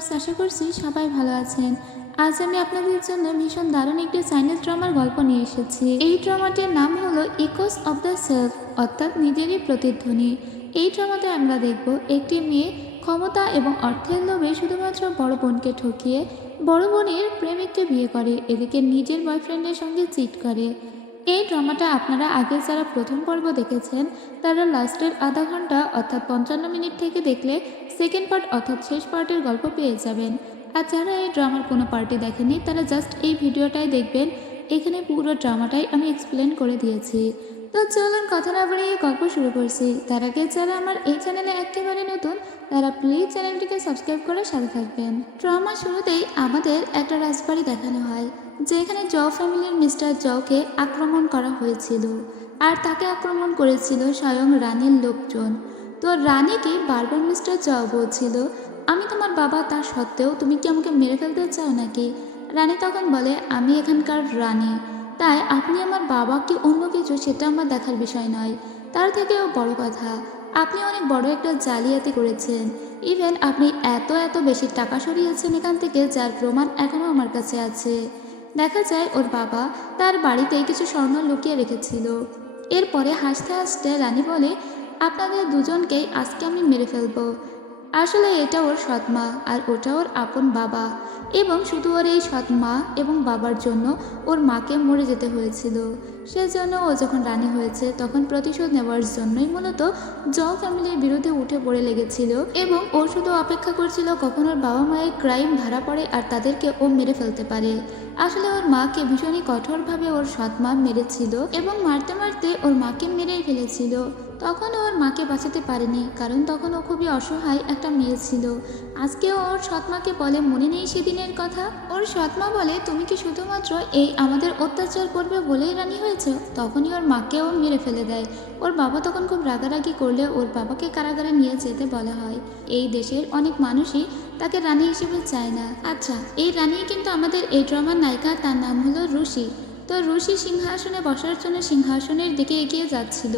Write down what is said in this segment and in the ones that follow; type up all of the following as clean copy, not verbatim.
Viewers, আশা করছি সবাই ভালো আছেন। আজ আমি আপনাদের জন্য ভীষণ দারুণ একটি চাইনিজ ড্রামার গল্প নিয়ে এসেছি। এই ড্রামাটির নাম হলো ইকোস অফ দ্য সেলফ, অর্থাৎ নিজেরই প্রতিধ্বনি। এই ড্রামাতে আমরা দেখব একটি মেয়ে ক্ষমতা এবং অর্থের লোভে শুধুমাত্র বড় বোনকে ঠকিয়ে বড় বোনের প্রেমিককে বিয়ে করে, এদিকে নিজের বয়ফ্রেন্ডের সঙ্গে চিট করে। এই ড্রামাটা আপনারা আগে যারা প্রথম পর্ব দেখেছেন তারা লাস্টের আধা ঘন্টা অর্থাৎ 55 মিনিট থেকে দেখলে সেকেন্ড পার্ট অর্থাৎ শেষ পার্টের গল্প পেয়ে যাবেন। আর যারা এই ড্রামার কোনো পার্টি দেখেনি তারা জাস্ট এই ভিডিওটাই দেখবেন। এখানে পুরো ড্রামাটাই আমি এক্সপ্লেন করে দিয়েছি। তো চলুন কথা না বাড়িয়ে গল্প শুরু করছি। তার আগে যারা আমার এই চ্যানেলে একেবারে নতুন তারা প্লিজ চ্যানেলটিকে সাবস্ক্রাইব করে সাথে থাকবেন। ড্রামা শুরুতেই আমাদের একটা রাজবাড়ি দেখানো হয়, যেখানে জও ফ্যামিলির মিস্টার জওকে আক্রমণ করা হয়েছিল, আর তাকে আক্রমণ করেছিল স্বয়ং রানীর লোকজন। তো রানীকে বারবার মিস্টার জও বলছিল, আমি তোমার বাবা, তা সত্ত্বেও তুমি কি আমাকে মেরে ফেলতে চাও নাকি? রানী তখন বলে, আমি এখানকার রানী, তাই আপনি আমার বাবা কি অন্য কিছু সেটা আমার দেখার বিষয় নয়। তার থেকেও বড় কথা, আপনি অনেক বড় একটা জালিয়াতি করেছেন। ইভেন আপনি এত এত বেশি টাকা সরিয়েছেন এখান থেকে, যার প্রমাণ এখনও আমার কাছে আছে। দেখা যায় ওর বাবা তার বাড়িতে কিছু স্বর্ণ লুকিয়ে রেখেছিল। এরপরে হাসতে হাসতে রানী বলে, আপনাদের দুজনকেই আজকে আমি মেরে ফেলবো। আসলে এটা ওর সৎ মা আর ওটা ওর আপন বাবা, এবং শুধু ওর এই সৎ মা এবং বাবার জন্য ওর মাকে মরে যেতে হয়েছিল। সেজন্য ও যখন রানী হয়েছে তখন প্রতিশোধ নেওয়ার জন্যই মূলত জও ফ্যামিলির বিরুদ্ধে উঠে পড়ে লেগেছিল, এবং ও শুধু অপেক্ষা করছিল কখন ওর বাবা মায়ের ক্রাইম ধরা পড়ে আর তাদেরকে ও মেরে ফেলতে পারে। আসলে ওর মাকে ভীষণই কঠোরভাবে ওর সৎ মা মেরেছিল, এবং মারতে মারতে ওর মাকে মেরেই ফেলেছিল। তখন ওর মাকে বাঁচাতে পারেনি, কারণ তখন ও খুবই অসহায় একটা মেয়ে ছিল। আজকেও ওর সৎমাকে বলে, মনে নেই সেদিনের কথা? ওর সৎমা বলে, তুমি কি শুধুমাত্র এই আমাদের অত্যাচার করবে বলেই রানী হয়েছে? তখনই ওর মাকেও মেরে ফেলে দেয়। ওর বাবা তখন খুব রাগারাগি করলে ওর বাবাকে কারাগারে নিয়ে যেতে বলা হয়। এই দেশের অনেক মানুষই তাকে রানী হিসেবে চায় না। আচ্ছা, এই রানী কিন্তু আমাদের এই ড্রামার নায়িকা, তার নাম হলো রুশি। তো রুশি সিংহাসনে বসার জন্য সিংহাসনের দিকে এগিয়ে যাচ্ছিল।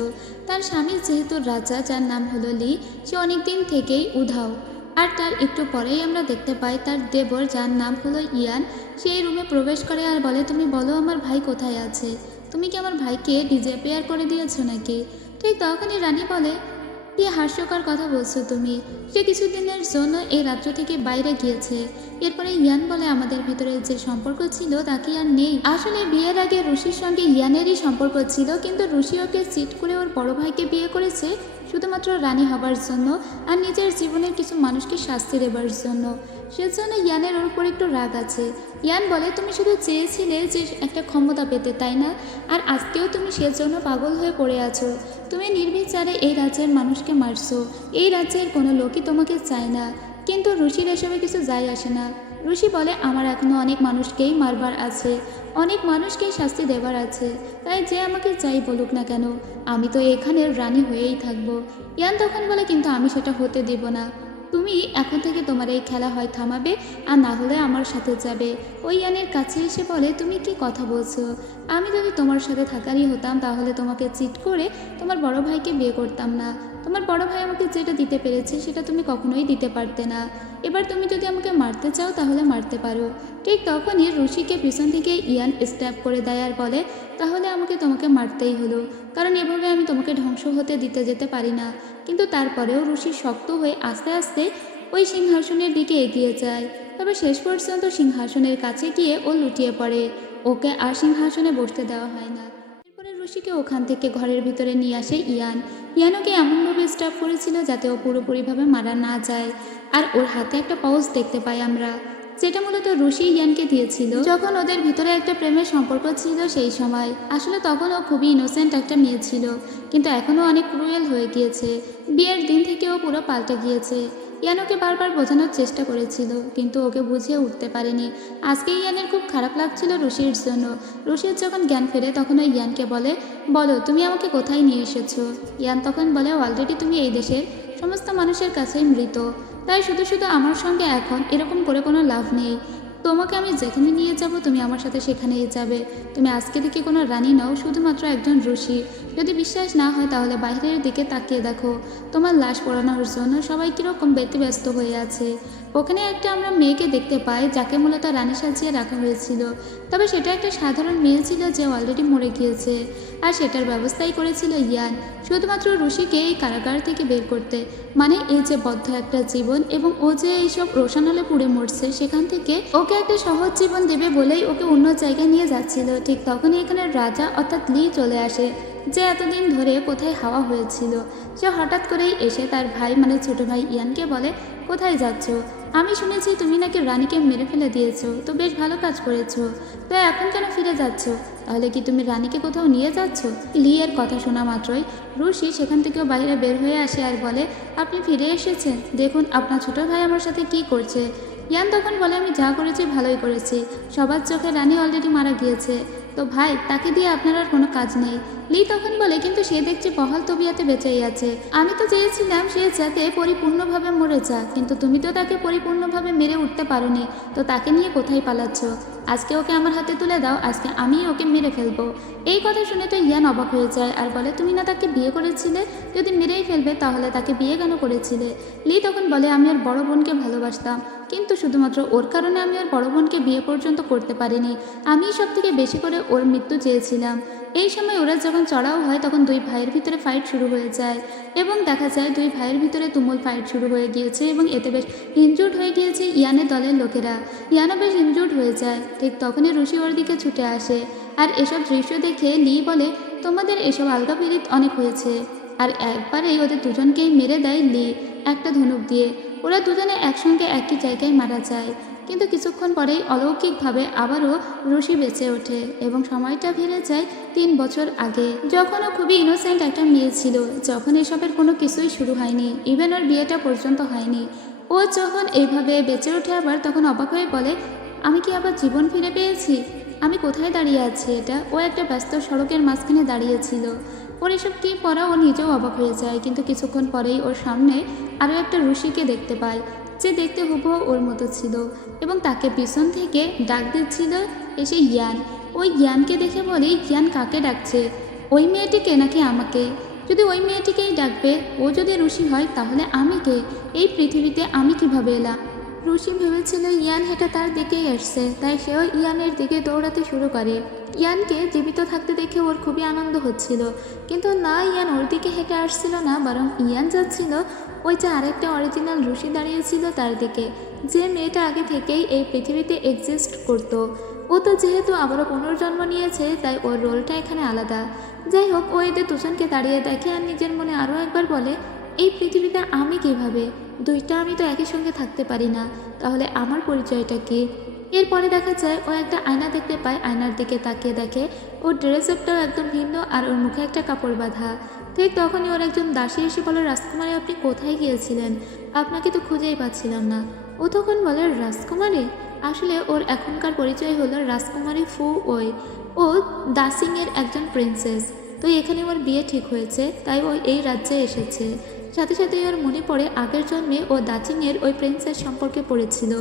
তার স্বামী যেহেতু রাজা, যার নাম হলো লি, সে অনেকদিন থেকেই উধাও। আর তার একটু পরেই আমরা দেখতে পাই তার দেবর, যার নাম হলো ইয়ান, সেই রুমে প্রবেশ করে আর বলে, তুমি বলো আমার ভাই কোথায় আছে? তুমি কি আমার ভাইকে ডিজেপিয়ার করে দিয়েছো নাকি? ঠিক তখনই রানী বলে, কি হাস্যকর কথা বলছো তুমি? সে কিছুদিনের জন্য এই রাজ্য থেকে বাইরে গিয়েছে। এরপরে ইয়ান বলে, আমাদের ভিতরে যে সম্পর্ক ছিল তা কি আর নেই? আসলে বিয়ের আগে রুশির সঙ্গে ইয়ানেরই সম্পর্ক ছিল, কিন্তু রুশি ওকে চিট করে ওর বড় ভাইকে বিয়ে করেছে শুধুমাত্র রানী হবার জন্য আর নিজের জীবনের কিছু মানুষকে শাস্তি দেবার জন্য। সেজন্য ইয়ানের ওর উপর একটু রাগ আছে। ইয়ান বলে, তুমি শুধু চেয়েছিলে যে একটা ক্ষমতা পেতে, তাই না? আর আজকেও তুমি সেজন্য পাগল হয়ে পড়ে আছো। তুমি নির্বিচারে এই রাজ্যের মানুষকে মারছো। এই রাজ্যের কোনো লোকই তোমাকে চায় না, কিন্তু রুশির এসবে কিছু যায় আসে না। রুশি বলে, আমার এখনও অনেক মানুষকেই মারবার আছে, অনেক মানুষকেই শাস্তি দেবার আছে, তাই যে আমাকে যাই বলুক না কেন, আমি তো এখানের রানী হয়েই থাকবো। ইয়ান তখন বলে, কিন্তু আমি সেটা হতে দেব না। তুমি এখন থেকে তোমার এই খেলা হয় থামাবে, আর না হলে আমার সাথে যাবে। ওই ইয়ানের কাছে এসে বলে, তুমি কি কথা বলছো? আমি যদি তোমার সাথে থাকারই হতাম তাহলে তোমাকে চিট করে তোমার বড় ভাইকে বিয়ে করতাম না। তোমার বড় ভাই আমাকে যেটা দিতে পেরেছে সেটা তুমি কখনোই দিতে পারতে না। এবার তুমি যদি আমাকে মারতে চাও তাহলে মারতে পারো। ঠিক তখনই রুশিকে পিছন থেকে ইয়ান স্ট্যাপ করে দেয় আর বলে, তাহলে আমাকে তোমাকে মারতেই হলো, কারণ এভাবে আমি তোমাকে ধ্বংস হতে দিতে যেতে পারি না। কিন্তু তারপরেও রুশি শক্ত হয়ে আস্তে আস্তে ওই সিংহাসনের দিকে এগিয়ে যায়। তবে শেষ পর্যন্ত সিংহাসনের কাছে গিয়ে ও লুটিয়ে পড়ে। ওকে আর সিংহাসনে বসতে দেওয়া হয় না। এরপরে রুশিকে ওখান থেকে ঘরের ভিতরে নিয়ে আসে ইয়ান। ইয়ান ওকে এমনভাবে স্টাফ করেছিল যাতে ও পুরোপুরিভাবে মারা না যায়। আর ওর হাতে একটা পাউচ দেখতে পাই আমরা, যেটা মূলত রুশি ইয়ানকে দিয়েছিল যখন ওদের ভিতরে একটা প্রেমের সম্পর্ক ছিল সেই সময়। আসলে তখন ও খুবই ইনোসেন্ট একটা মেয়ে ছিল, কিন্তু এখনও অনেক ক্রুয়েল হয়ে গিয়েছে। বিয়ের দিন থেকে ও পুরো পাল্টে গিয়েছে। ইয়ান ওকে বারবার বোঝানোর চেষ্টা করেছিল, কিন্তু ওকে বুঝিয়ে উঠতে পারেনি। আজকে ইয়ানের খুব খারাপ লাগছিল রুশির জন্য। রুশির যখন জ্ঞান ফেরে তখন ওই ইয়ানকে বলে, বলো তুমি আমাকে কোথায় নিয়ে এসেছো? ইয়ান তখন বলে, অলরেডি তুমি এই দেশের সমস্ত মানুষের কাছেই মৃত, তাই শুধু শুধু আমার সঙ্গে এখন এরকম করে কোনো লাভ নেই। তোমাকে আমি যেখানে নিয়ে যাব তুমি আমার সাথে সেখানেই যাবে। তুমি আজকে থেকে কোনো রানী নও, শুধুমাত্র একজন ঋষি। যদি বিশ্বাস না হয় তাহলে বাইরের দিকে তাকিয়ে দেখো, তোমার লাশ পোড়ানোর জন্য সবাই কীরকম ব্যতিব্যস্ত হয়ে আছে। ওখানে একটা আমরা মেয়েকে দেখতে পাই যাকে মূলত রানী সাজিয়ে রাখা হয়েছিল, তবে সেটা একটা সাধারণ মেয়ে ছিল যে অলরেডি মরে গিয়েছে। আর সেটার ব্যবস্থাই করেছিল ইয়ান, শুধুমাত্র ঋষিকে এই কারাগার থেকে বের করতে। মানে এই যে বদ্ধ একটা জীবন এবং ও যে এইসব রোশানলে পুড়ে মরছে, সেখান থেকে ওকে একটা সহজ জীবন দেবে বলেই ওকে অন্য জায়গায় নিয়ে যাচ্ছিল। ঠিক তখনই এখানে রাজা অর্থাৎ লি চলে আসে, যে এতদিন ধরে কোথায় হাওয়া হয়েছিল। সে হঠাৎ করেই এসে তার ভাই মানে ছোট ভাই ইয়ানকে বলে, কোথায় যাচ্ছ? আমি শুনেছি তুমি নাকি রানীকে মেরে ফেলে দিয়েছো, তো বেশ ভালো কাজ করেছো। তো এখন কেন ফিরে যাচ্ছ? তাহলে কি তুমি রানীকে কোথাও নিয়ে যাচ্ছ? লি এর কথা শোনা মাত্রই ঋষি সেখান থেকেও বাইরে বের হয়ে আসে আর বলে, আপনি ফিরে এসেছেন, দেখুন আপনার ছোট ভাই আমার সাথে কি করছে। ইয়ান তখন বলে, আমি যা করেছি ভালোই করেছি, সবার চোখে রানী অলরেডি মারা গিয়েছে, তো ভাই তাকে দিয়ে আপনার আর কোনো কাজ নেই। লি তখন বলে, কিন্তু সে দেখছি বহাল তবিয়াতে বেঁচেই আছে। আমি তো চেয়েছিলাম সে যাতে পরিপূর্ণভাবে মরে যাক, কিন্তু তুমি তো তাকে পরিপূর্ণভাবে মেরে উঠতে পারোনি, তো তাকে নিয়ে কোথায় পালাচ্ছ? আজকে ওকে আমার হাতে তুলে দাও, আজকে আমি ওকে মেরে ফেলবো। এই কথা শুনে তো ইয়ান অবাক হয়ে যায় আর বলে, তুমি না তাকে বিয়ে করেছিলে? যদি মেরেই ফেলবে তাহলে তাকে বিয়ে কেন করেছিলে? লি তখন বলে, আমি ওর বড় বোনকে ভালোবাসতাম, কিন্তু শুধুমাত্র ওর কারণে আমি ওর বড় বোনকে বিয়ে পর্যন্ত করতে পারিনি। আমি সব থেকে বেশি করে ওর মৃত্যু চেয়েছিলাম। এই সময় ওরা যখন চড়াও হয় তখন দুই ভাইয়ের ভিতরে ফাইট শুরু হয়ে যায় এবং দেখা যায় দুই ভাইয়ের ভিতরে তুমুল ফাইট শুরু হয়ে গিয়েছে এবং এতে বেশ ইনজুর্ড হয়ে গিয়েছে ইয়ানের দলের লোকেরা। ইয়ানও বেশ ইনজুর্ড হয়ে যায়। ঠিক তখনই ঋষি ওর দিকে ছুটে আসে আর এসব দৃশ্য দেখে লি বলে, তোমাদের এসব আলগা পিরিত অনেক হয়েছে। আর একবারেই ওদের দুজনকেই মেরে দেয় লি একটা ধনুক দিয়ে। ওরা দুজনে একসঙ্গে একই জায়গায় মারা যায়। কিন্তু কিছুক্ষণ পরেই অলৌকিকভাবে আবারও ঋষি বেঁচে ওঠে এবং সময়টা ফিরে যায় 3 বছর আগে, যখন ও খুবই ইনোসেন্ট একটা মেয়ে ছিল, যখন এসবের কোনো কিছুই শুরু হয়নি, ইভেন ওর বিয়েটা পর্যন্ত হয়নি। ও যখন এইভাবে বেঁচে ওঠে আবার, তখন অবাক হয়ে বলে, আমি কি আবার জীবন ফিরে পেয়েছি? আমি কোথায় দাঁড়িয়ে আছি এটা? ও একটা ব্যস্ত সড়কের মাঝখানে দাঁড়িয়েছিল। ওর এসব কি পড়া ও নিজেও অবাক হয়ে যায়, কিন্তু কিছুক্ষণ পরেই ওর সামনে আরও একটা ঋষিকে দেখতে পায়, যে দেখতে হুবহু ওর মতো ছিল এবং তাকে পিছন থেকে ডাক দিচ্ছিল এসে ইয়ান। ওই ইয়ানকে দেখে বলে, ইয়ান কাকে ডাকছে? ওই মেয়েটিকে নাকি আমাকে? যদি ওই মেয়েটিকেই ডাকবে, ও যদি ঋষি হয় তাহলে আমি কে? এই পৃথিবীতে আমি কিভাবে এলাম? ঋষি ভেবেছিল ইয়ান হেঁটে তার দিকেই আসছে, তাই সেও ইয়ানের দিকে দৌড়াতে শুরু করে। ইয়ানকে জীবিত থাকতে দেখে ওর খুবই আনন্দ হচ্ছিল, কিন্তু না, ইয়ান ওর দিকে হেঁটে আসছিল না, বরং ইয়ান যাচ্ছিল ওই যে আরেকটা অরিজিনাল ঋষি দাঁড়িয়েছিল তার দিকে, যে মেয়েটা আগে থেকেই এই পৃথিবীতে এক্সিস্ট করতো। ও তো যেহেতু আবারও পুনর্জন্ম নিয়েছে, তাই ওর রোলটা এখানে আলাদা। যাই হোক, ও এদের দুজনকে দাঁড়িয়ে দেখে আর নিজের মনে আরও একবার বলে, এই পৃথিবীতে আমি কিভাবে? দুইটা আমি তো একই সঙ্গে থাকতে পারি না, তাহলে আমার পরিচয়টা কি? এরপরে দেখা যায় ও একটা আয়না দেখতে পায়, আয়নার দিকে তাকিয়ে দেখে ওর ড্রেসআপটাও একদম ভিন্ন আর ওর মুখে একটা কাপড় বাঁধা। ঠিক তখনই ওর একজন দাসী এসে বলে, রাজকুমারী আপনি কোথায় গিয়েছিলেন? আপনাকে তো খুঁজেই পাচ্ছিলাম না। ও তখন বলে, রাজকুমারী? আসলে ওর এখনকার পরিচয় হলো রাজকুমারী ফু ওই। ও দাসিংয়ের একজন প্রিন্সেস। তো এখানে ওর বিয়ে ঠিক হয়েছে, তাই ও এই রাজ্যে এসেছে। সাথে সাথে ওর মনে পড়ে আগের জন্মে ও দাচিংয়ের ওই প্রিন্সেস সম্পর্কে পড়েছিল,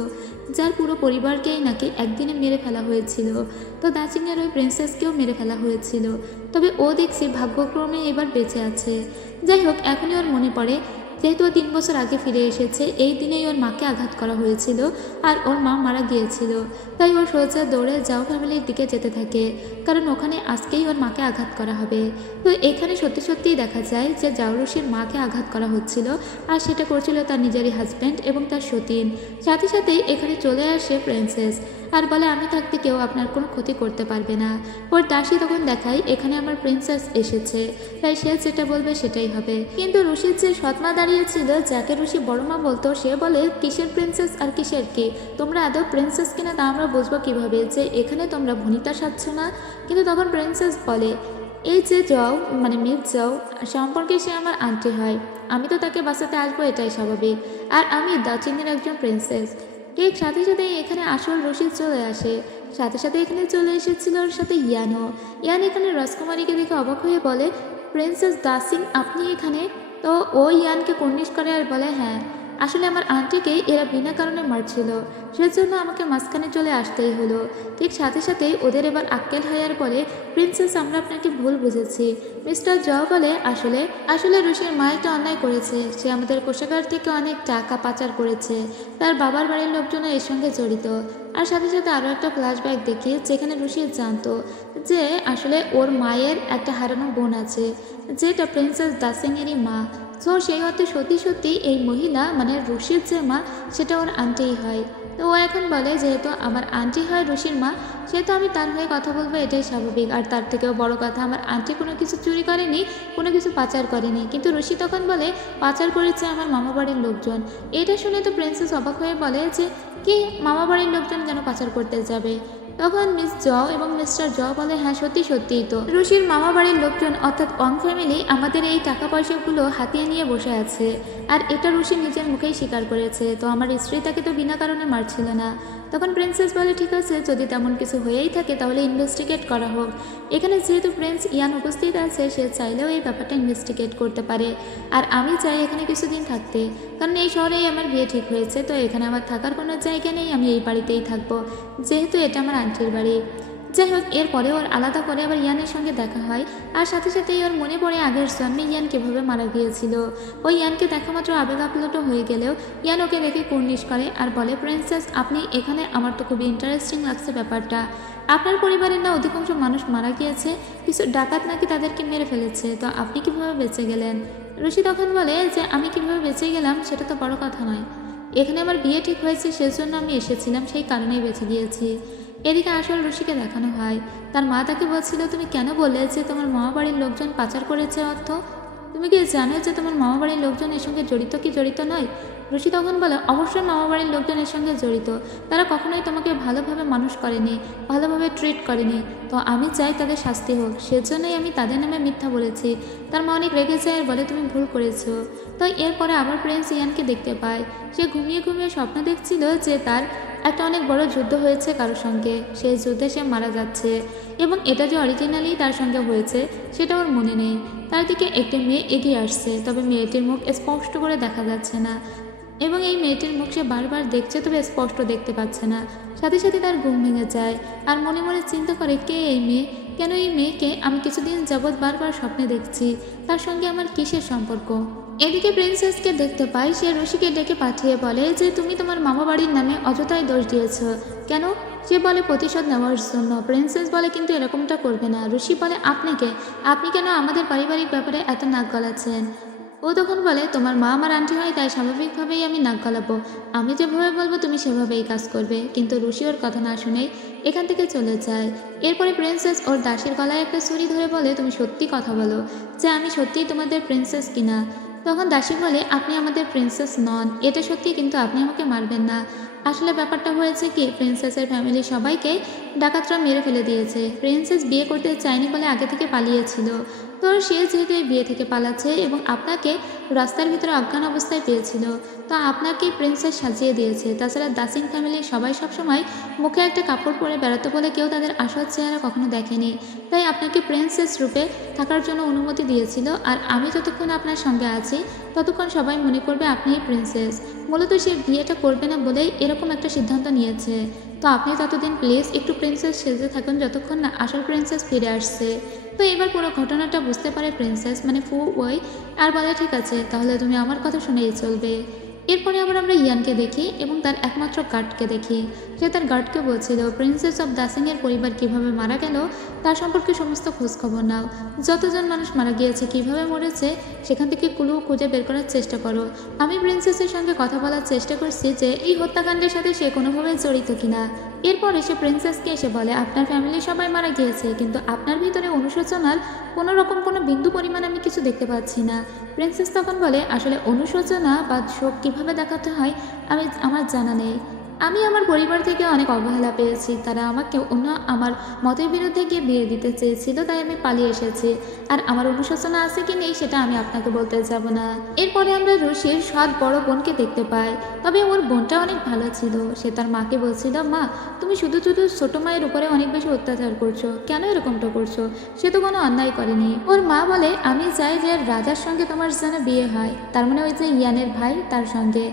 যার পুরো পরিবারকেই নাকি একদিনে মেরে ফেলা হয়েছিল। তো দাচিংয়ের ওই প্রিন্সেসকেও মেরে ফেলা হয়েছিল, তবে ও দেখছি ভাগ্যক্রমে এবার বেঁচে আছে। যাই হোক, এখনই ওর মনে পড়ে যেহেতু ও 3 বছর আগে ফিরে এসেছে, এই দিনেই ওর মাকে আঘাত করা হয়েছিল আর ওর মা মারা গিয়েছিল। তাই ওর সোজা দৌড়ে জাও ফ্যামিলির দিকে যেতে থাকে, কারণ ওখানে আজকেই ওর মাকে আঘাত করা হবে। তো এখানে সত্যি সত্যিই দেখা যায় যে জাও ঋষির মাকে আঘাত করা হচ্ছিল, আর সেটা করছিল তার নিজেরই হাজব্যান্ড এবং তার সতীন। সাথে সাথেই এখানে চলে আসে প্রিন্সেস আর বলে, আমি থাকতে কেউ আপনার কোনো ক্ষতি করতে পারবে না। ওর দাসী তখন দেখায় এখানে আমার প্রিন্সেস এসেছে, তাই সে যেটা বলবে সেটাই হবে। কিন্তু ঋষির যে সৎমা দাঁড়িয়েছিল, যাকে ঋষি বড় মা বলতো, সে বলে, কিসের প্রিন্সেস আর কিসের কি? তোমরা আদৌ প্রিন্সেস কিনা তা আমরা বুঝবো কিভাবে যে এখানে তোমরা ভনিতা সাজছ না? কিন্তু তখন প্রিন্সেস বলে, এই যে যাও মানে মিস যাও সম্পর্কে সে আমার আন্টি হয়, আমি তো তাকে বাঁচাতে আসবো, এটাই স্বাভাবিক। আর আমি দাচিংয়ের একজন প্রিন্সেস। ঠিক সাথে সাথে এখানে আসল রশিদ চলে আসে। সাথে সাথে এখানে চলে এসেছিল ওর সাথে ইয়ানও। ইয়ান এখানে রাজকুমারীকে দেখে অবাক হয়ে বলে, প্রিন্সেস দাসিং আপনি এখানে? তো ও ইয়ানকে কর্নিশ করে আর বলে, হ্যাঁ আসলে আমার আন্টিকে এরা বিনা কারণে মারছিল, সেজন্য আমাকে মাঝখানে চলে আসতেই হলো। ঠিক সাথে সাথেই ওদের এবার আক্কেল হায়ার বলে, প্রিন্সেস আমরা আপনাকে ভুল বুঝেছি। মিস্টার জ বলে, আসলে আসলে রুশির মা একটা অন্যায় করেছে। সে আমাদের কোষাগার থেকে অনেক টাকা পাচার করেছে। তার বাবার বাড়ির লোকজনও এর সঙ্গে জড়িত। আর সাথে সাথে আরও একটা ফ্ল্যাশব্যাক দেখি যেখানে রুশি জানতো যে আসলে ওর মায়ের একটা হারানো বোন আছে, যেটা প্রিন্সেস দাসিংয়েরই মা। সো সেই অর্থে সত্যি সত্যি এই মহিলা মানে রুশির যে মা সেটা ওর আন্টিই হয়। তো ও এখন বলে যেহেতু আমার আন্টি হয় রুশির মা, সেহেতু আমি তার হয়ে কথা বলবো, এটাই স্বাভাবিক। আর তার থেকেও বড় কথা, আমার আন্টি কোনো কিছু চুরি করেনি, কোনো কিছু পাচার করেনি। কিন্তু রুশি তখন বলে পাচার করেছে আমার মামা বাড়ির লোকজন। এটা শুনে তো প্রিন্সেস অবাক হয়ে বলে যে কি, মামা বাড়ির লোকজন কেন পাচার করতে যাবে? তখন মিস জ এবং মিস্টার জ বলে, হ্যাঁ সত্যি সত্যিই তো, রুশির মামা বাড়ির লোকজন অর্থাৎ ওয়াং ফ্যামিলি আমাদের এই টাকা পয়সাগুলো হাতিয়ে নিয়ে বসে আছে। আর এটা রুশি নিজের মুখেই স্বীকার করেছে। তো আমার স্ত্রী তাকে তো বিনা কারণে মারছিল না। তখন প্রিন্সেস বলে, ঠিক আছে, যদি তেমন কিছু হয়েই থাকে তাহলে ইনভেস্টিগেট করা হোক। এখানে যেহেতু প্রিন্স ইয়ান উপস্থিত আছে, সে চাইলেও এই ব্যাপারটা ইনভেস্টিগেট করতে পারে। আর আমি চাই এখানে কিছুদিন থাকতে, কারণ এই শহরেই আমার বিয়ে ঠিক হয়েছে। তো এখানে আমার থাকার কোনো জায়গা নেই, আমি এই বাড়িতেই থাকবো, যেহেতু এটা আমার আন্টির বাড়ি। যাই হোক, এরপরে ওর আলাদা করে আবার ইয়ানের সঙ্গে দেখা হয়। আর সাথে সাথেই ওর মনে পড়ে আগের জন্মে ইয়ান কীভাবে মারা গিয়েছিল। ওই ইয়ানকে দেখা মাত্র আবেগ আপ্লুত হয়ে গেলেও ইয়ান ওকে দেখে কুর্নিশ করে আর বলে, প্রিন্সেস আপনি এখানে, আমার তো খুবই ইন্টারেস্টিং লাগছে ব্যাপারটা। আপনার পরিবারের না অধিকাংশ মানুষ মারা গিয়েছে, কিছু ডাকাত নাকি তাদেরকে মেরে ফেলেছে, তো আপনি কীভাবে বেঁচে গেলেন? রুশি তখন বলে যে আমি কীভাবে বেঁচে গেলাম সেটা তো বড় কথা নয়, এখানে আমার বিয়ে ঠিক হয়েছে সেজন্য আমি এসেছিলাম, সেই কারণেই বেঁচে গিয়েছি। এদিকে আসল রুশিকে দেখানো হয়, তার মা তাকে বলছিল, তুমি কেন বললে যে তোমার মামা বাড়ির লোকজন পাচার করেছে অর্থ? তুমি কি জানো যে তোমার মামা বাড়ির লোকজন এর সঙ্গে জড়িত কি জড়িত নয়? রুশি তখন বলে, অবশ্যই মামা বাড়ির লোকজন এর সঙ্গে জড়িত। তারা কখনোই তোমাকে ভালোভাবে মানুষ করেনি, ভালোভাবে ট্রিট করেনি। তো আমি চাই তাদের শাস্তি হোক, সেজন্যই আমি তাদের নামে মিথ্যা বলেছি। তার মা অনেক রেগে যায় আর বলে, তুমি ভুল করেছো। তো এরপরে আবার প্রিন্স ইয়ানকে দেখতে পায়। সে ঘুমিয়ে ঘুমিয়ে স্বপ্ন দেখছিল যে তার একটা অনেক বড় যুদ্ধ হয়েছে কারোর সঙ্গে, সেই যুদ্ধে সে মারা যাচ্ছে এবং এটা যে অরিজিনালি তার সঙ্গে হয়েছে সেটা ওর মনে নেই। তার দিকে একটি মেয়ে এগিয়ে আসছে, তবে মেয়েটির মুখ স্পষ্ট করে দেখা যাচ্ছে না এবং এই মেয়েটির মুখ সে বারবার দেখছে তবে স্পষ্ট দেখতে পাচ্ছে না। সাথে সাথে তার ঘুম ভেঙে যায় আর মনে মনে চিন্তা করে, কে এই মেয়ে? কেন এই মেয়েকে আমি কিছুদিন যাবৎ বারবার স্বপ্নে দেখছি? তার সঙ্গে আমার কিসের সম্পর্ক? এদিকে প্রিন্সেসকে দেখতে পাই, সে রুশিকে ডেকে পাঠিয়ে বলে যে তুমি তোমার মামা বাড়ির নামে অযথাই দোষ দিয়েছ। কেন? সে বলে প্রতিশোধ নেওয়ার জন্য। প্রিন্সেস বলে, কিন্তু এরকমটা করবে না। রুশি বলে, আপনি কেন আমাদের পারিবারিক ব্যাপারে এত নাক গলাচ্ছেন? ও তখন বলে, তোমার মা আমার আন্টি হয়, তাই স্বাভাবিকভাবেই আমি নাক গলাবো। আমি যেভাবে বলবো তুমি সেভাবেই কাজ করবে। কিন্তু রুশি ওর কথা না শুনেই এখান থেকে চলে যায়। এরপরে প্রিন্সেস ওর দাসের গলায় একটা ছুরি ধরে বলে, তুমি সত্যি কথা বলো যে আমি সত্যিই তোমাদের প্রিন্সেস কিনা। তখন দাসী বলে, আপনি আমাদের প্রিন্সেস নন, এটা সত্যি, কিন্তু আপনি আমাকে মারবেন না। আসলে ব্যাপারটা হয়েছে কি, প্রিন্সেসের ফ্যামিলি সবাইকে ডাকাতরা মেরে ফেলে দিয়েছে। প্রিন্সেস বিয়ে করতে চায়নি বলে আগে থেকে পালিয়েছিল। তো সে যেহেতু এই বিয়ে থেকে পালাচ্ছে এবং আপনাকে রাস্তার ভিতরে অজ্ঞান অবস্থায় পেয়েছিল, তো আপনাকে প্রিন্সেস সাজিয়ে দিয়েছে। তাছাড়া দাসিং ফ্যামিলির সবাই সবসময় মুখে একটা কাপড় পরে বেড়াতে বলে কেউ তাদের আসল চেহারা কখনো দেখেনি, তাই আপনাকে প্রিন্সেস রূপে থাকার জন্য অনুমতি দিয়েছিল। আর আমি যতক্ষণ আপনার সঙ্গে আছি ততক্ষণ সবাই মনে করবে আপনিই প্রিন্সেস। মূলত সে বিয়েটা করবে না বলেই এরকম একটা সিদ্ধান্ত নিয়েছে। তো আপনি ততদিন প্লিজ একটু প্রিন্সেস সেজে থাকুন যতক্ষণ না আসল প্রিন্সেস ফিরে আসছে। তো এবার পুরো ঘটনাটা বুঝতে পারে প্রিন্সেস মানে ফু ওই, আর বলে, ঠিক আছে, তাহলে তুমি আমার কথা শুনেই চলবে। এরপরে আবার আমরা ইয়ানকে দেখি এবং তার একমাত্র গার্ডকে দেখি। সে তার গার্ডকে বলছিল, প্রিন্সেস অফ দাসিংয়ের পরিবার কিভাবে মারা গেল তার সম্পর্কে সমস্ত খোঁজখবর নাও। যতজন মানুষ মারা গিয়েছে, কিভাবে মরেছে, সেখান থেকে ক্লু খুঁজে বের করার চেষ্টা করো। আমি প্রিন্সেসের সঙ্গে কথা বলার চেষ্টা করছি যে এই হত্যাকাণ্ডের সাথে সে কোনোভাবে জড়িত কিনা। এরপর এসে প্রিন্সেসকে এসে বলে, আপনার ফ্যামিলির সবাই মারা গিয়েছে, কিন্তু আপনার ভিতরে অনুশোচনার কোনো রকম কোনো বিন্দু পরিমাণ আমি কিছু দেখতে পাচ্ছি না। প্রিন্সেস তখন বলে, আসলে অনুশোচনা বা শোক কীভাবে দেখাতে হয় আমার জানা নেই। আমি আমার পরিবার থেকে অনেক অবহেলা পেয়েছি, তারা আমাকে অন্য আমার মতের বিরুদ্ধে গিয়ে বিয়ে দিতে চেয়েছিল, তাই আমি পালিয়ে এসেছি। আর আমার অনুশোচনা আছে কি নেই সেটা আমি আপনাকে বলতে যাব না। এরপরে আমরা রুশির সৎ বড় বোনকে দেখতে পাই, তবে ওর বোনটা অনেক ভালো ছিল। সে তার মাকে বলছিল, মা তুমি শুধু শুধু ছোট মায়ের উপরে অনেক বেশি অত্যাচার করছো, কেন এরকমটা করছো? সে তো কোনো অন্যায় করেনি। ওর মা বলে, আমি চাই যে রাজার সঙ্গে তোমার যেন বিয়ে হয়, তার মানে ওই যে ইয়ানের ভাই তার সঙ্গে।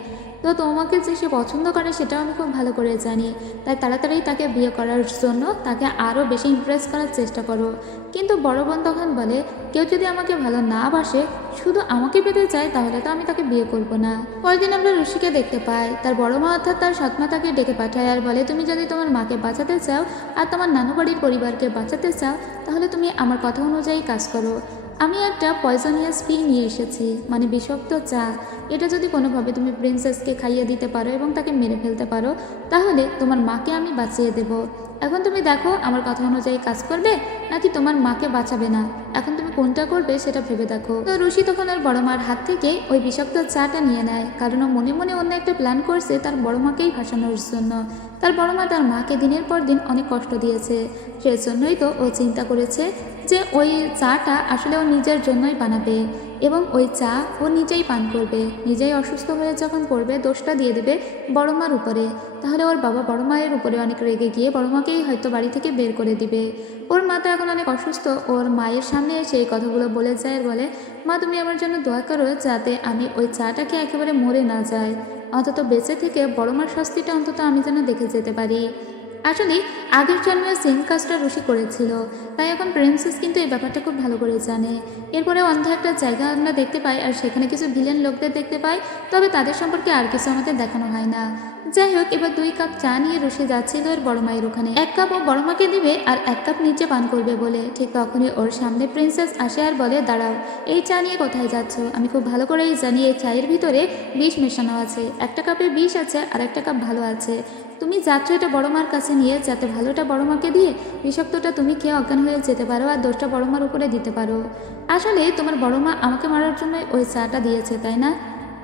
তো তোমাকে যে সে পছন্দ করে সেটাও আমি খুব ভালো করে জানি, তাই তাড়াতাড়ি তাকে বিয়ে করার জন্য তাকে আরও বেশি ইমপ্রেস করার চেষ্টা করো। কিন্তু বড় বোন তখন বলে, কেউ যদি আমাকে ভালো না বাসে, শুধু আমাকে পেতে চায়, তাহলে তো আমি তাকে বিয়ে করব না। পরের দিন আমরা রুশিকে দেখতে পাই, তার বড় মা অর্থাৎ তার সৎমা তাকে ডেকে পাঠায় আর বলে, তুমি যদি তোমার মাকে বাঁচাতে চাও আর তোমার নানু বাড়ির পরিবারকে বাঁচাতে চাও, তাহলে তুমি আমার কথা অনুযায়ী কাজ করো। আমি একটা পয়জনিয়াস পি নিয়ে এসেছি, মানে বিষাক্ত চা। এটা যদি কোনোভাবে তুমি প্রিন্সেসকে খাইয়ে দিতে পারো এবং তাকে মেরে ফেলতে পারো, তাহলে তোমার মাকে আমি বাঁচিয়ে দেব। এখন তুমি দেখো আমার কথা অনুযায়ী কাজ করবে নাকি তোমার মাকে বাঁচাবে না। এখন তুমি কোনটা করবে সেটা ভেবে দেখো। তো রুশি তখন ওর বড় মার হাত থেকে ওই বিষাক্ত চাটা নিয়ে নেয়, কারণ ও মনে মনে অন্য একটা প্ল্যান করছে তার বড় মাকেই ভাসানোর জন্য। তার বড় মা তার মাকে দিনের পর দিন অনেক কষ্ট দিয়েছে, সেজন্যই তো ও চিন্তা করেছে যে ওই চাটা আসলে ও নিজের জন্যই বানাবে এবং ওই চা ও নিজেই পান করবে। নিজেই অসুস্থ হয়ে যখন পড়বে, দোষটা দিয়ে দেবে বড় মার উপরে। তাহলে ওর বাবা বড় মায়ের উপরে অনেক রেগে গিয়ে বড় মাকেই হয়তো বাড়ি থেকে বের করে দিবে। ওর মা তো এখন অনেক অসুস্থ, ওর মায়ের সামনে এসে এই কথাগুলো বলে যায় আর বলে, মা তুমি আমার জন্য দোয়া করো যাতে আমি ওই চাটাকে একেবারে মরে না যাই, অন্তত বেঁচে থেকে বড় মার শাস্তিটা অন্তত আমি যেন দেখে যেতে পারি। আসলে আগের জন্মে সেম কাজটা রুশি করেছিল, তাই এখন প্রিন্সেস কিন্তু এই ব্যাপারটা খুব ভালো করে জানে। এরপরে অন্ধ একটা জায়গা আমরা দেখতে পাই আর সেখানে কিছু ভিলেন লোকদের দেখতে পাই, তবে তাদের সম্পর্কে আর কিছু আমাদের দেখানো হয় না। যাই হোক, এবার 2 কাপ চা নিয়ে রুশি যাচ্ছিল ওর বড় মায়ের ওখানে। 1 কাপ ও বড় মাকে দিবে আর 1 কাপ নিচে পান করবে বলে, ঠিক তখনই ওর সামনে প্রিন্সেস আসে আর বলে, দাঁড়াও, এই চা নিয়ে কোথায় যাচ্ছ? আমি খুব ভালো করেই জানি এই চায়ের ভিতরে বিষ মেশানো আছে। একটা কাপে বিষ আছে আর একটা কাপ ভালো আছে। তুমি যাচ্ছ এটা বড় মার কাছে নিয়ে, যাতে ভালোটা বড় মাকে দিয়ে বিষাক্তটা তুমি খেয়ে অজ্ঞান হয়ে যেতে পারো আর দোষটা বড় মার উপরে দিতে পারো। আসলে তোমার বড় মা আমাকে মারার জন্য ওই চাটা দিয়েছে, তাই না?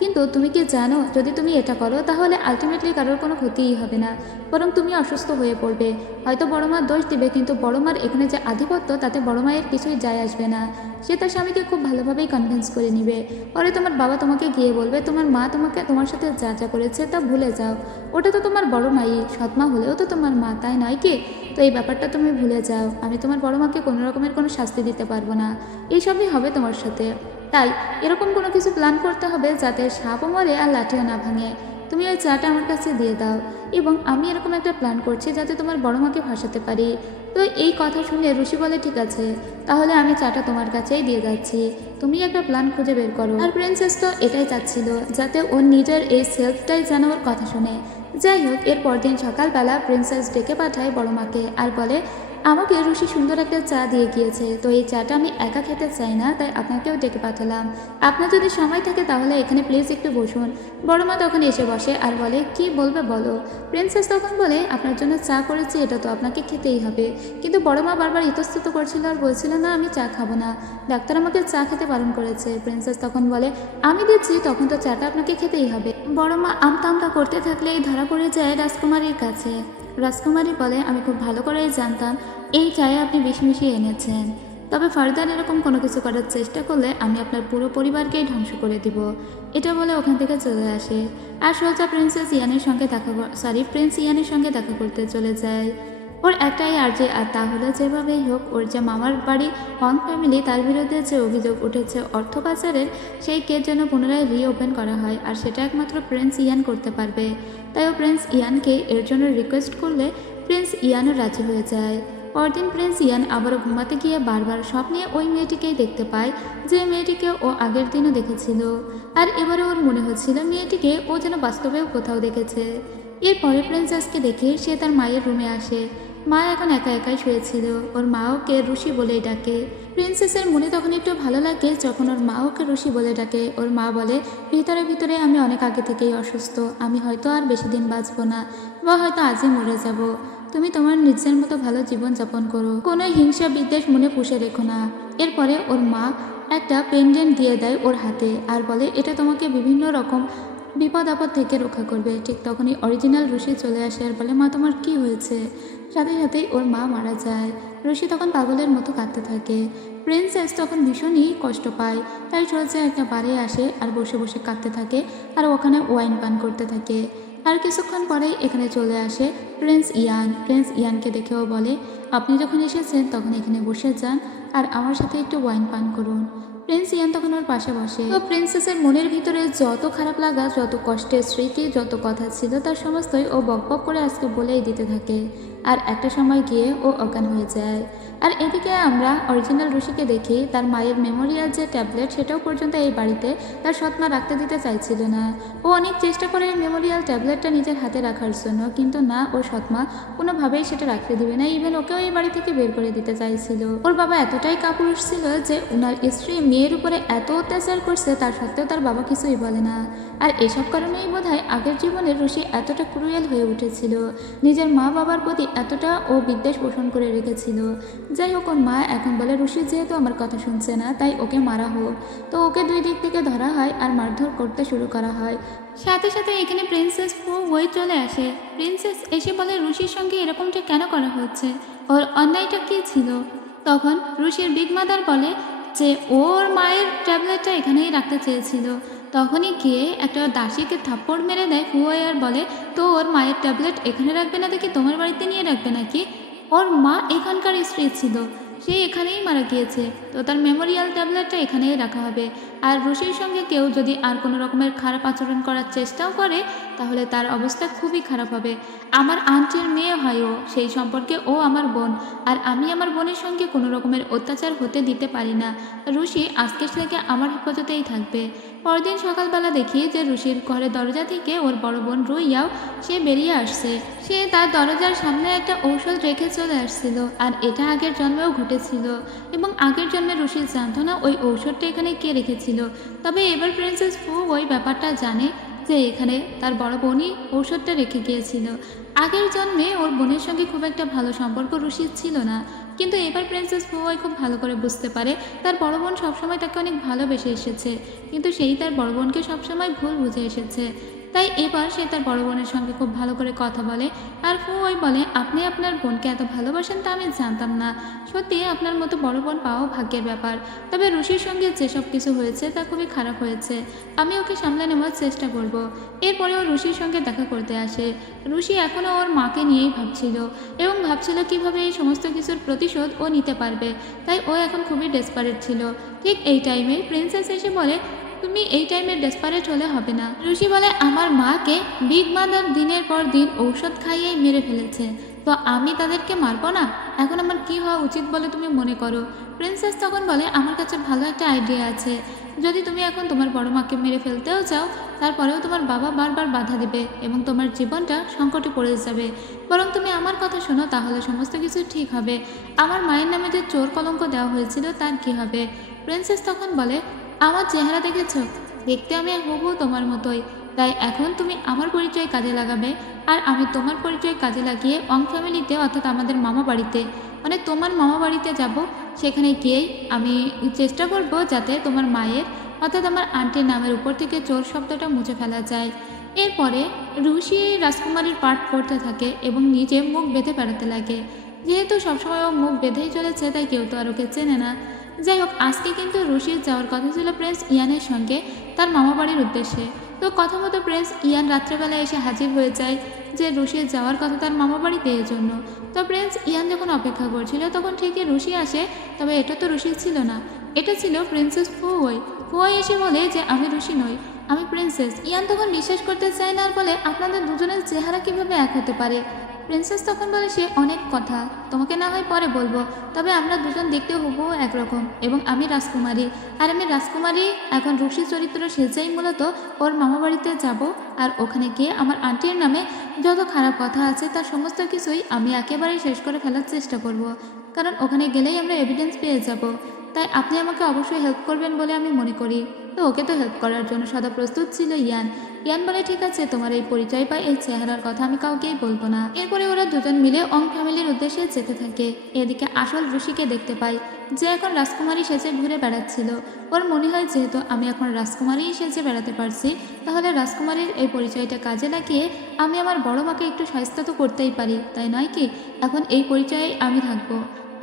কিন্তু তুমি কি জানো, যদি তুমি এটা করো তাহলে আলটিমেটলি কারোর কোনো ক্ষতিই হবে না, বরং তুমি অসুস্থ হয়ে পড়বে। হয়তো বড় মার দোষ দিবে, কিন্তু বড় মার এখানে যে আধিপত্য তাতে বড় মায়ের কিছুই যায় আসবে না। সে তার স্বামীকে খুব ভালোভাবেই কনভিন্স করে নিবে। পরে তোমার বাবা তোমাকে গিয়ে বলবে, তোমার মা তোমাকে তোমার সাথে যা যা করেছে তা ভুলে যাও। ওটা তো তোমার বড় মাই, সৎমা হলেও তো তোমার মা, তাই নয় কি? তো এই ব্যাপারটা তুমি ভুলে যাও। আমি তোমার বড় মাকে কোনো রকমের কোনো শাস্তি দিতে পারবো না, এইসবই হবে তোমার সাথে। তাই এরকম কোনো কিছু প্ল্যান করতে হবে যাতে সাপও মরে আর লাঠিও না ভাঙে। তুমি ওই চাটা আমার কাছে দিয়ে দাও, এবং আমি এরকম একটা প্ল্যান করছি যাতে তোমার বড় মাকে ভাসাতে পারি। তো এই কথা শুনে রুশি বলে, ঠিক আছে, তাহলে আমি চাটা তোমার কাছেই দিয়ে যাচ্ছি, তুমি একটা প্ল্যান খুঁজে বের করো। আর প্রিন্সেস তো এটাই চাচ্ছিল, যাতে ওর নিজের এই সেলফটাই যেন ওর কথা শোনে। যাই হোক, এর পরদিন সকালবেলা প্রিন্সেস ডেকে পাঠায় বড় মাকে আর বলে, আমাকে রুশি সুন্দর একটা চা দিয়ে গিয়েছে, তো এই চাটা আমি একা খেতে চাই না, তাই আপনাকেও ডেকে পাঠালাম। আপনার যদি সময় থাকে তাহলে এখানে প্লিজ একটু বসুন। বড় মা তখন এসে বসে আর বলে, কি বলবে বলো। প্রিন্সেস তখন বলে, আপনার জন্য চা করেছি, এটা তো আপনাকে খেতেই হবে। কিন্তু বড় মা বারবার ইতস্তত করছিল আর বলছিল, না আমি চা খাবো না, ডাক্তার আমাকে চা খেতে বারণ করেছে। প্রিন্সেস তখন বলে, আমি দিচ্ছি, তখন তো চাটা আপনাকে খেতেই হবে। বড় মা আমতা আমতা করতে থাকলেই ধরা পড়ে যায় রাজকুমারীর কাছে। রাজকুমারী বলে, আমি খুব ভালো করেই জানতাম এই চায়ে আপনি বিষ মিশিয়ে এনেছেন, তবে ফার্দার এরকম কোনো কিছু করার চেষ্টা করলে আমি আপনার পুরো পরিবারকেই ধ্বংস করে দিব। এটা বলে ওখান থেকে চলে আসে আর সোজা প্রিন্স ইয়ানের সঙ্গে দেখা করতে চলে যায়। ওর একটাই আর্জি, আর তা হলো যেভাবেই হোক ওর যে মামার বাড়ি হং ফ্যামিলি, তার বিরুদ্ধে যে অভিযোগ উঠেছে অর্থ পাচারের, সেই কেস যেন পুনরায় রিওপেন করা হয়, আর সেটা একমাত্র প্রিন্স ইয়ান করতে পারবে। তাই ও প্রিন্স ইয়ানকে এর জন্য রিকোয়েস্ট করলে প্রিন্স ইয়ানও রাজি হয়ে যায়। পরদিন প্রিন্স ইয়ান আবারও ঘুমাতে গিয়ে বারবার স্বপ্নে ওই মেয়েটিকেই দেখতে পায়, যে মেয়েটিকে ও আগের দিনও দেখেছিল, আর এবারে ওর মনে হচ্ছিল মেয়েটিকে ও যেন বাস্তবেও কোথাও দেখেছে। এরপরে প্রিন্সেসকে দেখে সে তার মায়ের রুমে আসে। মা এখন একা একাই শুয়েছিল, ওর মা ওকে রুশি বলেই ডাকে। প্রিন্সেসের মনে তখন একটু ভালো লাগে যখন ওর মা ওকে রুশি বলে ডাকে। ওর মা বলে, ভিতরে ভিতরে আমি অনেক আগে থেকেই অসুস্থ, আমি হয়তো আর বেশি দিন বাঁচবো না, বা হয়তো আজই মরে যাব। তুমি তোমার নিজের মতো ভালো জীবন যাপন করো, কোনো হিংসা বিদ্বেষ মনে পুষে রেখো না। এরপরে ওর মা একটা পেন্ডেন্ট দিয়ে দেয় ওর হাতে আর বলে, এটা তোমাকে বিভিন্ন রকম বিপদ আপদ থেকে রক্ষা করবে। ঠিক তখনই অরিজিনাল রুশি চলে আসে আর বলে, মা তোমার কি হয়েছে? সাথে সাথেই ওর মা মারা যায়। রুশি তখন পাগলের মতো কাঁদতে থাকে। প্রিন্সেস তখন ভীষণই কষ্ট পায়, তাই সোজা একটা বারে আসে আর বসে বসে কাঁদতে থাকে আর ওখানে ওয়াইন পান করতে থাকে। আর কিছুক্ষণ পরেই এখানে চলে আসে প্রিন্স ইয়ান। প্রিন্স ইয়ানকে দেখেও বলে, আপনি যখন এসেছেন তখন এখানে বসে যান আর আমার সাথে একটু ওয়াইন পান করুন। প্রিন্স ইয়ান তখন ওর পাশে বসে। তো প্রিন্সেসের মনের ভিতরে যত খারাপ লাগা, যত কষ্টের স্মৃতি, যত কথা ছিল তার সমস্তই ও বকবক করে আজকে বলেই দিতে থাকে। আর একটা সময় গিয়ে ও অজ্ঞান হয়ে যায়। আর এদিকে আমরা অরিজিনাল রুশিকে দেখি, তার মায়ের মেমোরিয়াল যে ট্যাবলেট সেটাও পর্যন্ত এই বাড়িতে তার সৎমা রাখতে দিতে চাইছিল না। ও অনেক চেষ্টা করে মেমোরিয়াল ট্যাবলেটটা নিজের হাতে রাখার জন্য, কিন্তু না, ওর সৎমা কোনোভাবেই সেটা রাখতে দিবে না। ইভেন ওকেও এই বাড়ি থেকে বের করে দিতে চাইছিল। ওর বাবা এতটাই কাপুরুষ ছিল যে ওনার স্ত্রী মেয়ের উপরে এত অত্যাচার করছে, তার সত্ত্বেও তার বাবা কিছুই বলে না। আর এসব কারণেই বোধহয় আগের জীবনে রুশি এতটা ক্রুয়েল হয়ে উঠেছিল, নিজের মা বাবার প্রতি এতটা ও বিদ্বেষ পোষণ করে রেখেছিল। যাই হোক, ওর মা এখন বলে, রুশি যেহেতু আমার কথা শুনছে না তাই ওকে মারা হোক। তো ওকে দুই দিক থেকে ধরা হয় আর মারধর করতে শুরু করা হয়। সাথে সাথে এখানে প্রিন্সেস ফু ওই চলে আসে। প্রিন্সেস এসে বলে, রুশির সঙ্গে এরকমটা কেন করা হচ্ছে, ওর অন্যায়টা কী ছিল? তখন রুশির বিগ মাদার বলে যে ওর মায়ের ট্যাবলেটটা এখানেই রাখতে চেয়েছিল। তখনই গিয়ে একটা দাসীকে থাপ্পড় মেরে দেয় ফুয়াই আর বলে, তো ওর মায়ের ট্যাবলেট এখানে রাখবে না দেখি তোমার বাড়িতে নিয়ে রাখবে নাকি? ওর মা এখানকার স্ত্রী ছিল, সে এখানেই মারা গিয়েছে, তো তার মেমোরিয়াল ট্যাবলেটটা এখানেই রাখা হবে। আর রুশির সঙ্গে কেউ যদি আর কোনো রকমের খারাপ আচরণ করার চেষ্টাও করে তাহলে তার অবস্থা খুবই খারাপ হবে। আমার আন্টির মেয়ে হয় ও, সেই সম্পর্কে ও আমার বোন, আর আমি আমার বোনের সঙ্গে কোনো রকমের অত্যাচার হতে দিতে পারি না। রুশি আজকের থেকে আমার হেফাজতেই থাকবে। পরদিন সকালবেলা দেখি যে রুশির ঘরের দরজা থেকে ওর বড় বোন রুইয়াও সে বেরিয়ে আসছে। সে তার দরজার সামনে একটা ঔষধ রেখে চলে আসছিল, আর এটা আগের জন্মেও ঘটেছিল এবং আগের জন্মে রুশি জানতো না ওই ঔষধটা এখানে কে রেখেছিল। তবে এবার প্রিন্সেস ফু ওই ব্যাপারটা জানে যে এখানে তার বড় বোনই ঔষধটা রেখে গিয়েছিল। আগের জন্মে ওর বোনের সঙ্গে খুব একটা ভালো সম্পর্ক রুশির ছিল না, কিন্তু এবার প্রিন্সেস ফুয়াই খুব ভালো করে বুঝতে পারে তার বড় বোন সবসময় তাকে অনেক ভালোবেসে এসেছে, কিন্তু সেই তার বড় বোনকে সবসময় ভুল বুঝে এসেছে। তাই এবার সে তার বড় বোনের সঙ্গে খুব ভালো করে কথা বলে। আর ফুয়াই বলে, আপনি আপনার বোনকে এত ভালোবাসেন তা আমি জানতাম না, সত্যি আপনার মতো বড় বোন পাওয়া ভাগ্যের ব্যাপার। তবে রুশির সঙ্গে যেসব কিছু হয়েছে তা খুবই খারাপ হয়েছে, আমি ওকে সামলে নেওয়ার চেষ্টা করব। এরপরেও রুশির সঙ্গে দেখা করতে আসে। রুশি এখনও ওর মাকে নিয়েই ভাবছিল এবং ভাবছিল কিভাবে এই সমস্ত কিছুর প্রতিশোধ ও নিতে পারবে। তাই ও এখন খুবই ডেসপারেট ছিল। ঠিক এই টাইমে প্রিন্সেস এসে বলে, তুমি এই টাইমে ডেসপারেট হলে হবে না। রুশি বলে, আমার মাকে বিগ মাদার দিনের পর দিন ঔষধ খাইয়েই মেরে ফেলেছে, তো আমি তাদেরকে মারবো না? এখন আমার কি হওয়া উচিত বলে তুমি মনে করো? প্রিন্সেস তখন বলে, আমার কাছে ভালো একটা আইডিয়া আছে। যদি তুমি এখন তোমার বড় মাকে মেরে ফেলতেও চাও, তারপরেও তোমার বাবা বারবার বাধা দেবে এবং তোমার জীবনটা সংকটে পড়ে যাবে। বরং তুমি আমার কথা শোনো, তাহলে সমস্ত কিছু ঠিক হবে। আমার মায়ের নামে যে চোর কলঙ্ক দেওয়া হয়েছিল তার কি হবে? প্রিন্সেস তখন বলে, আমার চেহারা দেখেছ, দেখতে আমি হুবহু তোমার মতোই, তাই এখন তুমি আমার পরিচয় কাজে লাগাবে আর আমি তোমার পরিচয় কাজে লাগিয়ে অং ফ্যামিলিতে, অর্থাৎ আমাদের মামা বাড়িতে, মানে তোমার মামা বাড়িতে যাব। সেখানে গিয়েই আমি চেষ্টা করব যাতে তোমার মায়ের, অর্থাৎ আমার আন্টির নামের উপর থেকে চোর শব্দটা মুছে ফেলা যায়। এরপরে রুশি রাজকুমারীর পাঠ করতে থাকে এবং নিজে মুখ বেঁধে বেড়াতে লাগে। যেহেতু সবসময় ও মুখ বেঁধেই চলেছে তাই কেউ তো আর ওকে চেনে না। যাই হোক, আজকে কিন্তু রুশির যাওয়ার কথা ছিল প্রিন্স ইয়ানের সঙ্গে তার মামা বাড়ির উদ্দেশ্যে। তো কথা মতো প্রিন্স ইয়ান রাত্রেবেলা এসে হাজির হয়ে যায় যে রুশির যাওয়ার কথা তার মামা বাড়িতে এর জন্য। তো প্রিন্স ইয়ান যখন অপেক্ষা করছিল তখন ঠিকই রুশি আসে, তবে এটা তো রুশি ছিল না, এটা ছিল প্রিন্সেস ফুয়াই। ফুয়াই এসে বলে যে আমি রুশি নই, আমি প্রিন্সেস। ইয়ান তখন বিশ্বাস করতে চায় না আর বলে, আপনাদের দুজনের চেহারা কিভাবে এক হতে পারে? প্রিন্সেস তখন বলে, সে অনেক কথা, তোমাকে না হয় পরে বলবো, তবে আমরা দুজন দেখতে হুবহু একরকম এবং আমি রাজকুমারী। আর আমি রাজকুমারী এখন রুশি চরিত্র সেজাই মূলত ওর মামা বাড়িতে যাব আর ওখানে গিয়ে আমার আন্টির নামে যত খারাপ কথা আছে তার সমস্ত কিছুই আমি একেবারেই শেষ করে ফেলার চেষ্টা করব, কারণ ওখানে গেলেই আমরা এভিডেন্স পেয়ে যাব। তাই আপনি আমাকে অবশ্যই হেল্প করবেন বলে আমি মনে করি। তো ওকে তো হেল্প করার জন্য সদা প্রস্তুত ছিল ইয়ান। ইয়ান বলে ঠিক আছে, তোমার এই পরিচয় বা এই চেহারার কথা আমি কাউকেই বলবো না। এরপরে ওরা দুজন মিলে অং ফ্যামিলির উদ্দেশ্যে যেতে থাকে। এদিকে আসল রুশিকে দেখতে পাই, যে এখন রাজকুমারী সেজে ঘুরে বেড়াচ্ছিল। ওর মনে হয় যেহেতু আমি এখন রাজকুমারী সেজে বেড়াতে পারছি, তাহলে রাজকুমারীর এই পরিচয়টা কাজে লাগিয়ে আমি আমার বড় মাকে একটু সাহায্য তো করতেই পারি, তাই নয় কি? এখন এই পরিচয়ে আমি থাকবো।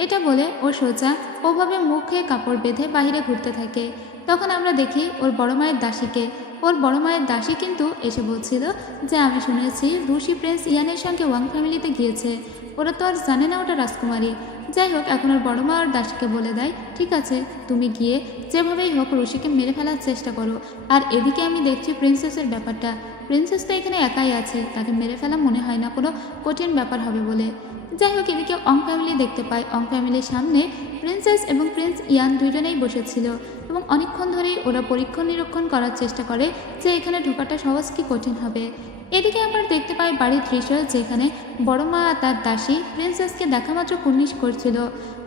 এটা বলে ও সোজা ওভাবে মুখে কাপড় বেঁধে বাইরে ঘুরতে থাকে। তখন আমরা দেখি ওর বড় মায়ের দাসীকে। ওর বড় মায়ের দাসী কিন্তু এসে বলছিল যে আমি শুনেছি রুশি প্রিন্স ইয়ানের সঙ্গে ওয়াং ফ্যামিলিতে গিয়েছে। ওরা তো আর জানে না ওটা রাজকুমারী। যাই হোক, এখন ওর বড় মা ওর দাসীকে বলে দেয় ঠিক আছে, তুমি গিয়ে যেভাবেই হোক রুশিকে মেরে ফেলার চেষ্টা করো। আর এদিকে আমি দেখছি প্রিন্সেসের ব্যাপারটা। প্রিন্সেস তো এখানে একাই আছে, তাকে মেরে ফেলা মনে হয় না কোনো কঠিন ব্যাপার হবে বলে। যাই হোক, এদিকে অং ফ্যামিলি দেখতে পাই। অং ফ্যামিলির সামনে প্রিন্সেস এবং প্রিন্স ইয়ান দুজনেই বসেছিল এবং অনেকক্ষণ ধরেই ওরা পরীক্ষণ নিরীক্ষণ করার চেষ্টা করে যে এখানে ঢোকাটা সহজ কি কঠিন হবে। এদিকে আবার দেখতে পাই বাড়ির দৃশ্য, যেখানে বড় মা আর তার দাসী প্রিন্সেসকে দেখা মাত্র কুর্নিশ করছিল।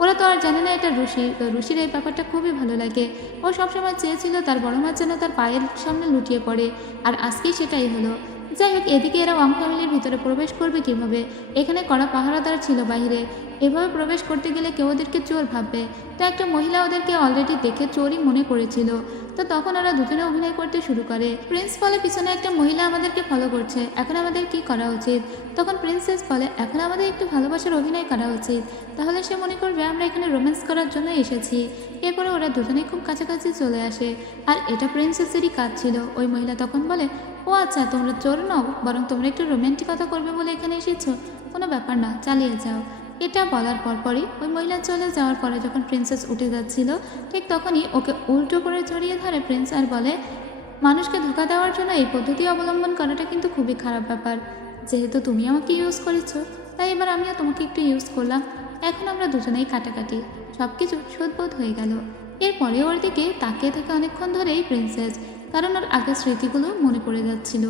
ওরা তো আর জানে না এটা রুশি। তো রুশির এই ব্যাপারটা খুবই ভালো লাগে। ও সবসময় চেয়েছিল তার বড় মা যেন তার পায়ের সামনে লুটিয়ে পড়ে, আর আজকেই সেটাই হলো। যাই হোক, এদিকে এরা ওয়াং ফ্যামিলির ভিতরে প্রবেশ করবে কিভাবে? এখানে কড়া পাহারাদার ছিল বাইরে। এভাবে প্রবেশ করতে গেলে কেউ ওদেরকে চোর ভাববে। তো একটা মহিলা ওদেরকে অলরেডি দেখে চোরই মনে করেছিল। তো তখন ওরা দুজনে অভিনয় করতে শুরু করে। প্রিন্স বলে পিছনে একটা মহিলা আমাদেরকে ফলো করছে, এখন আমাদের কি করা উচিত? তখন প্রিন্সেস বলে এখন আমাদের একটু ভালোবাসার অভিনয় করা উচিত, তাহলে সে মনে করবে আমরা এখানে রোম্যান্স করার জন্য এসেছি। এরপরে ওরা দুজনেই খুব কাছাকাছি চলে আসে, আর এটা প্রিন্সেসেরই কাজ ছিল। ওই মহিলা তখন বলে ও আচ্ছা, তোমরা চোর নও, বরং তোমরা একটু রোম্যান্টিকতা করবে বলে এখানে এসেছো, কোনো ব্যাপার না, চালিয়ে যাও। এটা বলার পরপরই ওই মহিলা চলে যাওয়ার পরে যখন প্রিন্সেস উঠে যাচ্ছিল, ঠিক তখনই ওকে উল্টো করে জড়িয়ে ধরে প্রিন্স আর বলে মানুষকে ধোঁকা দেওয়ার জন্য এই পদ্ধতি অবলম্বন করাটা কিন্তু খুবই খারাপ ব্যাপার। যেহেতু তুমি আমাকে ইউজ করেছো, তাই এবার আমিও তোমাকে একটু ইউজ করলাম। এখন আমরা দুজনেই কাটাকাটি, সব কিছু শোধবোধ হয়ে গেল। এরপরে ওর দিকে তাকিয়ে থাকে অনেকক্ষণ ধরেই প্রিন্সেস, কারণ ওর আগের স্মৃতিগুলো মনে পড়ে যাচ্ছিল।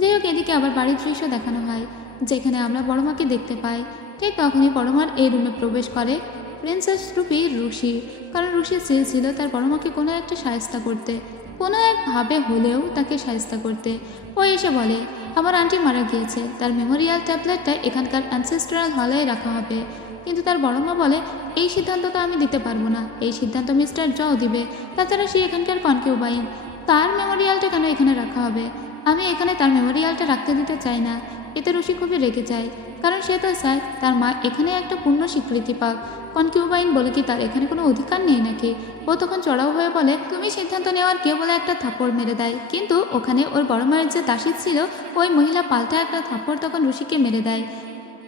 যাই হোক, এদিকে আবার বাড়ির দৃশ্য দেখানো হয়, যেখানে আমরা বড়মাকে দেখতে পাই। ঠিক তখনই বড়মার এই রুমে প্রবেশ করে প্রিন্সেস রূপী রুশি, কারণ রুশি চেয়েছিল তার বড়মাকে কোনো একটা সাহায্য করতে, কোনো একভাবে হলেও তাকে সাহায্য করতে। ও এসে বলে আমার আন্টি মারা গিয়েছে, তার মেমোরিয়াল ট্যাবলেটটা এখানকার অ্যানসেস্ট্রাল হলে রাখা হবে। কিন্তু তার বড়মা বলে এই সিদ্ধান্ত তো আমি দিতে পারবো না, এই সিদ্ধান্ত মিস্টার জও দিবে। তাছাড়া সে এখানকার কনকিউবাইন, তার মেমোরিয়ালটা কেন এখানে রাখা হবে? আমি এখানে তার মেমোরিয়ালটা রাখতে দিতে চাই না। এতে রুশি খুবই রেগে যায়, কারণ সে তো চায় তার মা এখানে একটা পূর্ণ স্বীকৃতি পাক। কনকিউবাইন বলে কি তার এখানে কোনো অধিকার নেই নাকি? ও তখন চড়াও হয়ে বলে তুমি সিদ্ধান্ত নেওয়ার কেউ বলে একটা থাপ্পড় মেরে দেয়। কিন্তু ওখানে ওর বড় মায়ের যে দাসী ছিল, ওই মহিলা পাল্টা একটা থাপ্পড় তখন রুশিকে মেরে দেয়।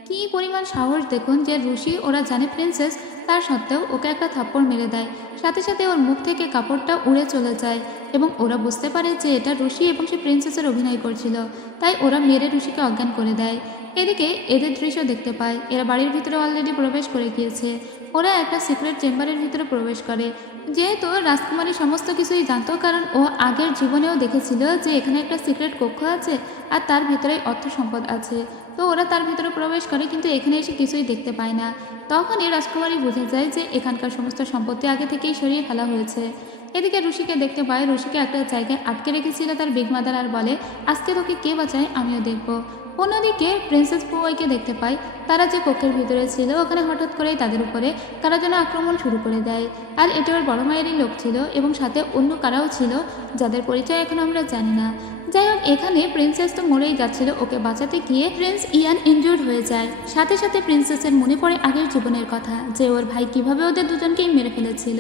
কী পরিমাণ সাহস দেখুন, যে রুশি ওরা জানে প্রিন্সেস, তার সত্ত্বেও ওকে একটা থাপ্পড় মেরে দেয়। সাথে সাথে ওর মুখ থেকে কাপড়টা উড়ে চলে যায় এবং ওরা বুঝতে পারে যে এটা রুশি এবং সে প্রিন্সেসের অভিনয় করছিল, তাই ওরা মেরে রুশিকে অজ্ঞান করে দেয়। এদিকে এদের দৃশ্য দেখতে পায়, এরা বাড়ির ভিতরে অলরেডি প্রবেশ করে গিয়েছে। ওরা একটা সিক্রেট চেম্বারের ভিতরে প্রবেশ করে। যেহেতু রাজকুমারী সমস্ত কিছুই জানতো, কারণ ও আগের জীবনেও দেখেছিল যে এখানে একটা সিক্রেট কক্ষ আছে আর তার ভিতরে অর্থ সম্পদ আছে। তো ওরা তার ভিতরে প্রবেশ করে, কিন্তু এখানে এসে কিছুই দেখতে পায় না। তখনই রাজকুমারী বুঝে যায় যে এখানকার সমস্ত সম্পত্তি আগে থেকেই সরিয়ে ফেলা হয়েছে। এদিকে রুশিকে দেখতে পায়, রুশিকে একটা জায়গায় আটকে রেখেছিল তার বিগ মাদার, আর বলে আজকে তোকে কে বাঁচায় আমিও দেখব। অন্যদিকে প্রিন্সেস পুয়াইকে দেখতে পাই, তারা যে কক্ষের ভিতরে ছিল ওখানে হঠাৎ করেই তাদের উপরে কারা যেন আক্রমণ শুরু করে দেয়। আর এটা ওর বড় মায়েরই লোক ছিল এবং সাথে অন্য কারাও ছিল, যাদের পরিচয় এখন আমরা জানি না। যাই হোক, এখানে প্রিন্সেস তো মরেই যাচ্ছিল, ওকে বাঁচাতে গিয়ে প্রিন্স ইয়ান ইনজুর্ড হয়ে যায়। সাথে সাথে প্রিন্সেসের মনে পড়ে আগের জীবনের কথা, যে ওর ভাই কিভাবে ওদের দুজনকেই মেরে ফেলেছিল,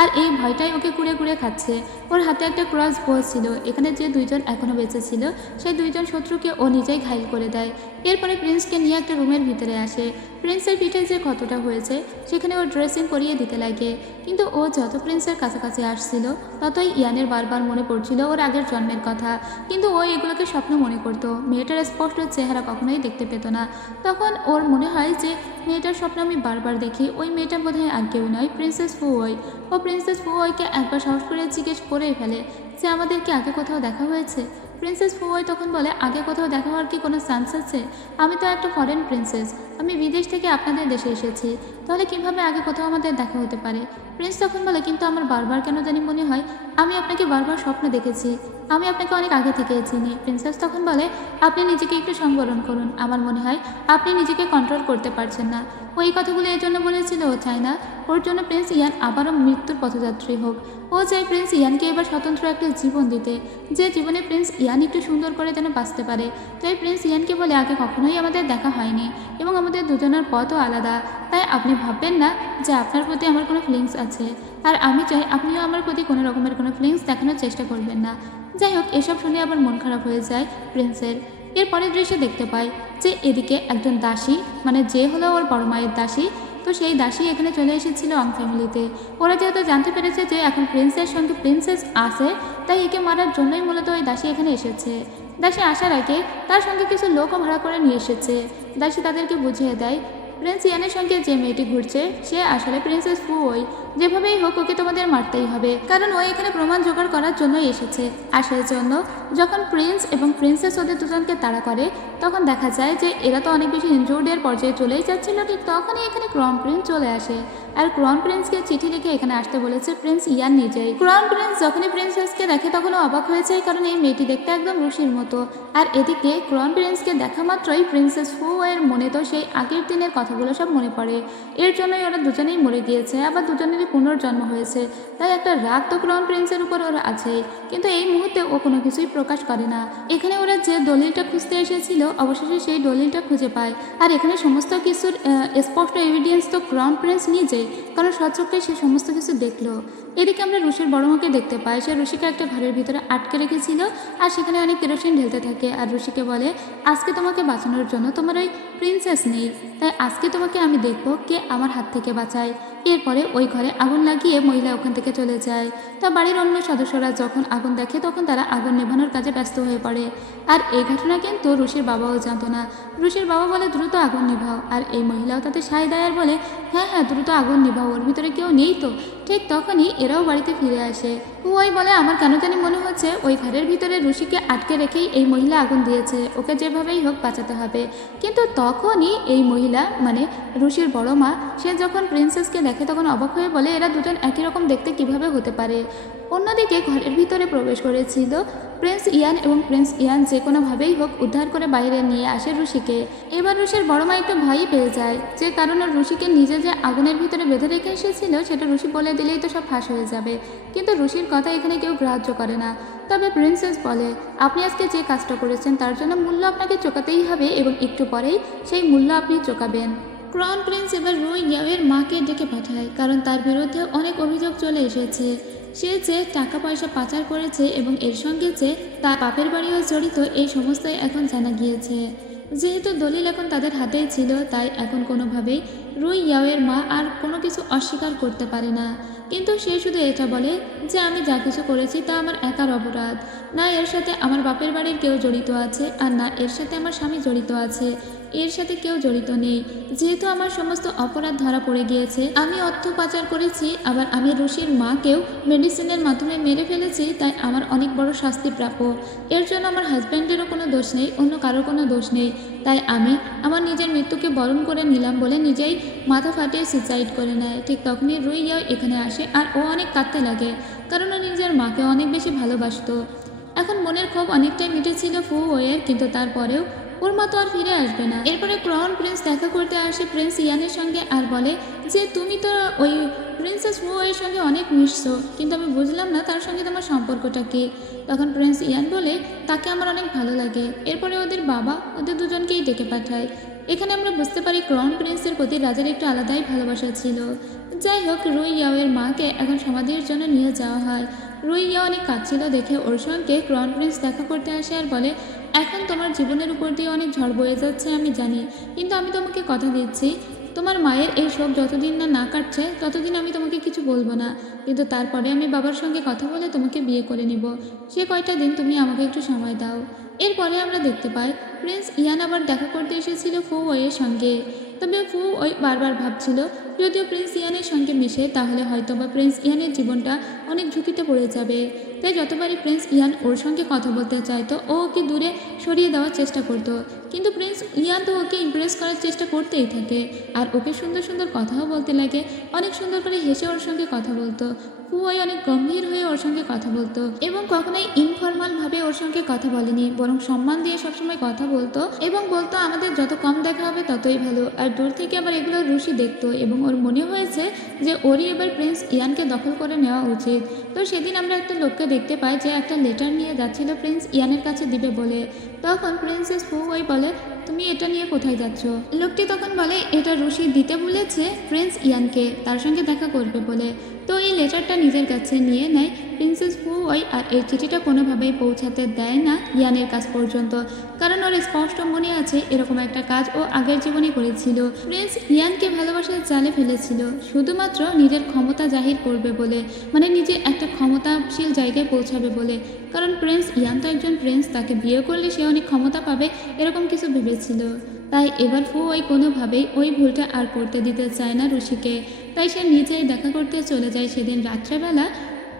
আর এই ভয়টাই ওকে কুড়ে কুড়ে খাচ্ছে। ওর হাতে একটা ক্রস বো ছিল, এখানে যে দুইজন এখনও বেঁচে ছিল সেই দুইজন শত্রুকে ও নিজেই ঘায়েল করে দেয়। এরপরে প্রিন্সকে নিয়ে একটা রুমের ভিতরে আসে। প্রিন্সের পিঠে যে ক্ষতটা হয়েছে সেখানে ও ড্রেসিং করিয়ে দিতে লাগে, কিন্তু ও যত প্রিন্সের কাছাকাছি আসছিল ততই ইয়ানের বারবার মনে পড়ছিল ওর আগের জন্মের কথা। কিন্তু ও এগুলোকে স্বপ্ন মনে করতো, মেয়েটার স্পষ্ট চেহারা কখনোই দেখতে পেত না। তখন ওর মনে হয় যে মেয়েটার স্বপ্ন আমি বারবার দেখি, ওই মেয়েটা বোধহয় আর কেউ নয়, প্রিন্সেস ফুওই। ও প্রিন্সেস ফুওইকে একবার সাহস করে জিজ্ঞেস করেই ফেলে যে আমাদের কি আগে কোথাও দেখা হয়েছে? প্রিন্সেস ফুওই তখন বলে আগে কোথাও দেখা হওয়ার কি কোনো চান্স আছে? আমি তো একটা ফরেন প্রিন্সেস, আমি বিদেশ থেকে আপনাদের দেশে এসেছি, তাহলে কিভাবে আগে কোথাও আমাদের দেখা হতে পারে? প্রিন্স তখন বলে, কিন্তু আমার বারবার কেন জানি মনে হয় আমি আপনাকে বারবার স্বপ্ন দেখেছি, আমি আপনাকে অনেক আগে থেকে চিনি। প্রিন্সেস তখন বলে, আপনি নিজেকে একটু সংবরণ করুন, আমার মনে হয় আপনি নিজেকে কন্ট্রোল করতে পারছেন না। ওই কথাগুলো এর জন্য বলেছিল ও চায় না ওর জন্য প্রিন্স ইয়ান আবারও মৃত্যুর পথযাত্রী হোক। ও চায় প্রিন্স ইয়ানকে এবার স্বতন্ত্র একটা জীবন দিতে, যে জীবনে প্রিন্স ইয়ান একটু সুন্দর করে যেন বাঁচতে পারে। তাই প্রিন্স ইয়ানকে বলে, আগে কখনোই আমাদের দেখা হয়নি এবং আমাদের দুজনের পথও আলাদা, তাই আপনি ভাববেন না যে আপনার প্রতি আমার কোনো ফিলিংস আছে, আর আমি চাই আপনিও আমার প্রতি কোনো রকমের কোনো ফিলিংস দেখানোর চেষ্টা করবেন না। যাই হোক, এসব শুনে আবার মন খারাপ হয়ে যায় প্রিন্সের। এরপরের দৃশ্যে দেখতে পাই যে এদিকে একজন দাসী, মানে যে হলো ওর বড় মায়ের দাসী, তো সেই দাসী এখানে চলে এসেছিল অং ফ্যামিলিতে। ওরা যেহেতু জানতে পেরেছে যে এখন প্রিন্সের সঙ্গে প্রিন্সেস আছে, তাই একে মারার জন্যই মূলত ওই দাসী এখানে এসেছে। দাসী আসার আগে তার সঙ্গে কিছু লোকও ভাড়া করে নিয়ে এসেছে। দাসী তাদেরকে বুঝিয়ে দেয় প্রিন্স ইয়ানের সঙ্গে যে মেয়েটি ঘুরছে সে আসলে প্রিন্সেস ফুই, যেভাবেই হোক ওকে তোমাদের মারতেই হবে, কারণ ও এখানে প্রমাণ জোগাড় করার জন্যই এসেছে। আর সেই জন্য যখন প্রিন্স এবং প্রিন্সেস ওদের দুজনকে তাড়া করে, তখন দেখা যায় যে এরা তো অনেক বেশি ইনজুর্ডের পর্যায়ে চলেই যাচ্ছিল, ঠিক তখনই এখানে ক্রাউন প্রিন্স চলে আসে। আর ক্রাউন প্রিন্সকে চিঠি লিখে এখানে আসতে বলেছে প্রিন্স ইয়ান নিজেই। ক্রাউন প্রিন্স যখনই প্রিন্সেসকে দেখে তখন অবাক হয়ে যায়, কারণ এই মেয়েটি দেখতে একদম রুশির মতো। আর এদিকে ক্রাউন প্রিন্সকে দেখা মাত্রই প্রিন্সেস ফু এর মনে তো সেই আগের দিনের কথাগুলো সব মনে পড়ে। এর জন্যই ওরা দুজনেই মরে গিয়েছে, আবার দুজনেরই পুনর্জন্ম হয়েছে, তাই একটা রাগ তো ক্রাউন প্রিন্সের উপর ওরা আছেই। কিন্তু এই মুহূর্তে ও কোনো কিছুই প্রকাশ করে না। এখানে ওরা যে দলিলটা খুঁজতে এসেছিল অবশেষে সেই দলিলটা খুঁজে পায়। আর এখানে সমস্ত কিছুর স্পষ্ট এভিডেন্স তো ক্রাউন প্রিন্স নিজেই, কারণ সচক্ষে সে সমস্ত কিছু দেখলো। এদিকে আমরা রুশির বড় মাকে দেখতে পাই, সে রুশিকে একটা ঘরের ভিতরে আটকে রেখেছিল আর সেখানে অনেক কেরোসিন ঢেলতে থাকে। আর রুশিকে বলে, আজকে তোমাকে বাঁচানোর জন্য তোমার ওই প্রিন্সেস নেই, তাই আজকে তোমাকে আমি দেখবো কে আমার হাত থেকে বাঁচায়। এরপরে ওই ঘরে আগুন লাগিয়ে মহিলা ওখান থেকে চলে যায়। তা বাড়ির অন্য সদস্যরা যখন আগুন দেখে তখন তারা আগুন নেভানোর কাজে ব্যস্ত হয়ে পড়ে। আর এই ঘটনা কিন্তু রুশির বাবাও জানতো না। রুশির বাবা বলে, দ্রুত আগুন নিভাও, আর এই মহিলাও তাতে সায় দেয় আর বলে, হ্যাঁ হ্যাঁ দ্রুত আগুন নিভাও, ওর ভিতরে কেউ নেই তো। ঠিক তখনই এরাও বাড়িতে ফিরে আসে। ওই বলে, আমার কেন জানি মনে হচ্ছে ওই ঘরের ভিতরে রুশিকে আটকে রেখেই এই মহিলা আগুন দিয়েছে, ওকে যেভাবেই হোক বাঁচাতে হবে। কিন্তু তখনই এই মহিলা মানে রুশির বড় মা, সে যখন প্রিন্সেসকে দেখে তখন অবাক হয়ে বলে, এরা দুজন একই রকম দেখতে কিভাবে হতে পারে। অন্যদিকে ঘরের ভিতরে প্রবেশ করেছিল প্রিন্স ইয়ান, এবং প্রিন্স ইয়ান যে কোনোভাবেই হোক উদ্ধার করে বাইরে নিয়ে আসে রুশিকে। এবার রুশির বড় মা একটু ভয়ই পেয়ে যায়, যে কারণে রুশিকে নিজে যে আগুনের ভিতরে বেঁধে রেখে এসেছিল সেটা রুশি বলে দিলেই তো সব ফাঁস হয়ে যাবে। কিন্তু রুশির কথা এখানে কেউ গ্রাহ্য করে না। তবে প্রিন্সেস বলে, আপনি আজকে যে কাজটা করেছেন তার জন্য মূল্য আপনাকে চোকাতেই হবে, এবং একটু পরেই সেই মূল্য আপনি চোকাবেন। ক্রাউন প্রিন্স এবার রুই ইয়াওয়ের মাকে ডেকে পাঠায়, কারণ তার বিরুদ্ধে অনেক অভিযোগ চলে এসেছে। সে যে টাকা পয়সা পাচার করেছে এবং এর সঙ্গে যে তার বাপের বাড়িও জড়িত, এই সমস্তই এখন জানা গিয়েছে। যেহেতু দলিল এখন তাদের হাতেই ছিল, তাই এখন কোনোভাবেই রুই ইয়াওয়ের মা আর কোনো কিছু অস্বীকার করতে পারে না। কিন্তু সে শুধু এটা বলে যে আমি যা কিছু করেছি তা আমার একার অপরাধ, না এর সাথে আমার বাপের বাড়ির কেউ জড়িত আছে, আর না এর সাথে আমার স্বামী জড়িত আছে, এর সাথে কেউ জড়িত নেই। যেহেতু আমার সমস্ত অপরাধ ধরা পড়ে গিয়েছে, আমি অর্থ পাচার করেছি, আবার আমি রুশির মাকেও মেডিসিনের মাধ্যমে মেরে ফেলেছি, তাই আমার অনেক বড় শাস্তি প্রাপ্য। এর জন্য আমার হাজব্যান্ডেরও কোনো দোষ নেই, অন্য কারোর কোনো দোষ নেই, তাই আমি আমার নিজের মৃত্যুকে বরণ করে নিলাম বলে নিজেই মাথা ফাটিয়ে সুইসাইড করে নেয়। ঠিক তখনই রুই ইয়াও এখানে আসে, আর ও অনেক কাঁদতে লাগে, কারণ ও নিজের মাকে অনেক বেশি ভালোবাসতো। এখন মনের ক্ষোভ অনেকটাই মিটেছিল ফু ওয়ের, কিন্তু তারপরেও ওর মা তো আর ফিরে আসবে না। এরপরে ক্রাউন প্রিন্স দেখা করতে আসে প্রিন্স ইয়ানের সঙ্গে আর বলে যে তুমি তো ওই প্রিন্সেস ফু এর সঙ্গে অনেক মিশছো, কিন্তু আমি বুঝলাম না তার সঙ্গে তোমার সম্পর্কটা কি। তখন প্রিন্স ইয়ান বলে, তাকে আমার অনেক ভালো লাগে। এরপরে ওদের বাবা ওদের দুজনকেই ডেকে পাঠায়। এখানে আমরা বুঝতে পারি ক্রাউন প্রিন্সের প্রতি রাজার একটু আলাদাই ভালোবাসা ছিল। যাই হোক, রুই ইয়াওয়ের মাকে এখন সমাধির জন্য নিয়ে যাওয়া হয়। রুই ইয়াও অনেক কাঁদছিল দেখে ওর সঙ্গে ক্রাউন প্রিন্স দেখা করতে আসে আর বলে, এখন তোমার জীবনের উপর দিয়ে অনেক ঝড় বয়ে যাচ্ছে আমি জানি, কিন্তু আমি তোমাকে কথা দিচ্ছি তোমার মায়ের এই শোক যতদিন না কাটছে ততদিন আমি তোমাকে কিছু বলবো না, কিন্তু তারপরে আমি বাবার সঙ্গে কথা বলে তোমাকে বিয়ে করে নিব। সে কয়টা দিন তুমি আমাকে একটু সময় দাও। এরপরে আমরা দেখতে পাই প্রিন্স ইয়ান আবার দেখা করতে এসেছিল ফু ওয়ের সঙ্গে। তবে ফু ওই বারবার ভাবছিল যদিও প্রিন্স ইয়ানের সঙ্গে মিশে তাহলে হয়তোবা প্রিন্স ইয়ানের জীবনটা অনেক ঝুঁকিতে পড়ে যাবে। তাই যতবারই প্রিন্স ইয়ান ওর সঙ্গে কথা বলতে চাইতো ও ওকে দূরে সরিয়ে দেওয়ার চেষ্টা করতো, কিন্তু প্রিন্স ইয়ান তো ওকে ইমপ্রেস করার চেষ্টা করতেই থাকে আর ওকে সুন্দর সুন্দর কথাও বলতে লাগে, অনেক সুন্দর করে হেসে ওর সঙ্গে কথা বলতো। ফুয়াই অনেক গম্ভীর হয়ে ওর সঙ্গে কথা বলতো এবং কখনোই ইনফর্মাল ভাবে ওর সঙ্গে কথা বলেনি, বরং সম্মান দিয়ে সবসময় কথা বলতো এবং বলতো আমাদের যত কম দেখা হবে ততই ভালো। আর দূর থেকে আবার এগুলো রুশি দেখতো এবং ওর মনে হয়েছে যে ওরই এবার প্রিন্স ইয়ানকে দখল করে নেওয়া উচিত। তো সেদিন আমরা একটা লোককে দেখতে পাই যে একটা লেটার নিয়ে যাচ্ছিল প্রিন্স ইয়ানের কাছে দিবে বলে। তখন প্রিন্সেস ফুয়াই বলে, তুমি এটা নিয়ে কোথায় যাচ্ছ? লোকটি তখন বলে এটা রুশি দিতে বলেছে প্রিন্স ইয়ানকে, তার সঙ্গে দেখা করবে বলে। তো এই লেটারটা নিজের কাছে নিয়ে নেয় প্রিন্সেস ফুয়াই আর এই চিঠিটা কোনোভাবেই পৌঁছাতে দেয় না ইয়ানের কাছ পর্যন্ত, কারণ ওর স্পষ্ট মনে আছে এরকম একটা কাজ ও আগের জীবনে করেছিল। প্রিন্স ইয়ানকে ভালোবাসার জালে ফেলেছিল শুধুমাত্র নিজের ক্ষমতা জাহির করবে বলে, মানে নিজে একটা ক্ষমতাশীল জায়গায় পৌঁছাবে বলে। কারণ প্রিন্স ইয়ান তো একজন প্রিন্স, তাকে বিয়ে করলে সে অনেক ক্ষমতা পাবে এরকম কিছু ভেবেছিল। তাই এবার ফুয়াই কোনোভাবেই ওই ভুলটা আর করতে দিতে চায় না রুশিকে। তাই সে নিজেই দেখা করতে চলে যায় সেদিন রাত্রেবেলা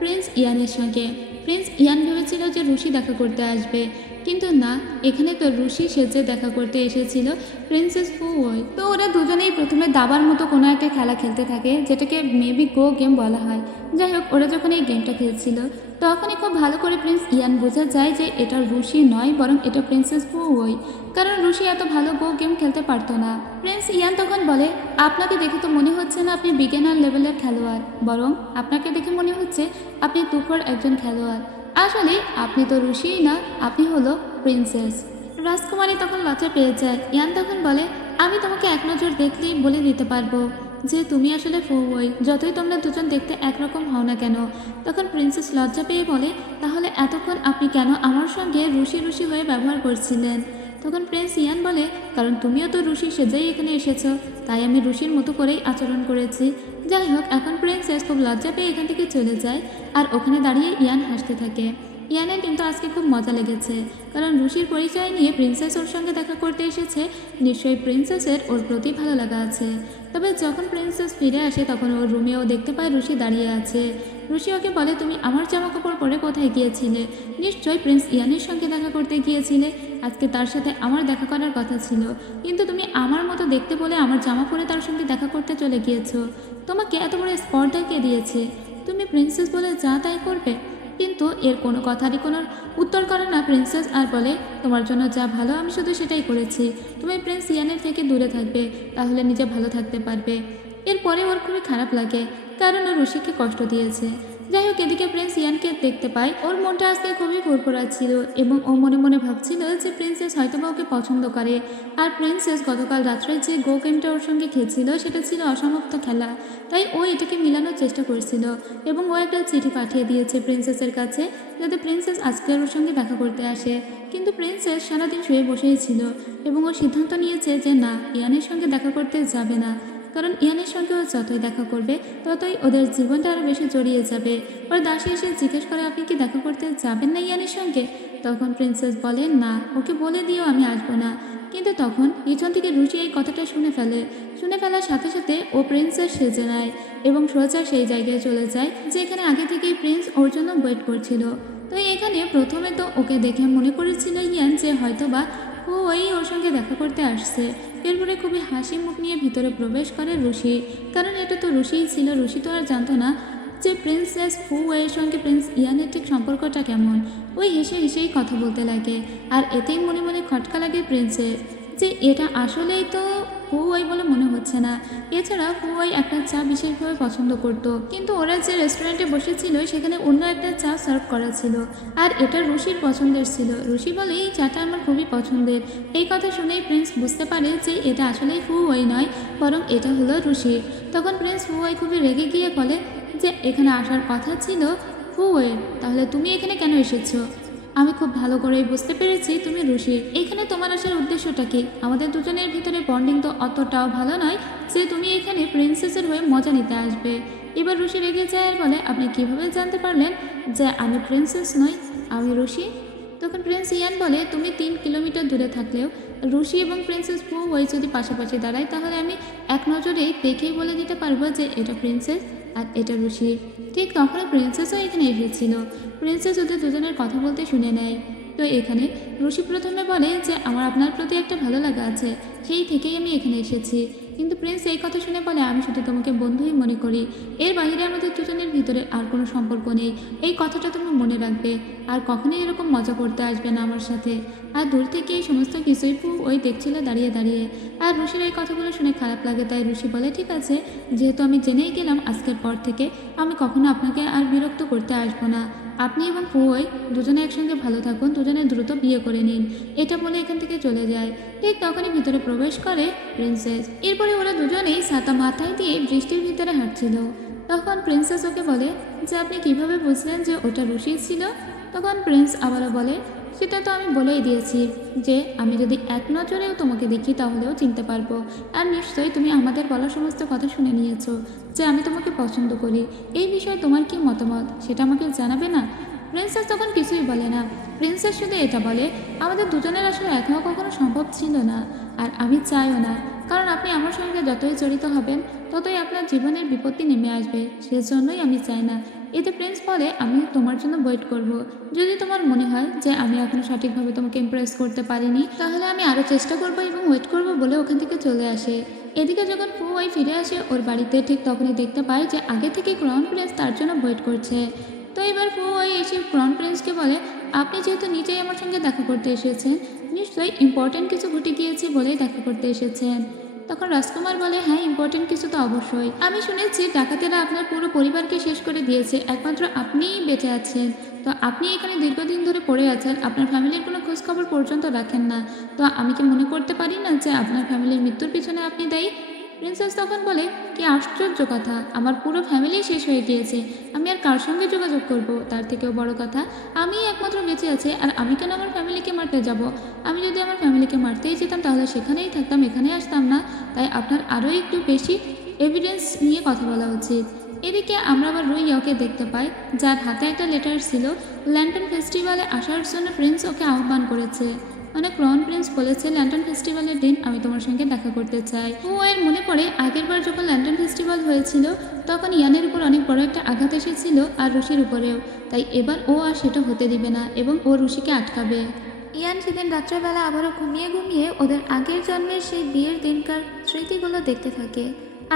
প্রিন্স ইয়ানের সঙ্গে। প্রিন্স ইয়ান ভেবেছিল যে রুশি দেখা করতে আসবে, কিন্তু না, এখানে তো রুশি সেজে দেখা করতে এসেছিল প্রিন্সেস ফুয়াই। তো ওরা দুজনেই প্রথমে দাবার মতো কোনো একটা খেলা খেলতে থাকে যেটাকে মেবি গো গেম বলা হয়। যাই হোক, ওরা যখন এই গেমটা খেলছিল তখনই খুব ভালো করে প্রিন্স ইয়ান বোঝা যায় যে এটা রুশি নয় বরং এটা প্রিন্সেস ফুয়াই, কারণ রুশি এত ভালো গো গেম খেলতে পারতো না। প্রিন্স ইয়ান তখন বলে, আপনাকে দেখে তো মনে হচ্ছে না আপনি বিগিনার লেভেলের খেলোয়াড়, বরং আপনাকে দেখে মনে হচ্ছে আপনি তুখোড় একজন খেলোয়াড়। আসলে আপনি তো রুশিই না, আপনি হলো প্রিন্সেস। রাজকুমারী তখন লজ্জা পেয়ে যায়। ইয়ান তখন বলে, আমি তোমাকে এক নজর দেখলেই বলে দিতে পারবো যে তুমি আসলে ফুয়াই, যতই তোমরা দুজন দেখতে একরকম হও না কেন। তখন প্রিন্সেস লজ্জা পেয়ে বলে, তাহলে এতক্ষণ আপনি কেন আমার সঙ্গে রুশি রুশি হয়ে ব্যবহার করছিলেন? তখন প্রিন্স ইয়ান বলে, কারণ তুমিও তো রুশি সেজেই এখানে এসেছো, তাই আমি রুশির মতো করেই আচরণ করেছি। যাই হোক, এখন প্রিন্সেস খুব লজ্জা পেয়ে এখান থেকে চলে যায় আর ওখানে দাঁড়িয়ে ইয়ান হাসতে থাকে। ইয়ানের কিন্তু আজকে খুব মজা লেগেছে, কারণ রুশির পরিচয় নিয়ে প্রিন্সেস ওর সঙ্গে দেখা করতে এসেছে, নিশ্চয়ই প্রিন্সেসের ওর প্রতি ভালো লাগা আছে। তবে যখন প্রিন্সেস ফিরে আসে তখন ওর রুমেও দেখতে পায় রুশি দাঁড়িয়ে আছে। রুশি ওকে বলে, তুমি আমার জামা কাপড় পরে কোথায় গিয়েছিলে? নিশ্চয়ই প্রিন্স ইয়ানের সঙ্গে দেখা করতে গিয়েছিলে, আজকে তার সাথে আমার দেখা করার কথা ছিল, কিন্তু তুমি আমার মতো দেখতে বলে আমার জামা পরে তার সঙ্গে দেখা করতে চলে গিয়েছো। তোমাকে এত বড় স্পর্ধা কে দিয়েছে? তুমি প্রিন্সেস বলে যা তাই করবে। কিন্তু এর কোনো কথারই কোনো উত্তর করে না প্রিন্সেস আর বলে, তোমার জন্য যা ভালো আমি শুধু সেটাই করেছি, তুমি প্রিন্স ইয়ানের থেকে দূরে থাকবে, তাহলে নিজে ভালো থাকতে পারবে। এরপরে ওর খুবই খারাপ লাগে, কারণ ও রুশিকে কষ্ট দিয়েছে। যাই হোক, এদিকে প্রিন্স ইয়ানকে দেখতে পায়, ওর মনটা আজকে খুবই ফুরফুরা ছিল এবং ও মনে মনে ভাবছিল যে প্রিন্সেস হয়তোবা ওকে পছন্দ করে। আর প্রিন্সেস গতকাল রাত্রে যে গো গেমটা ওর সঙ্গে খেলছিল সেটা ছিল অসমাপ্ত খেলা, তাই ও এটাকে মিলানোর চেষ্টা করছিল এবং ও একটা চিঠি পাঠিয়ে দিয়েছে প্রিন্সেসের কাছে যাতে প্রিন্সেস আজকে ওর সঙ্গে দেখা করতে আসে। কিন্তু প্রিন্সেস সারাদিন শুয়ে বসেই ছিল এবং ও সিদ্ধান্ত নিয়েছে যে না, ইয়ানের সঙ্গে দেখা করতে যাবে না, কারণ ইয়ানের সঙ্গে ও যতই দেখা করবে ততই ওদের জীবনটা আরও বেশি জড়িয়ে যাবে। ওর দাসী এসে জিজ্ঞেস করে, আপনি কি দেখা করতে যাবেন না ইয়ানের সঙ্গে? তখন প্রিন্সেস বলে, না, ওকে বলে দিও আমি আসবো না। কিন্তু তখন পিছন থেকে রুশি এই কথাটা শুনে ফেলার সাথে সাথে ও প্রিন্সেস সেজে নেয় এবং সোজা সেই জায়গায় চলে যায় যেখানে আগে থেকেই প্রিন্স ওর জন্য ওয়েট করছিল। তো এখানে প্রথমে তো ওকে দেখে মনে করেছিল ইয়ান যে হয়তোবা ওই ওর সঙ্গে দেখা করতে আসছে। এরপরে খুবই হাসি মুখ নিয়ে ভিতরে প্রবেশ করে রুশি, কারণ এটা তো রুশিই ছিল। রুশি তো আর জানতো না যে প্রিন্সেস ফুয়ের সঙ্গে প্রিন্স ইয়ানের ঠিক সম্পর্কটা কেমন। ওই হেসে হেসেই কথা বলতে লাগে আর এতেই মনে মনে খটকা লাগে প্রিন্সের যে এটা আসলেই তো ফুয়াই বলে মনে হচ্ছে না। এছাড়া ফুয়াই একটা চা বিশেষভাবে পছন্দ করত, কিন্তু ওরা যে রেস্টুরেন্টে বসেছিল সেখানে অন্য একটা চা সার্ভ করা ছিল আর এটা রুশির পছন্দের ছিল। রুশি বলে, এই চাটা আমার খুবই পছন্দের। এই কথা শুনেই প্রিন্স বুঝতে পারে যে এটা আসলেই ফুয়াই নয়, বরং এটা হলো রুশি। তখন প্রিন্স ফুয়াই খুবই রেগে গিয়ে বলে যে এখানে আসার কথা ছিল ফুয়ের, তাহলে তুমি এখানে কেন এসেছো? আমি খুব ভালো করেই বুঝতে পেরেছি তুমি রুশি। এখানে তোমার আসার উদ্দেশ্যটা কি? আমাদের দুজনের ভিতরে বন্ডিং তো অতটাও ভালো নয় যে তুমি এখানে প্রিন্সেসের হয়ে মজা নিতে আসবে। এবার রুশি রেগে যায় আর বলে, আপনি কিভাবে জানতে পারলেন যে আমি প্রিন্সেস নই, আমি রুশি? তো তখন প্রিন্স ইয়ান বলে, তুমি 3 কিলোমিটার দূরে থাকলেও রুশি এবং প্রিন্সেস ফু ওই যদি পাশাপাশি দাঁড়ায় তাহলে আমি এক নজরেই দেখেই বলে দিতে পারবো যে এটা প্রিন্সেস আর এটা রুশি। ঠিক তখনই প্রিন্সেসও এখানে এসেছিল। প্রিন্সেস ওদের দুজনের কথা বলতে শুনে নেয়। তো এখানে রুশি প্রথমে বলে যে আমার আপনার প্রতি একটা ভালো লাগা আছে, সেই থেকেই আমি এখানে এসেছি। কিন্তু প্রিন্স এই কথা শুনে বলে, আমি শুধু তোমাকে বন্ধুই মনে করি, এর বাইরে আমাদের দুজনের ভিতরে আর কোনো সম্পর্ক নেই। এই কথাটা তুমি মনে রাখবে, আর কখনোই এরকম মজা করতে আসবে না আমার সাথে। আর দূর থেকে এই সমস্ত কিছুই ওই দেখছিল দাঁড়িয়ে দাঁড়িয়ে। আর রুশির এই কথাগুলো শুনে খারাপ লাগে, তাই রুশি বলে, ঠিক আছে, যেহেতু আমি জেনেই গেলাম, আজকের পর থেকে আমি কখনো আপনাকে আর বিরক্ত করতে আসবো না। আপনি এবং ফুই দুজনে একসঙ্গে ভালো থাকুন, দুজনে দ্রুত বিয়ে করে নিন। এটা বলে এখান থেকে চলে যায়। ঠিক তখনই ভিতরে প্রবেশ করে প্রিন্সেস। এরপরে ওরা দুজনেই ছাতা মাথায় দিয়ে বৃষ্টির ভিতরে হাঁটছিল। তখন প্রিন্সেস ওকে বলে যে আপনি কিভাবে বুঝলেন যে ওটা রুশি ছিল? তখন প্রিন্স আবারও বলে, সেটা তো আমি বলেই দিয়েছি যে আমি যদি এক নজরেও তোমাকে দেখি তাহলেও চিনতে পারবো। আর নিশ্চয়ই তুমি আমাদের বলা সমস্ত কথা শুনে নিয়েছো যে আমি তোমাকে পছন্দ করি। এই বিষয়ে তোমার কি মতামত সেটা আমাকে জানাবে না? প্রিন্সেস তখন কিছুই বলে না। প্রিন্সেস শুধু এটা বলে, আমাদের দুজনের আসলে এক হওয়া কখনো সম্ভব ছিল না, আর আমি চাইও না, কারণ আপনি আমার সঙ্গে যতই জড়িত হবেন ততই আপনার জীবনের বিপত্তি নেমে আসবে, সেজন্যই আমি চাই না। এতে প্রিন্স বলে, আমি তোমার জন্য ওয়েট করব। যদি তোমার মনে হয় যে আমি এখনো সঠিকভাবে তোমাকে ইমপ্রেস করতে পারিনি তাহলে আমি আরও চেষ্টা করব এবং ওয়েট করব বলে ওখান থেকে চলে আসে। এদিকে যখন ফুয়াই ফিরে আসে ওর বাড়িতে, ঠিক তখনই দেখতে পায় যে আগে থেকে ক্রাউন প্রিন্স তার জন্য ওয়েট করছে। তো এবার ফুয়াই এসে ক্রাউন প্রিন্সকে বলে, আপনি যেহেতু নিজেই আমার সঙ্গে দেখা করতে এসেছেন, নিশ্চয়ই ইম্পর্টেন্ট কিছু ঘটে গিয়েছে বলেই দেখা করতে এসেছেন। তখন রাজকুমার বলে, হ্যাঁ, ইম্পর্টেন্ট কিছু তো অবশ্যই। আমি শুনেছি ডাকাতেরা আপনার পুরো পরিবারকে শেষ করে দিয়েছে, একমাত্র আপনিই বেঁচে আছেন। তো আপনি এখানে দীর্ঘদিন ধরে পড়ে আছেন, আপনার ফ্যামিলির কোনো খোঁজখবর পর্যন্ত রাখেন না। তো আমি কি মনে করতে পারি না যে আপনার ফ্যামিলির মৃত্যুর পিছনে আপনি দায়ী? প্রিন্সেস তখন বলে, কি আশ্চর্য কথা, আমার পুরো ফ্যামিলি শেষ হয়ে গিয়েছে, আমি আর কার সঙ্গে যোগাযোগ করব? তার থেকেও বড় কথা, আমিই একমাত্র বেঁচে আছি, আর আমি কেন আমার ফ্যামিলিকে মারতে যাব? আমি যদি আমার ফ্যামিলিকে মারতেই যেতাম তাহলে সেখানেই থাকতাম, এখানে আসতাম না। তাই আপনার আরও একটু বেশি এভিডেন্স নিয়ে কথা বলা উচিত। এদিকে আমরা আবার রুই ইয়াওকে দেখতে পাই, যার হাতে একটা লেটার ছিল। ল্যান্টন ফেস্টিভ্যালে আসার জন্য প্রিন্স ওকে আহ্বান করেছে। মানে ক্রাউন প্রিন্স বলেছে, ল্যান্টন ফেস্টিভ্যালের দিন আমি তোমার সঙ্গে দেখা করতে চাই। ও এর মনে পড়ে আগেরবার যখন ল্যান্টন ফেস্টিভ্যাল হয়েছিল তখন ইয়ানের উপর অনেক বড় একটা আঘাত এসেছিল, আর রুশির উপরেও। তাই এবার ও আর সেটা হতে দিবে না এবং ও রুশিকে আটকাবে। ইয়ান সেদিন রাত্রেবেলা আবারও ঘুমিয়ে ঘুমিয়ে ওদের আগের জন্মের সেই বিয়ের দিনকার স্মৃতিগুলো দেখতে থাকে।